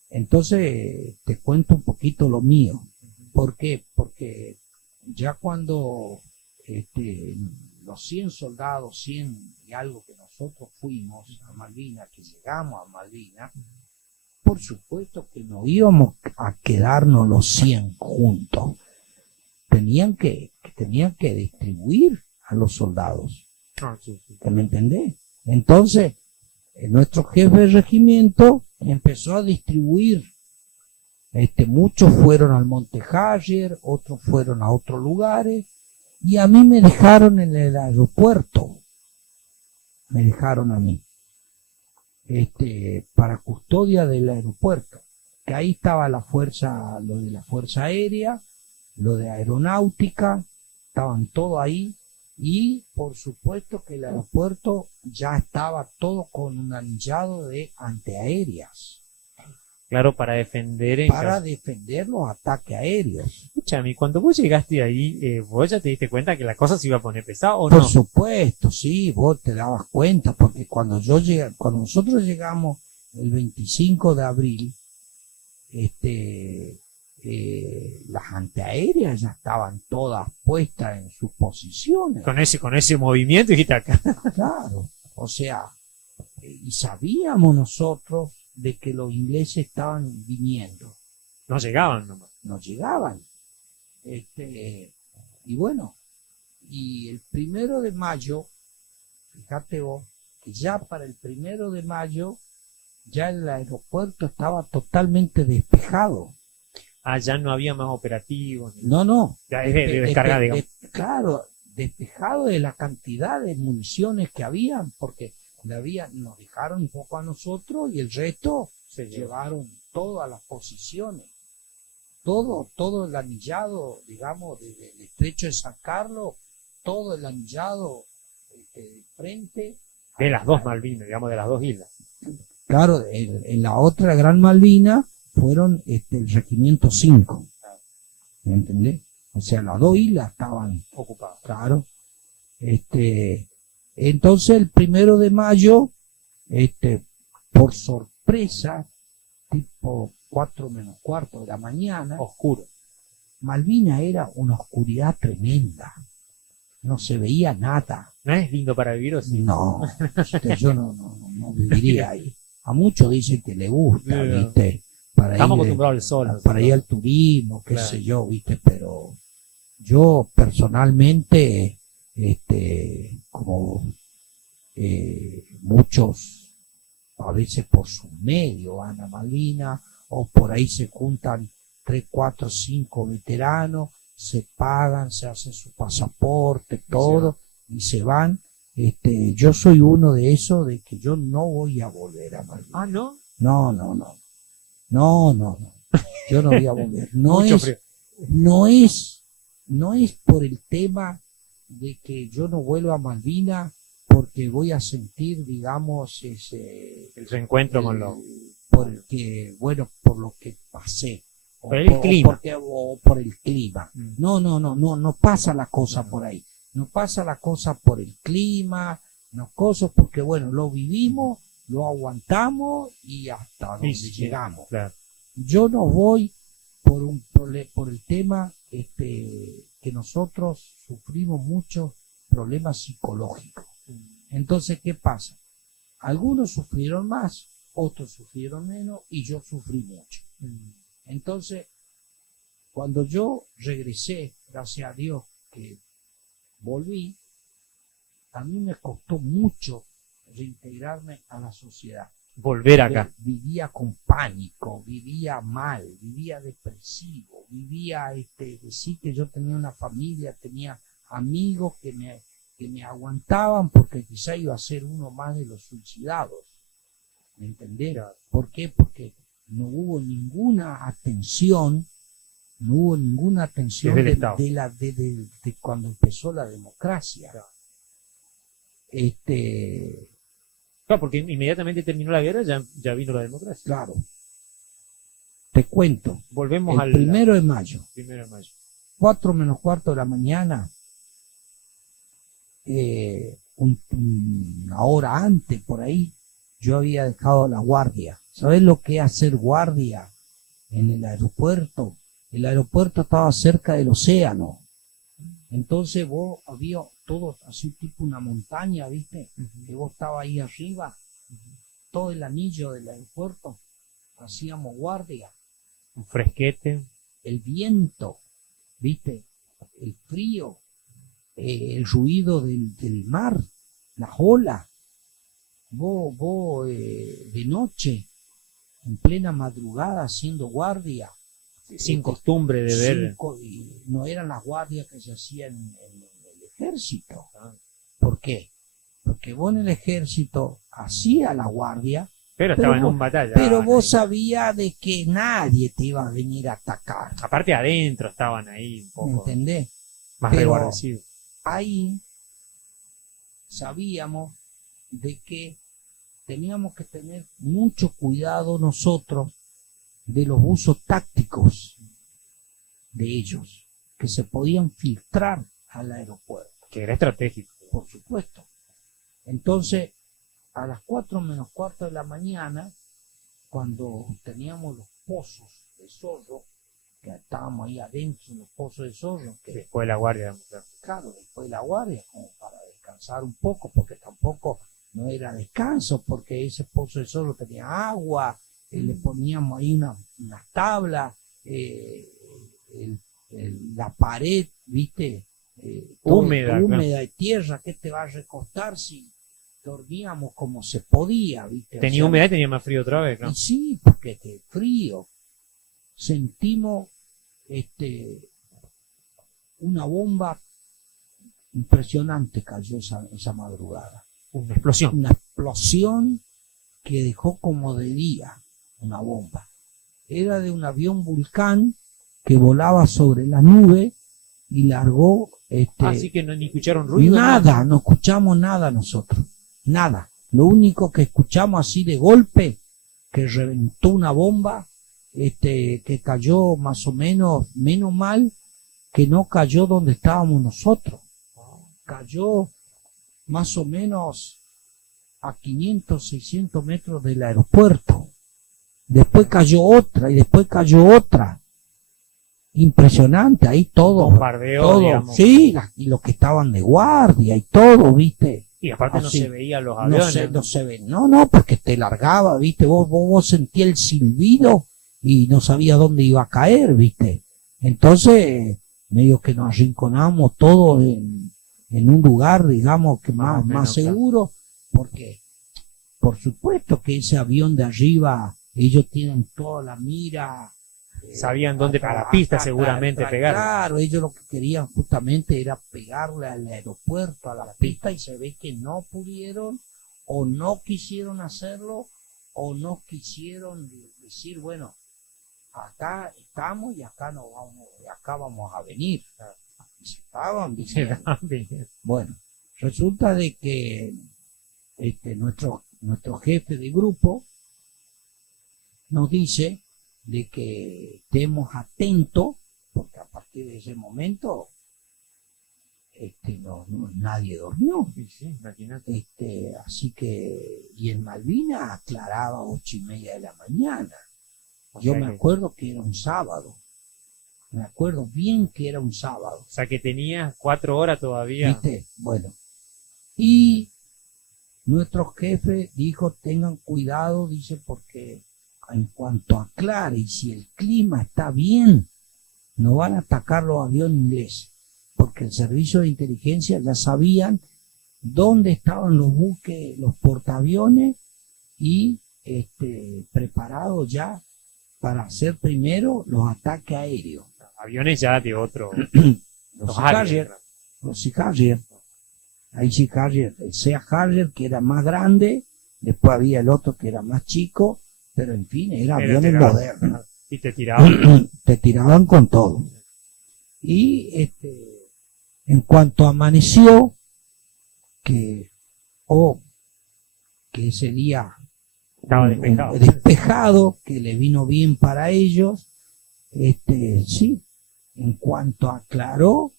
Entonces, te cuento un poquito lo mío. ¿Por qué? Porque ya cuando los 100 soldados, 100 y algo que nosotros fuimos a Malvinas, que llegamos a Malvinas, por supuesto que no íbamos a quedarnos los 100 juntos. Tenían que distribuir a los soldados. Sí. ¿Me entendés? Entonces, nuestro jefe de regimiento empezó a distribuir. Muchos fueron al Monte Harrier, otros fueron a otros lugares, y a mí me dejaron en el aeropuerto. Me dejaron a mí. Para custodia del aeropuerto. Que ahí estaba lo de la Fuerza Aérea, lo de Aeronáutica, estaban todo ahí. Y por supuesto que el aeropuerto ya estaba todo con un anillado de antiaéreas. Claro, para defender... Para defender los ataques aéreos. Escúchame, cuando vos llegaste ahí, ¿vos ya te diste cuenta que la cosa se iba a poner pesada o Por no? supuesto, sí, vos te dabas cuenta, porque cuando nosotros llegamos el 25 de abril, las antiaéreas ya estaban todas puestas en sus posiciones. Con ese movimiento dijiste acá. Claro, o sea, y sabíamos nosotros de que los ingleses estaban viniendo, No llegaban nomás. no llegaban. Y bueno, y el 1 de mayo, fíjate vos, que ya para el 1 de mayo, ya el aeropuerto estaba totalmente despejado. Ya no había más operativos. No. Ya es de descarga, digamos. Claro, despejado de la cantidad de municiones que habían, porque nos dejaron un poco a nosotros y el resto se llevaron todas las posiciones. Todo el anillado, digamos, del estrecho de San Carlos, todo el anillado de frente. De las dos Malvinas, digamos, de las dos islas. Claro, en la otra Gran Malvina fueron el regimiento 5. ¿Me entendés? O sea, las dos islas estaban Ocupadas. claro. Entonces el 1 de mayo, por sorpresa, tipo 4 menos cuarto de la mañana, Oscuro. Malvina era una oscuridad tremenda. No se veía nada. ¿No es lindo para vivir o sí? No, yo no viviría ahí. A muchos dicen que le gusta, Sí, ¿viste? Estamos acostumbrados al sol. Para ir al turismo, qué Claro. sé yo, ¿viste? Pero yo personalmente, como muchos a veces por sus medios van a Malvinas, o por ahí se juntan 3, 4, 5 veteranos, se pagan, se hacen su pasaporte, todo, y se van. Yo soy uno de esos, de que yo no voy a volver a Malvinas. Ah, ¿no? No, no, no. No, no, no. Yo no voy a volver. No Mucho es, frío. no es por el tema de que yo no vuelva a Malvinas porque voy a sentir, digamos, El reencuentro con los... porque, bueno, por lo que pasé. O Por el clima. O por el clima. No, no, no, no, no pasa la cosa por ahí. No pasa la cosa por el clima, no cosas, porque bueno, lo vivimos, lo aguantamos y hasta donde llegamos. Claro. Yo no voy por el tema que nosotros sufrimos muchos problemas psicológicos. Entonces, ¿qué pasa? Algunos sufrieron más, otros sufrieron menos y yo sufrí mucho. Entonces, cuando yo regresé, gracias a Dios que volví, a mí me costó mucho reintegrarme a la sociedad. Volver acá. Vivía con pánico, vivía mal, vivía depresivo, vivía, decir que yo tenía una familia, tenía amigos que me aguantaban porque quizá iba a ser uno más de los suicidados. ¿Me entendés? ¿Por qué? Porque no hubo ninguna atención Desde el Estado. de cuando empezó la democracia. Claro. Claro, porque inmediatamente terminó la guerra, ya vino la democracia. Claro. Te cuento. Volvemos El 1 de mayo, 1 de mayo. 4 menos cuarto de la mañana, una hora antes por ahí, yo había dejado la guardia. ¿Sabés lo que es hacer guardia en el aeropuerto? El aeropuerto estaba cerca del océano. Entonces vos había todo así tipo una montaña, ¿viste? Que vos estabas ahí arriba, todo el anillo del aeropuerto, hacíamos guardia. Un fresquete. El viento, ¿viste? El frío, el ruido del mar, las olas. Vos de noche, en plena madrugada, haciendo guardia. Sin costumbre de ver. No eran las guardias que se hacían en el ejército. ¿Por qué? Porque vos en el ejército hacías la guardia, Pero estaba en un batalla. pero vos sabías de que nadie te iba a venir a atacar. Aparte adentro estaban ahí un ¿Me poco entendés? más Pero resguardecidos. ahí sabíamos de que teníamos que tener mucho cuidado nosotros de los usos tácticos de ellos, que se podían filtrar al aeropuerto. Que era estratégico. Por supuesto. Entonces, a las 4 menos cuarto de la mañana, cuando teníamos los pozos de zorro, que estábamos ahí adentro en los pozos de zorro, que Después de la guardia. claro, después de la guardia, como para descansar un poco, porque tampoco no era descanso, porque ese pozo de zorro tenía agua, le poníamos ahí unas tablas, la pared, ¿viste? Húmeda de tierra, que te va a recostar si dormíamos como se podía, ¿viste? Tenía humedad y tenía más frío otra vez, ¿no? Y sí, porque frío. Sentimos una bomba impresionante cayó esa madrugada. Una explosión. Una explosión que dejó como de día una bomba. Era de un avión Vulcán que volaba sobre la nube y largó Así que ni escucharon ruido. nada, no escuchamos nada nosotros, nada. Lo único que escuchamos así de golpe, que reventó una bomba, que cayó más o menos mal, que no cayó donde estábamos nosotros. Cayó más o menos a 500, 600 metros del aeropuerto. Después cayó otra y después cayó otra. Impresionante, ahí todo. Bombardeo, todo, digamos. sí, y los que estaban de guardia y todo, ¿viste? Y aparte no Así. se veían los No aviones. no se ve, no, porque te largaba, ¿viste? Vos sentías el silbido y no sabías dónde iba a caer, ¿viste? Entonces, medio que nos arrinconamos todos en un lugar, digamos, que más Más o menos, seguro, porque por supuesto que ese avión de arriba, ellos tienen toda la mira. Sabían dónde, a la pista seguramente pegar. Claro, ellos lo que querían justamente era pegarle al aeropuerto, a la pista, y se ve que no pudieron, o no quisieron hacerlo, o no quisieron decir, bueno, acá estamos y acá no vamos, acá vamos a venir. Y se estaban viniendo. Bueno, resulta de que nuestro jefe de grupo nos dice de que estemos atentos, porque a partir de ese momento nadie durmió. Sí, imagínate. Así que, y en Malvinas aclaraba 8:30 de la mañana. Yo me acuerdo que era un sábado. Me acuerdo bien que era un sábado. O sea que tenías 4 horas todavía. ¿Viste? Bueno. Y nuestro jefe dijo, tengan cuidado, dice, porque en cuanto aclare y si el clima está bien, no van a atacar los aviones ingleses, porque el servicio de inteligencia ya sabían dónde estaban los buques, los portaaviones, y preparados ya para hacer primero los ataques aéreos. Aviones ya de otro. Los Harrier, hay Sea Harrier, el Sea Harrier que era más grande, después había el otro que era más chico, pero en fin, eran aviones modernos. Y te tiraban. Te tiraban con todo. Y en cuanto amaneció, que ese día Estaba despejado. despejado, que le vino bien para ellos, sí, en cuanto aclaró,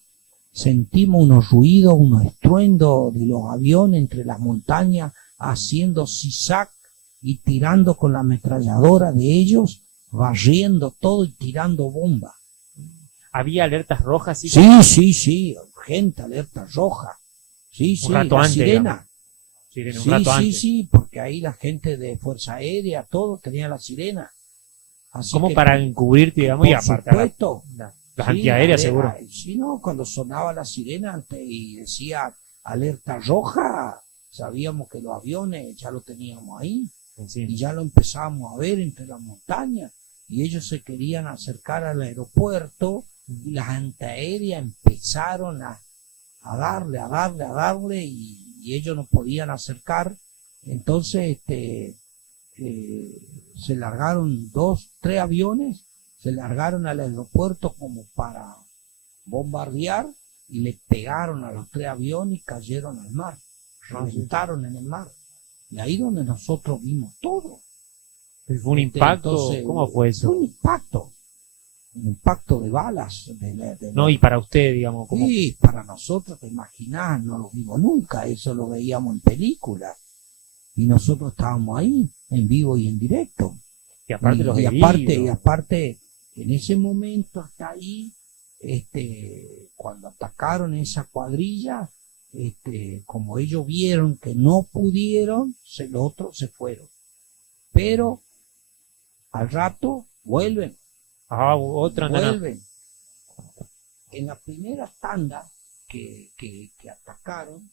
sentimos unos ruidos, unos estruendos de los aviones entre las montañas, haciendo zigzag y tirando con la ametralladora de ellos, barriendo todo y tirando bombas. Había alertas rojas. Sí, urgente, alerta roja. Sí, Un rato la antes, sirena. Sirena, un rato antes. Sí, porque ahí la gente de Fuerza Aérea, todo tenía la sirena. Así como que, para encubrirte, digamos, y por aparte. supuesto. Las Sí, antiaéreas, seguro. Sí, no, cuando sonaba la sirena y decía alerta roja, sabíamos que los aviones ya lo teníamos ahí. Encima. Y ya lo empezamos a ver entre las montañas, y ellos se querían acercar al aeropuerto, y las antiaéreas empezaron a darle, y ellos no podían acercar. Entonces se largaron 2, 3 aviones, se largaron al aeropuerto como para bombardear, y le pegaron a los 3 aviones y cayeron al mar, reventaron en el mar. Y ahí donde nosotros vimos todo. ¿Fue un impacto? Entonces, ¿Cómo fue eso? Fue un impacto de balas. No, y para usted, digamos, ¿cómo? Sí, para nosotros, te imaginás, no lo vimos nunca, eso lo veíamos en películas. Y nosotros estábamos ahí, en vivo y en directo. Y aparte los y heridos. aparte, en ese momento hasta ahí, cuando atacaron esa cuadrilla, como ellos vieron que no pudieron, los otros se fueron. Pero al rato vuelven. Otra nana. Vuelven. En la primera tanda que atacaron,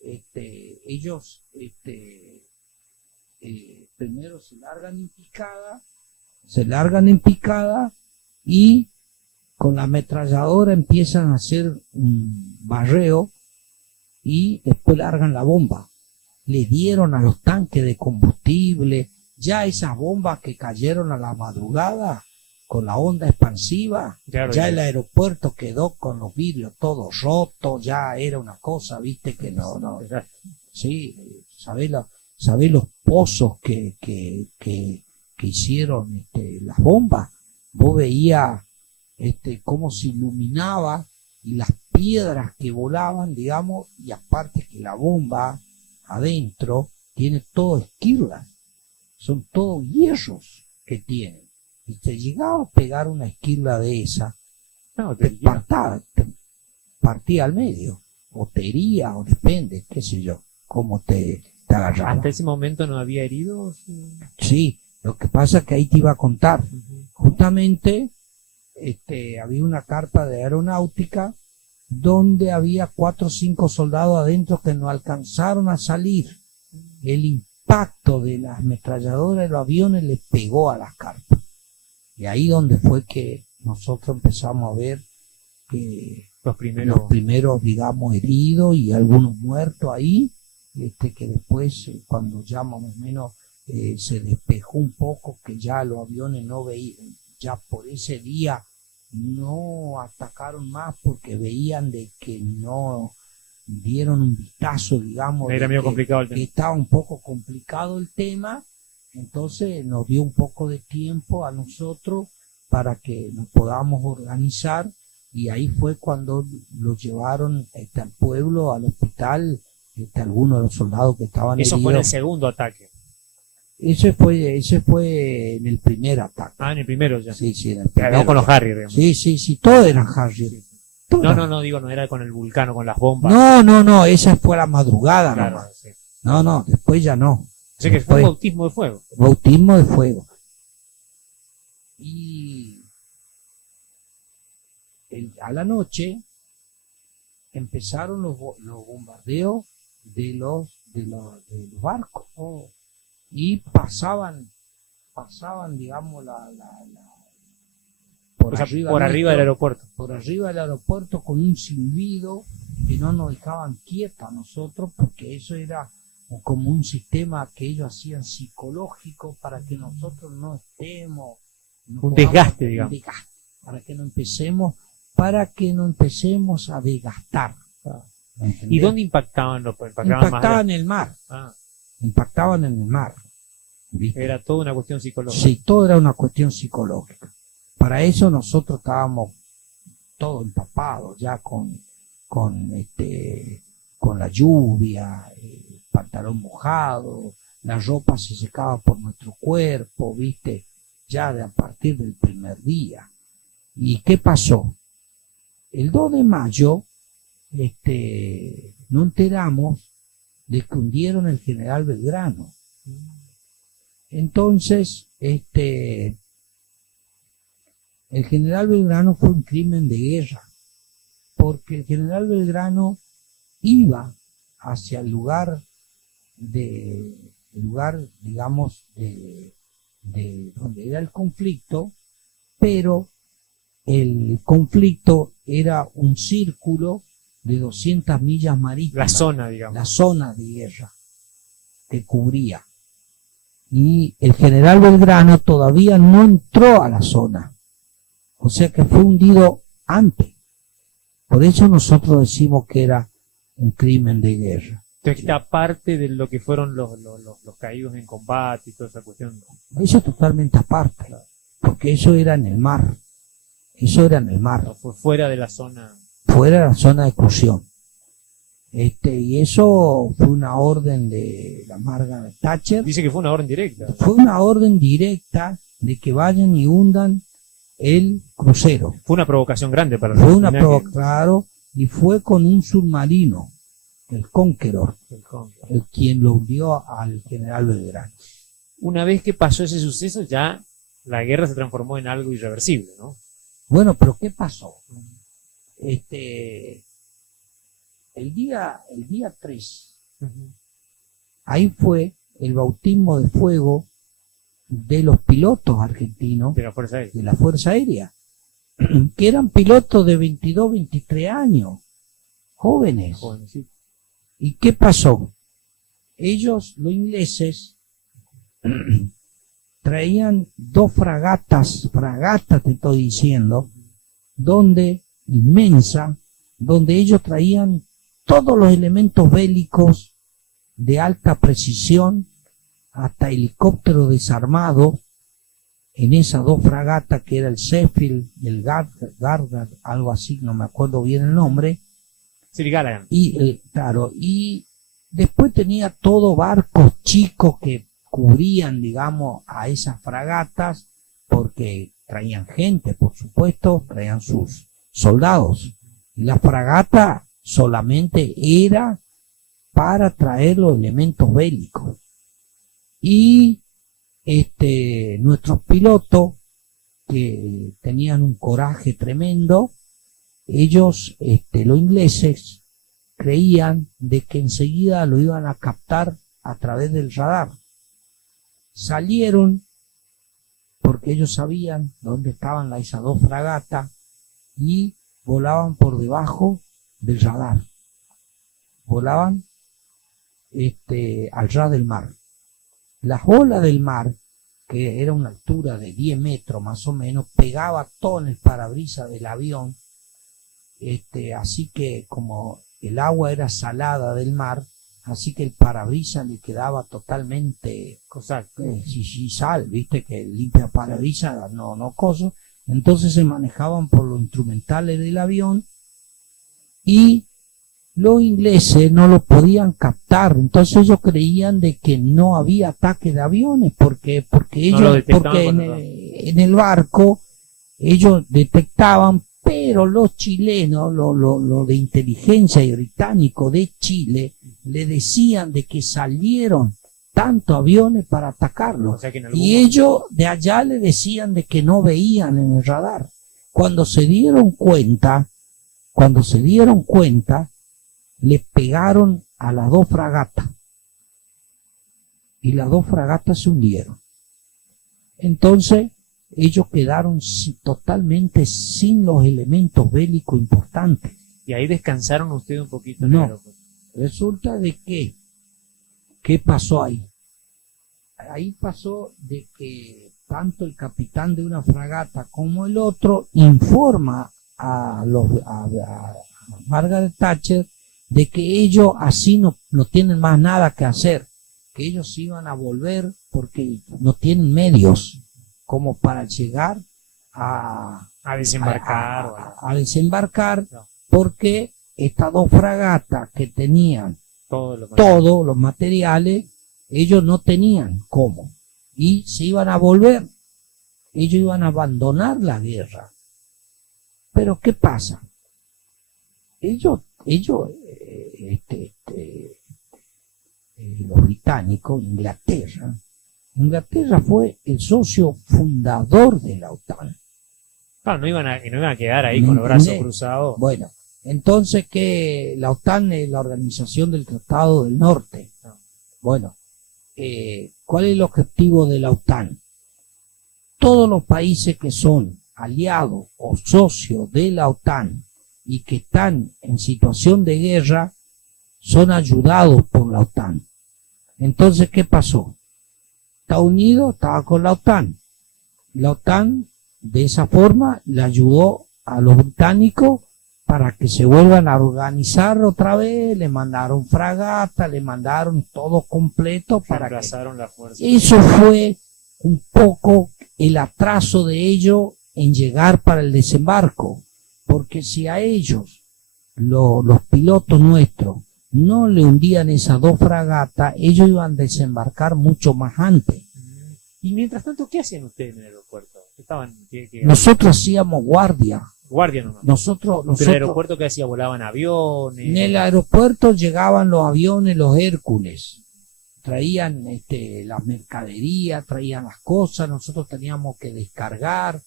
ellos primero se largan en picada, y con la ametralladora empiezan a hacer un barreo, y después largan la bomba. Le dieron a los tanques de combustible, ya esas bombas que cayeron a la madrugada con la onda expansiva, Claro, ya el aeropuerto quedó con los vidrios todos rotos, ya era una cosa, viste, que no. Sí, sabés los pozos que hicieron las bombas. Vos veías cómo se iluminaba, y las piedras que volaban, digamos, y aparte que la bomba adentro tiene todo esquirlas, son todos hierros que tienen, y te llegaba a pegar una esquirla de esa, No, te partía al medio, o te hería, o depende, qué sé yo, cómo te agarraba. Hasta ese momento no había heridos. Sí, lo que pasa es que ahí te iba a contar, justamente había una carpa de aeronáutica donde había 4 o 5 soldados adentro que no alcanzaron a salir. El impacto de las ametralladoras de los aviones le pegó a las carpas. Y ahí donde fue que nosotros empezamos a ver que Los primeros. los primeros, digamos, heridos y algunos muertos ahí, que después, cuando ya más o menos se despejó un poco, que ya los aviones no veían, ya por ese día no atacaron más porque veían de que no dieron un vistazo, digamos, Era de medio que, complicado el que tema. estaba un poco complicado el tema, entonces nos dio un poco de tiempo a nosotros para que nos podamos organizar, y ahí fue cuando lo llevaron al pueblo, al hospital, algunos de los soldados que estaban Eso fue en el heridos. segundo ataque. Ese fue en el primer ataque. Ah, en el primero ya. Sí, sí, en el Quedó primero. con los Harrier, digamos. Sí, todos eran Harrier. Todos No, eran- no, digo, no era con el Vulcano, con las bombas. No, esa fue la madrugada Claro, nomás. sí. No, después ya no. Así que fue un Después, bautismo de fuego. bautismo de fuego. Y a la noche empezaron los bombardeos de los barcos. Y pasaban, digamos, O sea, por arriba del nuestro, aeropuerto. por arriba del aeropuerto, con un silbido que no nos dejaban quietos a nosotros, porque eso era como un sistema que ellos hacían psicológico para que nosotros no estemos, no Un podamos- desgaste, digamos. un desgaste, para que no empecemos a desgastar. ¿entendés? ¿Y dónde impactaban los impactaban Impactaban en el mar, Ah, impactaban en el mar. ¿viste? era toda una cuestión psicológica. Sí, todo era una cuestión psicológica. Para eso nosotros estábamos todos empapados ya con la lluvia, pantalón mojado, la ropa se secaba por nuestro cuerpo, viste, ya a partir del primer día. ¿Y qué pasó? El 2 de mayo, no enteramos de que hundieron el general Belgrano. Entonces, el general Belgrano fue un crimen de guerra, porque el general Belgrano iba hacia el lugar, digamos, de donde era el conflicto, pero el conflicto era un círculo de 200 millas marítimas. La zona, digamos. La zona de guerra que cubría. Y el general Belgrano todavía no entró a la zona. O sea que fue hundido antes. Por eso nosotros decimos que era un crimen de guerra. Entonces está parte de lo que fueron los caídos en combate y toda esa cuestión. Eso es totalmente aparte. Porque eso era en el mar. Eso era en el mar. No, fue fuera de la zona. Fuera de la zona de exclusión. Y eso fue una orden de la Margaret Thatcher. Dice que fue una orden directa. Fue una orden directa de que vayan y hundan el crucero. Fue una provocación grande para Fue una Argentina prueba, claro, y fue con un submarino, el Conqueror, el quien lo hundió al general Belgrano. Una vez que pasó ese suceso, ya la guerra se transformó en algo irreversible, ¿no? Bueno, pero ¿qué pasó? El día 3, ahí fue el bautismo de fuego de los pilotos argentinos De la Fuerza Aérea. de la Fuerza Aérea, que eran pilotos de 22, 23 años, jóvenes. Jovencito. ¿Y qué pasó? Ellos, los ingleses, traían 2 fragatas te estoy diciendo, inmensa, donde ellos traían todos los elementos bélicos de alta precisión, hasta helicópteros desarmados, en esas 2 fragatas que era el Sheffield y el Gardner, algo así, no me acuerdo bien el nombre. Sir Gallagher. Y claro, y después tenía todo barcos chicos que cubrían, digamos, a esas fragatas, porque traían gente, por supuesto, traían sus soldados. Y la fragata solamente era para traer los elementos bélicos. Y nuestros pilotos, que tenían un coraje tremendo, ellos, los ingleses, creían de que enseguida lo iban a captar a través del radar. salieron porque ellos sabían dónde estaban esas dos fragatas y volaban por debajo del radar. Volaban al ras del mar. Las olas del mar, que era una altura de 10 metros más o menos, pegaba todo en el parabrisas del avión. Así que como el agua era salada del mar, así que el parabrisas le quedaba totalmente sal, viste que limpia parabrisas, no coso. Entonces se manejaban por los instrumentales del avión y los ingleses no lo podían captar. Entonces ellos creían de que no había ataque de aviones porque ellos, porque en el barco ellos detectaban, pero los chilenos, lo de inteligencia y británico de Chile, le decían de que salieron tantos aviones para atacarlos. O sea que y ellos de allá le decían de que no veían en el radar. Cuando se dieron cuenta, le pegaron a las dos fragatas. Y las dos fragatas se hundieron. Entonces, ellos quedaron totalmente sin los elementos bélicos importantes. Y ahí descansaron ustedes un poquito. No, resulta de que, ¿qué pasó ahí? Ahí pasó de que tanto el capitán de una fragata como el otro informa a Margaret Thatcher de que ellos así no tienen más nada que hacer, que ellos iban a volver porque no tienen medios como para llegar a desembarcar. A desembarcar, no. Porque estas dos fragatas que tenían todos los materiales, ellos no tenían cómo. Y se iban a volver. Ellos iban a abandonar la guerra. Pero ¿qué pasa? Los británicos, Inglaterra fue el socio fundador de la OTAN. Claro, no iban a quedar ahí con los brazos cruzados. Bueno, entonces que la OTAN es la Organización del Tratado del Norte. No. Bueno, ¿cuál es el objetivo de la OTAN? Todos los países que son aliados o socios de la OTAN y que están en situación de guerra son ayudados por la OTAN. Entonces, ¿qué pasó? Estados Unidos estaba con la OTAN. La OTAN, de esa forma, le ayudó a los británicos para que se vuelvan a organizar otra vez. Le mandaron fragata, le mandaron todo completo para que... la fuerza. Eso fue un poco el atraso de ellos en llegar para el desembarco. Porque si a ellos, los pilotos nuestros, no le hundían esas dos fragatas, ellos iban a desembarcar mucho más antes. Y mientras tanto, ¿qué hacían ustedes en el aeropuerto? Nosotros hacíamos guardia. Guardia nomás. Nosotros, ¿Pero el aeropuerto qué hacía? ¿Volaban aviones? En el aeropuerto llegaban los aviones, los Hércules. Traían las mercaderías, traían las cosas, nosotros teníamos que descargar,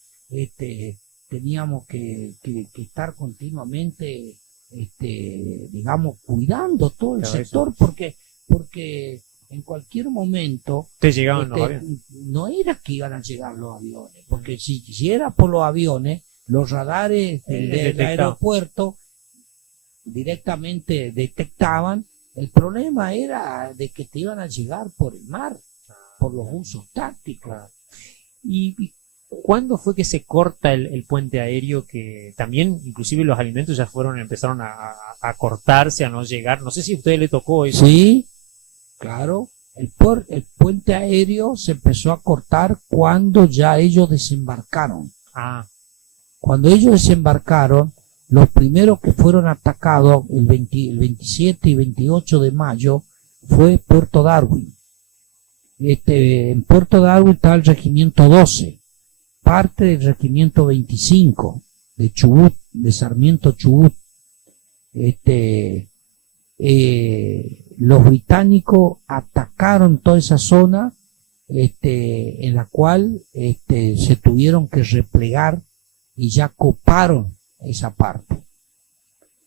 teníamos que estar continuamente digamos, cuidando todo el sector, porque en cualquier momento llegaban los aviones. No era que iban a llegar los aviones, porque si era por los aviones, los radares del aeropuerto directamente detectaban. El problema era de que te iban a llegar por el mar, por los usos tácticos. ¿Y cuándo fue que se corta el puente aéreo? Que también, inclusive los alimentos ya empezaron a cortarse, a no llegar. No sé si a ustedes le tocó eso. Sí, claro. El puente aéreo se empezó a cortar cuando ya ellos desembarcaron. Cuando ellos desembarcaron, los primeros que fueron atacados el 27 y 28 de mayo fue Puerto Darwin. En Puerto Darwin estaba el regimiento 12. Parte del regimiento 25 de Chubut, de Sarmiento Chubut. Los británicos atacaron toda esa zona, en la cual se tuvieron que replegar y ya coparon esa parte.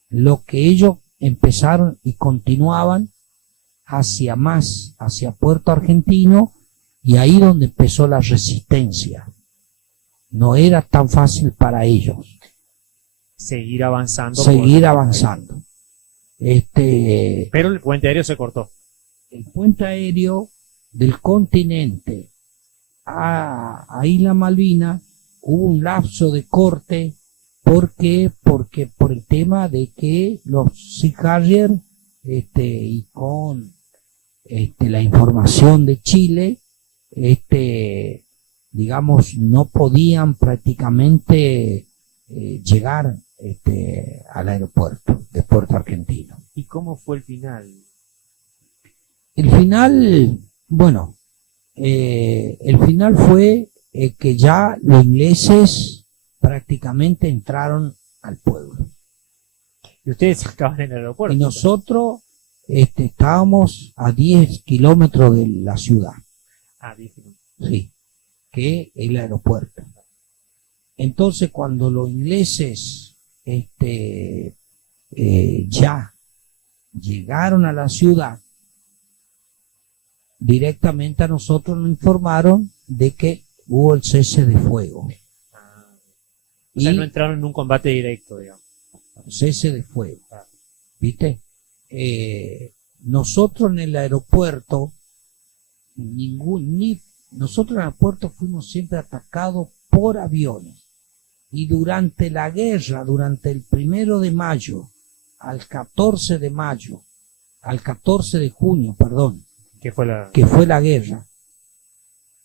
Lo que ellos empezaron y continuaban hacia Puerto Argentino, Y ahí donde empezó la resistencia. No era tan fácil para ellos Seguir avanzando. seguir avanzando. Pero el puente aéreo se cortó. El puente aéreo del continente a Isla Malvina hubo un lapso de corte. ¿Por qué? Porque por el tema de que los Sea Harrier, y con la información de Chile, digamos, no podían prácticamente llegar al aeropuerto de Puerto Argentino. ¿Y cómo fue el final? El final, bueno, el final fue que ya los ingleses prácticamente entraron al pueblo. Y ustedes estaban en el aeropuerto. Y nosotros estábamos a 10 kilómetros de la ciudad, Dije. sí, que es el aeropuerto. Entonces, cuando los ingleses ya llegaron a la ciudad, directamente a nosotros nos informaron de que hubo el cese de fuego. O sea, no entraron en un combate directo, digamos. Cese de fuego. ¿Viste? Nosotros en el aeropuerto, nosotros en el aeropuerto fuimos siempre atacados por aviones. Y durante la guerra, durante el 1 de mayo al 14 de mayo, al 14 de junio, perdón, ¿Qué fue la? que fue la guerra,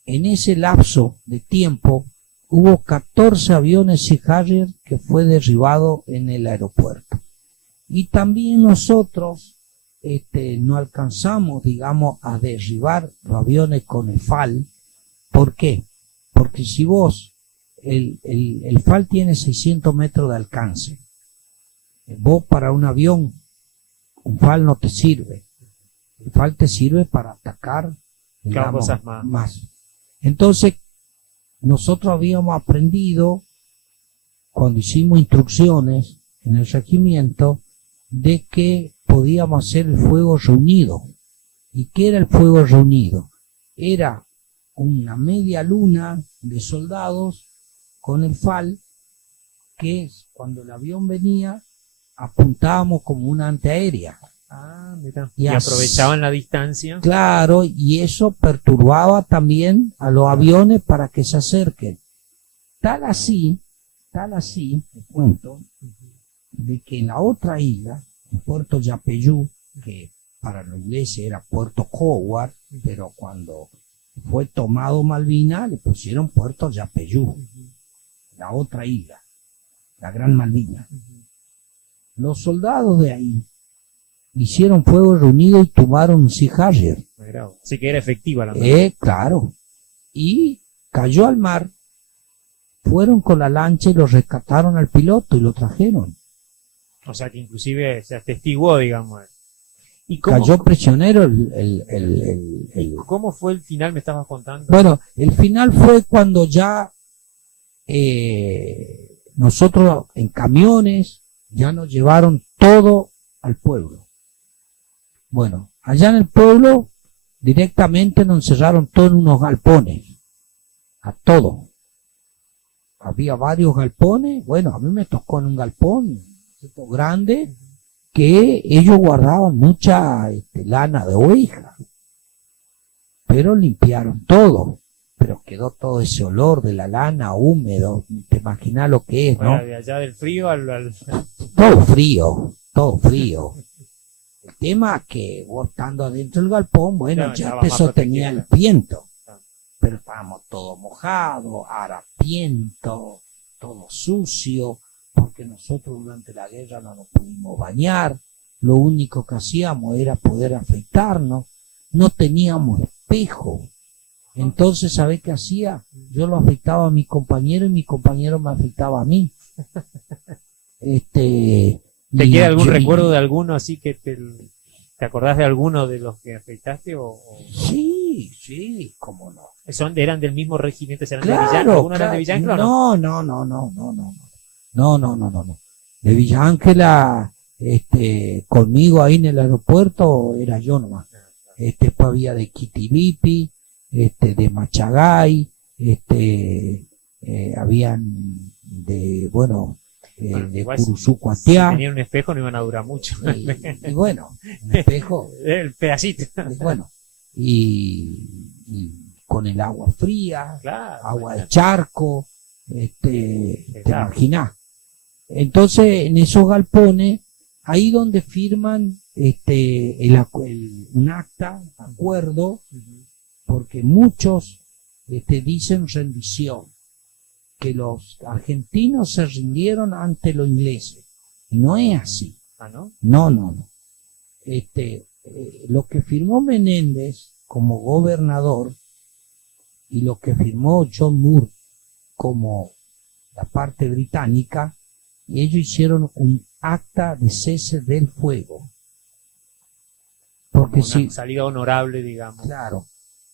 en ese lapso de tiempo hubo 14 aviones Sea Harrier que fue derribado en el aeropuerto. Y también nosotros no alcanzamos, digamos, a derribar los aviones con el FAL. ¿Por qué? Porque si vos, el FAL tiene 600 metros de alcance. Vos para un avión, un FAL no te sirve. El FAL te sirve para atacar, digamos, cosas más. Entonces, nosotros habíamos aprendido, cuando hicimos instrucciones en el regimiento, de que podíamos hacer el fuego reunido. ¿Y qué era el fuego reunido? Era una media luna de soldados con el FAL, que cuando el avión venía, apuntábamos como una antiaérea. Mira. Y Y aprovechaban la distancia. Claro, y eso perturbaba también a los aviones para que se acerquen. Tal así, te cuento, de que en la otra isla, en Puerto Yapeyú, que para los ingleses era Puerto Howard, pero cuando fue tomado Malvina, le pusieron Puerto Yapeyú, la otra isla, la Gran Malvina. Los soldados de ahí hicieron fuego reunido y tomaron un Sea Harrier. Así que era efectiva la Claro. Y cayó al mar, fueron con la lancha y lo rescataron al piloto y lo trajeron. O sea que inclusive se atestiguó, digamos. ¿Y Cayó prisionero cómo fue el final? Me estabas contando. Bueno, el final fue cuando ya nosotros en camiones ya nos llevaron todo al pueblo. Bueno, allá en el pueblo directamente nos encerraron todo en unos galpones, a todo. Había varios galpones, bueno, a mí me tocó en un galpón grande que ellos guardaban mucha lana de oveja, pero limpiaron todo, pero quedó todo ese olor de la lana húmedo, te imaginas lo que es, ¿no? De allá del frío al... Todo frío, todo frío. El tema es que vos estando adentro del galpón, bueno, Claro, ya estaba te más sostenía el protegido. viento, Claro. pero estábamos todos mojados, harapientos, todo sucio, porque nosotros durante la guerra no nos pudimos bañar, lo único que hacíamos era poder afeitarnos, no teníamos espejo. Entonces, ¿sabés qué hacía? Yo lo afeitaba a mi compañero y mi compañero me afeitaba a mí. ¿Te queda algún recuerdo de alguno así que te acordás de alguno de los que afeitaste o? Sí, cómo no. ¿Eran del mismo regimiento? ¿Eran de Claro, Villán? ¿Algunos eran claro. de Villán? No. No. De Villa Ángela, conmigo ahí en el aeropuerto era yo nomás. Después había de Quitilipi, de Machagay, habían de igual si Curuzucuatiá, tenían un espejo no iban a durar mucho. y bueno, un espejo, El pedacito. y bueno, y con el agua fría, Claro. agua de charco, te Claro. imaginás. Entonces, en esos galpones, ahí donde firman un acta, acuerdo, Ujú. porque muchos dicen rendición, que los argentinos se rindieron ante los ingleses. Y no es así. Ah, ¿no? No. Lo que firmó Menéndez como gobernador y lo que firmó John Moore como la parte británica, y ellos hicieron un acta de cese del fuego. Porque Como una si, salida honorable, digamos. claro,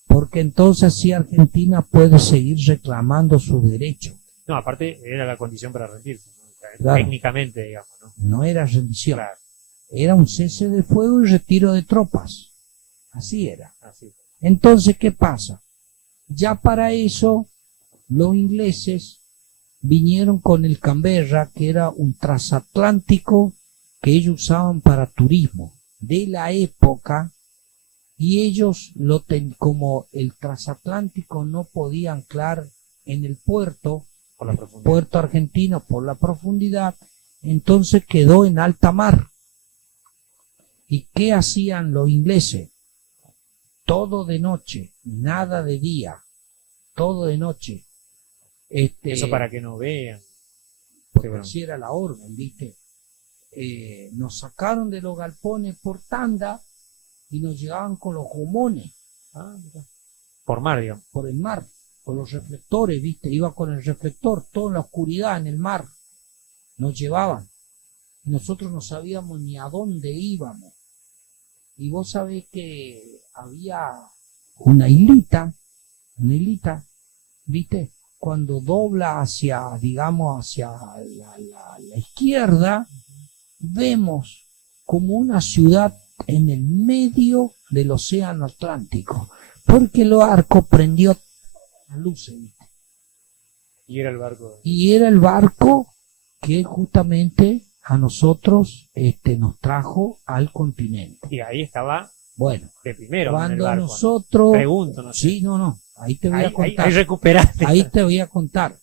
porque entonces sí Argentina puede seguir reclamando sus derechos. No, aparte era la condición para rendirse, ¿no? O sea, Claro. técnicamente, digamos, ¿no? No era rendición, Claro, era un cese de fuego y retiro de tropas. Así era. así. Entonces, ¿qué pasa? Ya para eso, los ingleses vinieron con el Canberra, que era un transatlántico que ellos usaban para turismo de la época, y ellos como el transatlántico no podía anclar en el puerto, Por la el profundidad. puerto argentino por la profundidad, entonces quedó en alta mar. ¿Y qué hacían los ingleses? Todo de noche, nada de día, todo de noche. Eso para que no vean. Porque bueno. así era la orden, ¿viste? Nos sacaron de los galpones por tanda y nos llegaban con los gomones Ah, mira. Por mar, digamos. por el mar, con los reflectores, ¿viste? Iba con el reflector, todo en la oscuridad, en el mar. Nos llevaban. Y nosotros no sabíamos ni a dónde íbamos. Y vos sabés que había una islita, ¿viste? Cuando dobla hacia, digamos, hacia la izquierda, vemos como una ciudad en el medio del océano Atlántico, porque el barco prendió las luces, ¿viste? Y era el barco. Y era el barco que justamente a nosotros nos trajo al continente. Y ahí estaba Bueno, de primero en el cuando barco. nosotros... Pregunto, no sé. Sí, no, ahí te voy a Ahí contar. recuperaste. Ahí te voy a contar.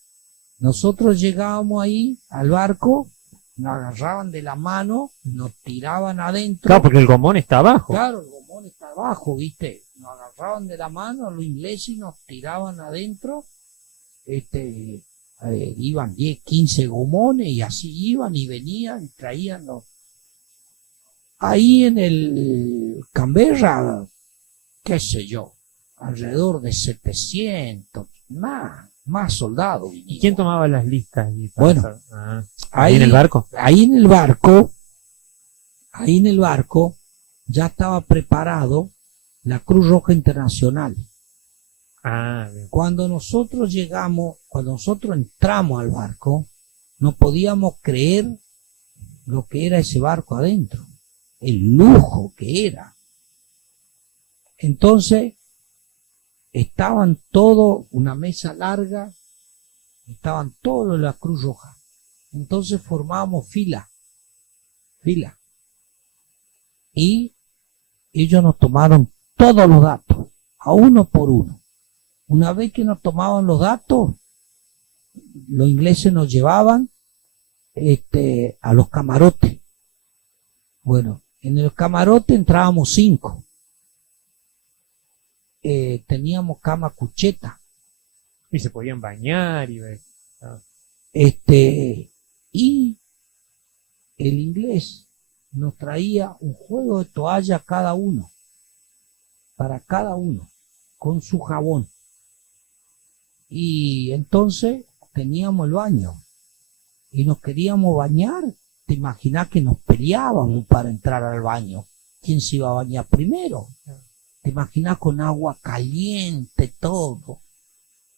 Nosotros llegábamos ahí al barco, nos agarraban de la mano, nos tiraban adentro. Claro, porque el gomón está abajo. Claro, el gomón está abajo, ¿viste? Nos agarraban de la mano los ingleses y nos tiraban adentro. Iban 10, 15 gomones y así iban y venían y traían los... Ahí en el Canberra, qué sé yo, alrededor de 700, más soldados ¿Y vinieron. quién tomaba las listas? Bueno, ahí en el barco. Ahí en el barco ya estaba preparado la Cruz Roja Internacional. Ah, bien. Cuando nosotros entramos al barco, no podíamos creer lo que era ese barco adentro, el lujo que era. Entonces, estaban todos, una mesa larga, estaban todos los de la Cruz Roja. Entonces formábamos fila. Y ellos nos tomaron todos los datos, a uno por uno. Una vez que nos tomaban los datos, los ingleses nos llevaban a los camarotes. Bueno, en el camarote entrábamos 5. Teníamos cama cucheta. Y se podían bañar y ver. Y el inglés nos traía un juego de toalla cada uno, para cada uno, con su jabón. Y entonces teníamos el baño y nos queríamos bañar. Te imaginás que nos peleábamos para entrar al baño. ¿Quién se iba a bañar primero? Te imaginás con agua caliente, todo.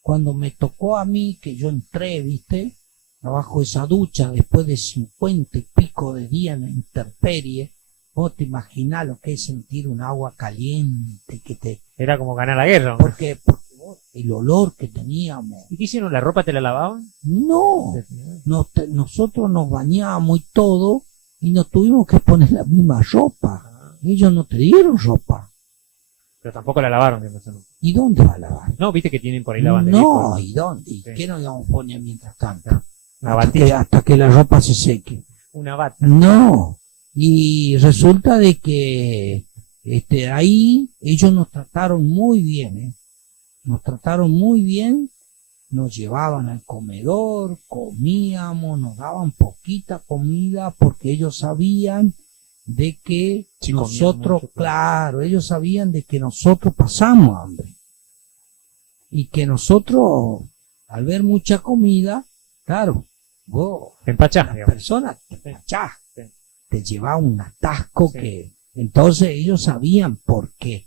Cuando me tocó a mí, que yo entré, ¿viste? Abajo de esa ducha, después de 50 y pico de días en la intemperie, Vos te imaginás lo que es sentir un agua caliente que te... Era como ganar la guerra. ¿No? Porque el olor que teníamos. ¿Y qué hicieron? ¿La ropa te la lavaban? No, nosotros nos bañábamos y todo, y nos tuvimos que poner la misma ropa. Ellos no te dieron ropa. Pero tampoco la lavaron, que no. ¿Y dónde va a lavar? No, viste que tienen por ahí lavandería. No, ¿y dónde? ¿Y Sí. qué nos íbamos a poner mientras tanto? Una Hasta batilla. hasta que la ropa se seque. Una bata. No, y resulta de que ahí ellos nos trataron muy bien, ¿eh? Nos trataron muy bien, nos llevaban al comedor, comíamos, nos daban poquita comida porque ellos sabían de que Sí, comían nosotros, mucho, claro, ellos sabían de que nosotros pasamos hambre y que nosotros, al ver mucha comida, claro, vos, Te empachás, la digamos. persona te empachás, Sí. te llevaba un atasco Sí. que, entonces ellos sabían por qué,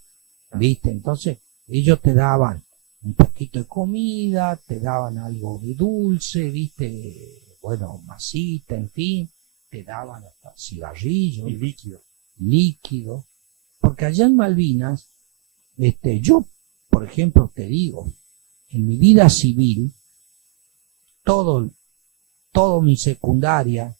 ¿viste? Entonces ellos te daban un poquito de comida, te daban algo de dulce, ¿viste? Bueno, masita, en fin, te daban hasta cigarrillos, Y líquido. líquido, porque allá en Malvinas, yo, por ejemplo, te digo, en mi vida civil, todo mi secundaria,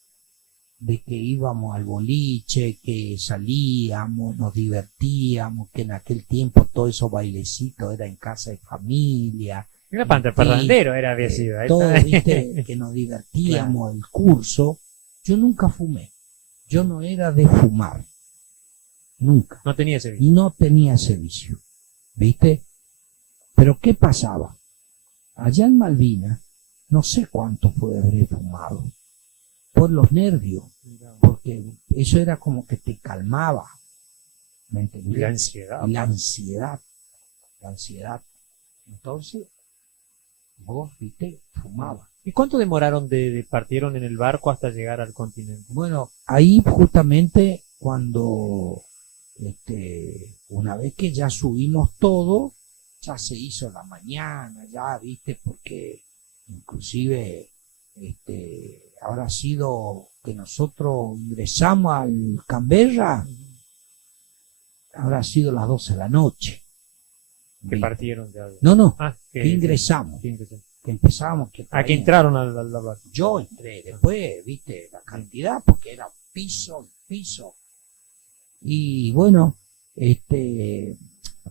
de que íbamos al boliche, que salíamos, nos divertíamos, que en aquel tiempo todo esos bailecitos era en casa de familia, Era pante Sí, parrandero, había sido. Ahí todo, está. viste, que nos divertíamos, el curso. Yo nunca fumé, yo no era de fumar, nunca, No tenía ese vicio. no tenía ese vicio, ¿viste? Pero ¿qué pasaba? Allá en Malvinas, no sé cuánto fue haber fumado, por los nervios, porque eso era como que te calmaba, ¿me Y entendés? la ansiedad. Y la ansiedad. Entonces, vos, viste, fumabas. ¿Y cuánto demoraron partieron en el barco hasta llegar al continente? Bueno, ahí justamente cuando, una vez que ya subimos todo, ya se hizo la mañana, ya, viste, porque inclusive, habrá sido que nosotros ingresamos al Canberra, habrá sido las 12 de la noche. Que ¿Viste? partieron ya. No, Ah, que ingresamos, que ingresaron. que empezamos, que Ah, que traían. entraron al barco. Yo entré, después, viste, la cantidad, porque era piso. Y bueno,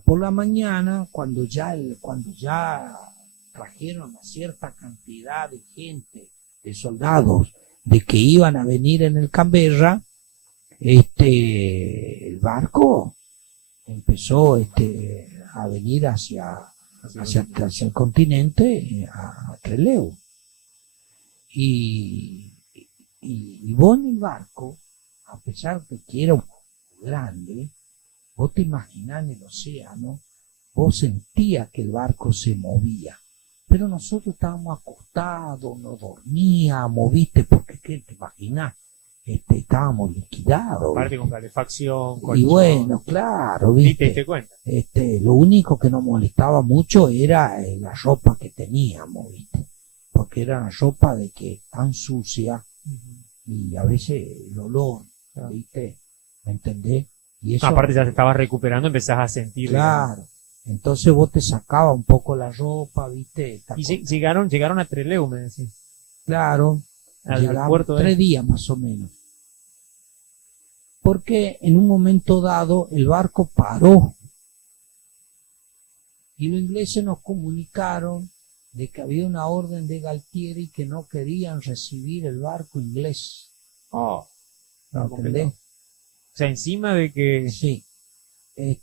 por la mañana, cuando ya trajeron a cierta cantidad de gente, de soldados, de que iban a venir en el Canberra, el barco empezó a venir hacia el continente, a Trelew. Y vos en el barco, a pesar de que era un poco grande, vos te imaginás en el océano, vos sentías que el barco se movía. Pero nosotros estábamos acostados, no dormíamos, ¿viste? Porque, ¿qué te imaginás? Estábamos liquidados. Aparte con calefacción, Y colchón. bueno, claro, ¿Sí te ¿viste? diste cuenta? Lo único que nos molestaba mucho era la ropa que teníamos, ¿viste? Porque era una ropa de que tan sucia y a veces el olor, ¿viste? ¿Me entendés? Y eso, Aparte ya te estabas recuperando, empezás a sentir. claro. Entonces vos te sacabas un poco la ropa, ¿viste? Y llegaron a Trelew, me decís. Claro, Al llegamos puerto de- 3 días más o menos. Porque en un momento dado el barco paró y los ingleses nos comunicaron de que había una orden de Galtieri que no querían recibir el barco inglés. Oh, ¿Me complicado. entendés? o sea, encima de que. Sí.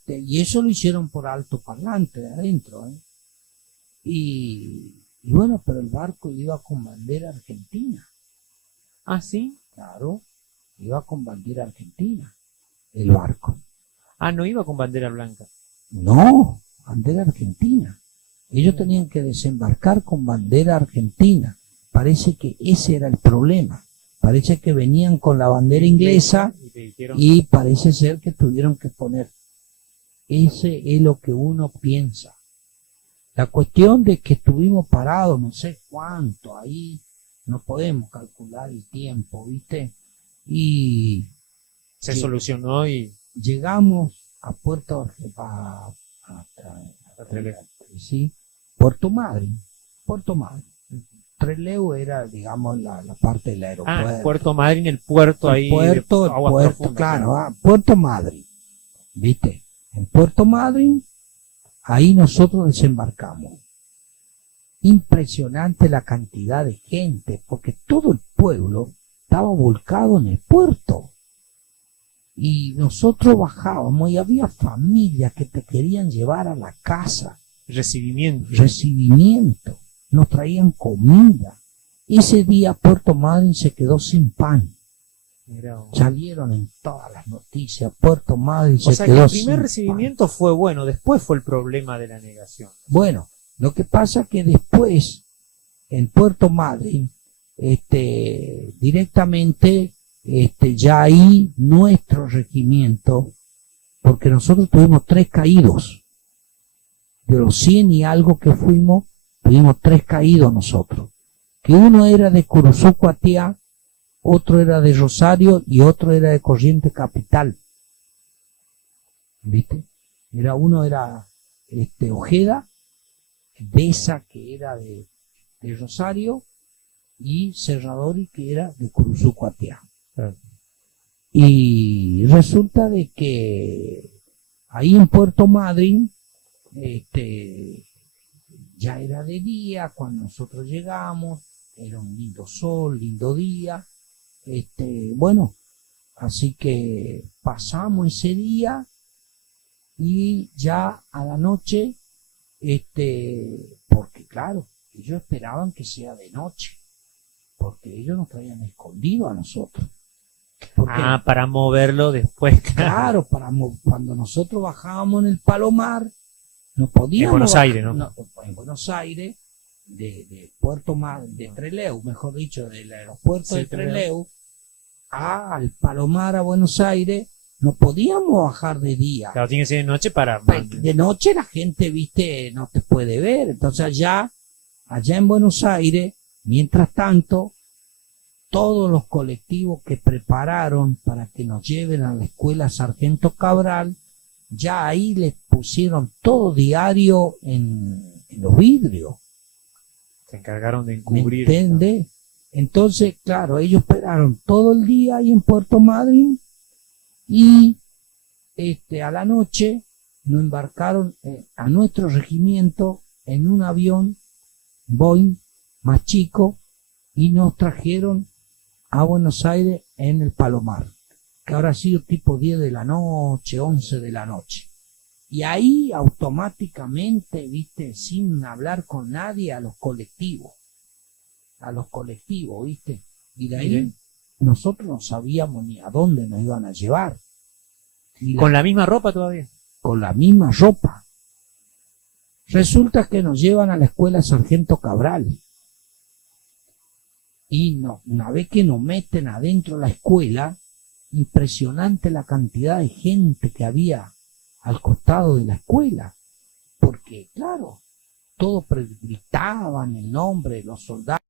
Y eso lo hicieron por alto parlante de adentro, ¿eh? Y bueno, pero el barco iba con bandera argentina. Ah, sí. Claro, iba con bandera argentina, el barco. Ah, no iba con bandera blanca. No, bandera argentina. Ellos tenían que desembarcar con bandera argentina. Parece que ese era el problema. Parece que venían con la bandera inglesa Y te dijeron. y parece ser que tuvieron que poner. Ese es lo que uno piensa. La cuestión de que estuvimos parados no sé cuánto ahí, no podemos calcular el tiempo, ¿viste? Y se solucionó y llegamos a Puerto Trelew. ¿sí? Puerto Madryn. Trelew era, digamos, la parte del aeropuerto. Puerto Madryn, el puerto ahí. El puerto, claro, Puerto Madryn. ¿Viste? En Puerto Madryn, ahí nosotros desembarcamos. Impresionante la cantidad de gente, porque todo el pueblo estaba volcado en el puerto. Y nosotros bajábamos y había familias que te querían llevar a la casa. Recibimiento. Nos traían comida. Ese día Puerto Madryn se quedó sin pan. Salieron en todas las noticias. Puerto Madryn se quedó sin pan. O sea que el primer recibimiento fue bueno, después fue el problema de la negación. Bueno, lo que pasa es que después, en Puerto Madryn, directamente, ya ahí nuestro regimiento, porque nosotros tuvimos 3 caídos. De los 100 y algo que fuimos, tuvimos 3 caídos nosotros. Que uno era de Curuzú Cuatiá, otro era de Rosario y otro era de Corriente Capital. ¿Viste? Uno era Ojeda, Besa, que era de Rosario, y Serradori, que era de Curuzú Cuatiá. Y resulta de que ahí en Puerto Madryn, ya era de día cuando nosotros llegamos, era un lindo sol, lindo día, bueno, así que pasamos ese día y ya a la noche, porque claro, ellos esperaban que sea de noche, porque ellos nos traían escondido a nosotros. Para moverlo después. Claro, cuando nosotros bajábamos en el Palomar, no podíamos. En Buenos Aires, ¿no? En Buenos Aires, de Puerto Madryn, de Trelew, mejor dicho, del aeropuerto de Trelew, al Palomar, a Buenos Aires, no podíamos bajar de día. Claro, tiene que ser de noche para. De noche la gente, viste, no te puede ver. Entonces allá en Buenos Aires, mientras tanto, todos los colectivos que prepararon para que nos lleven a la escuela Sargento Cabral, ya ahí les pusieron todo diario en los vidrios. Se encargaron de encubrir. ¿Me entiendes? Entonces, claro, ellos esperaron todo el día ahí en Puerto Madryn y a la noche nos embarcaron a nuestro regimiento en un avión Boeing más chico y nos trajeron a Buenos Aires en el Palomar, que habrá sido tipo 10 de la noche, 11 de la noche. Y ahí automáticamente, viste, sin hablar con nadie, a los colectivos, viste. Y de ahí nosotros no sabíamos ni a dónde nos iban a llevar. ¿Con la misma ropa todavía? Con la misma ropa. Resulta que nos llevan a la escuela Sargento Cabral. Y una vez que nos meten adentro de la escuela, impresionante la cantidad de gente que había al costado de la escuela, porque claro, todos gritaban el nombre de los soldados.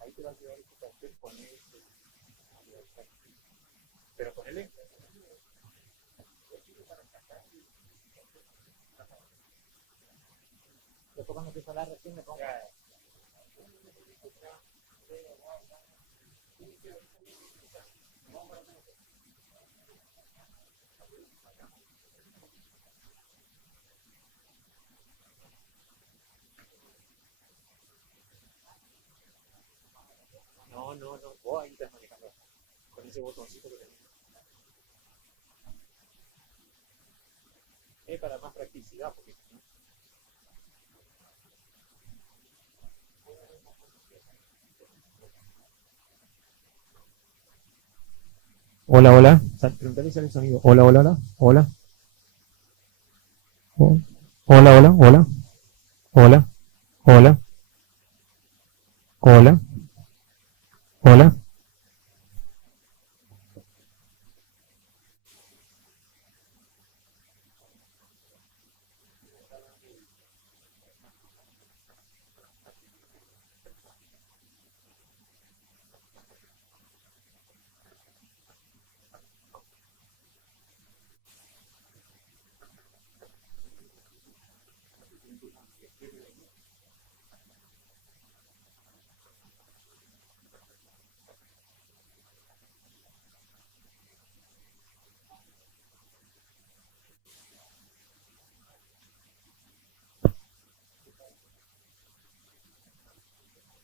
Ahí te va a llevar ese papel con ese. Pero ponele. Después cuando empieza a hablar recién me pongo. No, no, no. Vos ahí estás manejando con ese botoncito que tenés. Es para más practicidad, porque si no. Hola, hola. Preguntale si sale el sonido. Hola, hola, hola. Hola. Hola, hola, hola. Hola. Hola. Hola. Hola.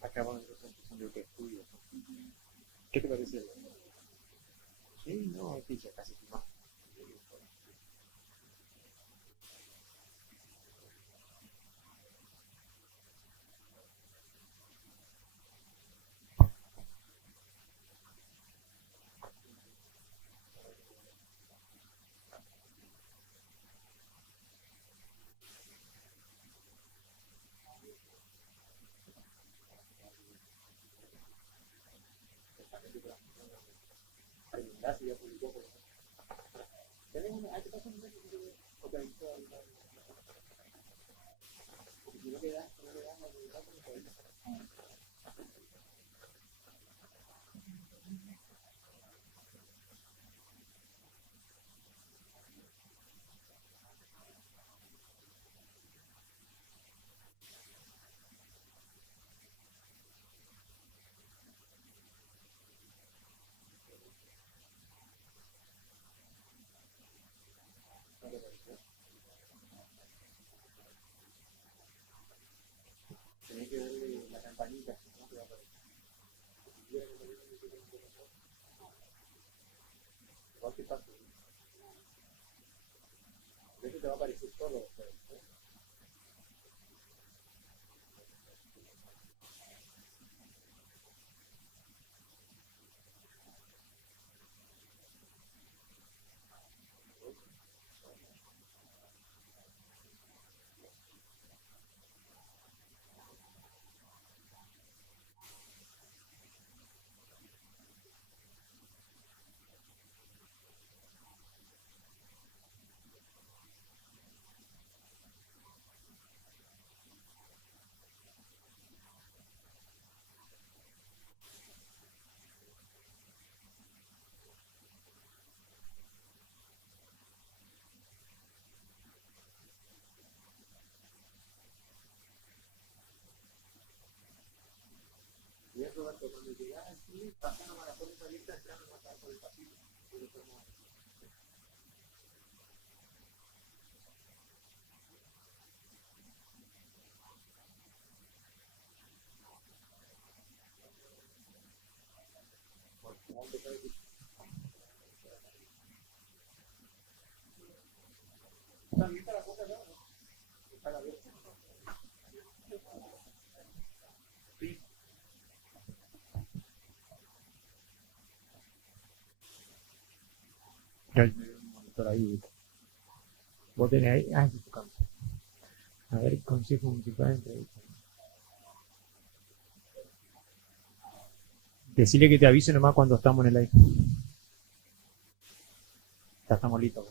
Acabamos de hacer un de estudio. ¿Qué te parece? Sí, no, es que ya casi no. Tenés que darle la campanita, ¿no? Te va a aparecer. Igual que pasa. Eso te va a aparecer todo. Y eso va a cuando llegas aquí, pasando a la puerta abierta, entrando a pasar por el pasillo. También está la puerta allá, ¿no? Está la abierta. Sí. Hay un monitor ahí. Vos tenés ahí. Ah, es tu campo. A ver, consejo municipal entrevista. Decirle que te avise nomás cuando estamos en el aire. Ya estamos listos.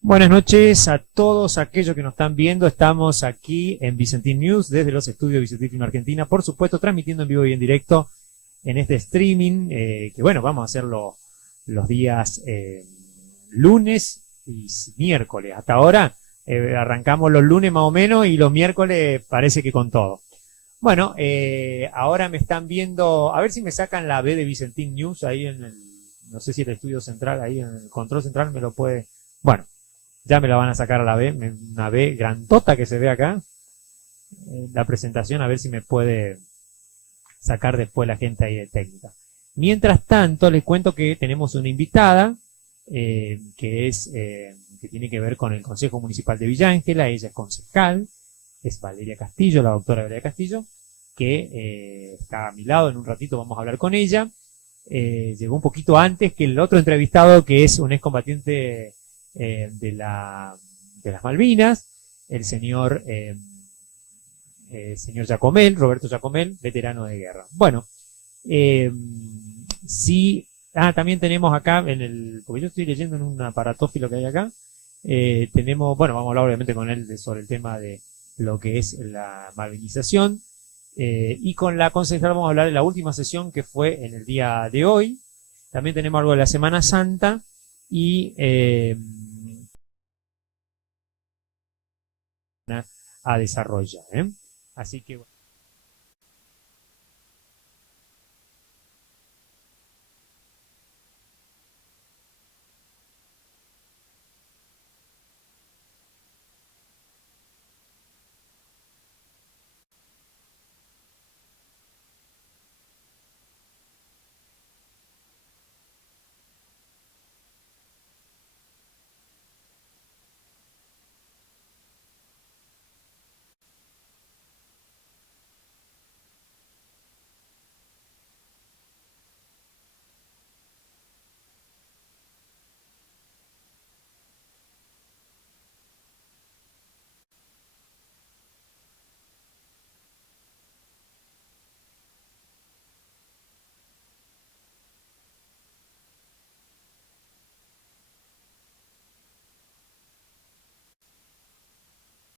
Buenas noches a todos aquellos que nos están viendo. Estamos aquí en Vicentín News desde los estudios Vicentín Film Argentina, por supuesto transmitiendo en vivo y en directo en este streaming, que bueno, vamos a hacerlo los días lunes y miércoles. Hasta ahora arrancamos los lunes más o menos y los miércoles parece que con todo. Bueno, ahora me están viendo, a ver si me sacan la B de Vicentín News ahí en el no sé si el estudio central ahí en el control central me lo puede, bueno, ya me la van a sacar a la B, una B grandota que se ve acá, la presentación, a ver si me puede sacar después la gente ahí de técnica. Mientras tanto, les cuento que tenemos una invitada, que tiene que ver con el Consejo Municipal de Villa Ángela. Ella es concejal, es Valeria Castillo, la doctora Valeria Castillo, que está a mi lado. En un ratito vamos a hablar con ella. Llegó un poquito antes que el otro entrevistado, que es un excombatiente de las Malvinas, el señor Giacomel, Roberto Giacomel, veterano de guerra. Bueno, sí, también tenemos acá porque yo estoy leyendo en un aparatófilo que hay acá, tenemos, bueno, vamos a hablar obviamente con él sobre el tema de lo que es la malvinización, y con la concejal vamos a hablar de la última sesión que fue en el día de hoy. También tenemos algo de la Semana Santa y a desarrollar, Así que bueno.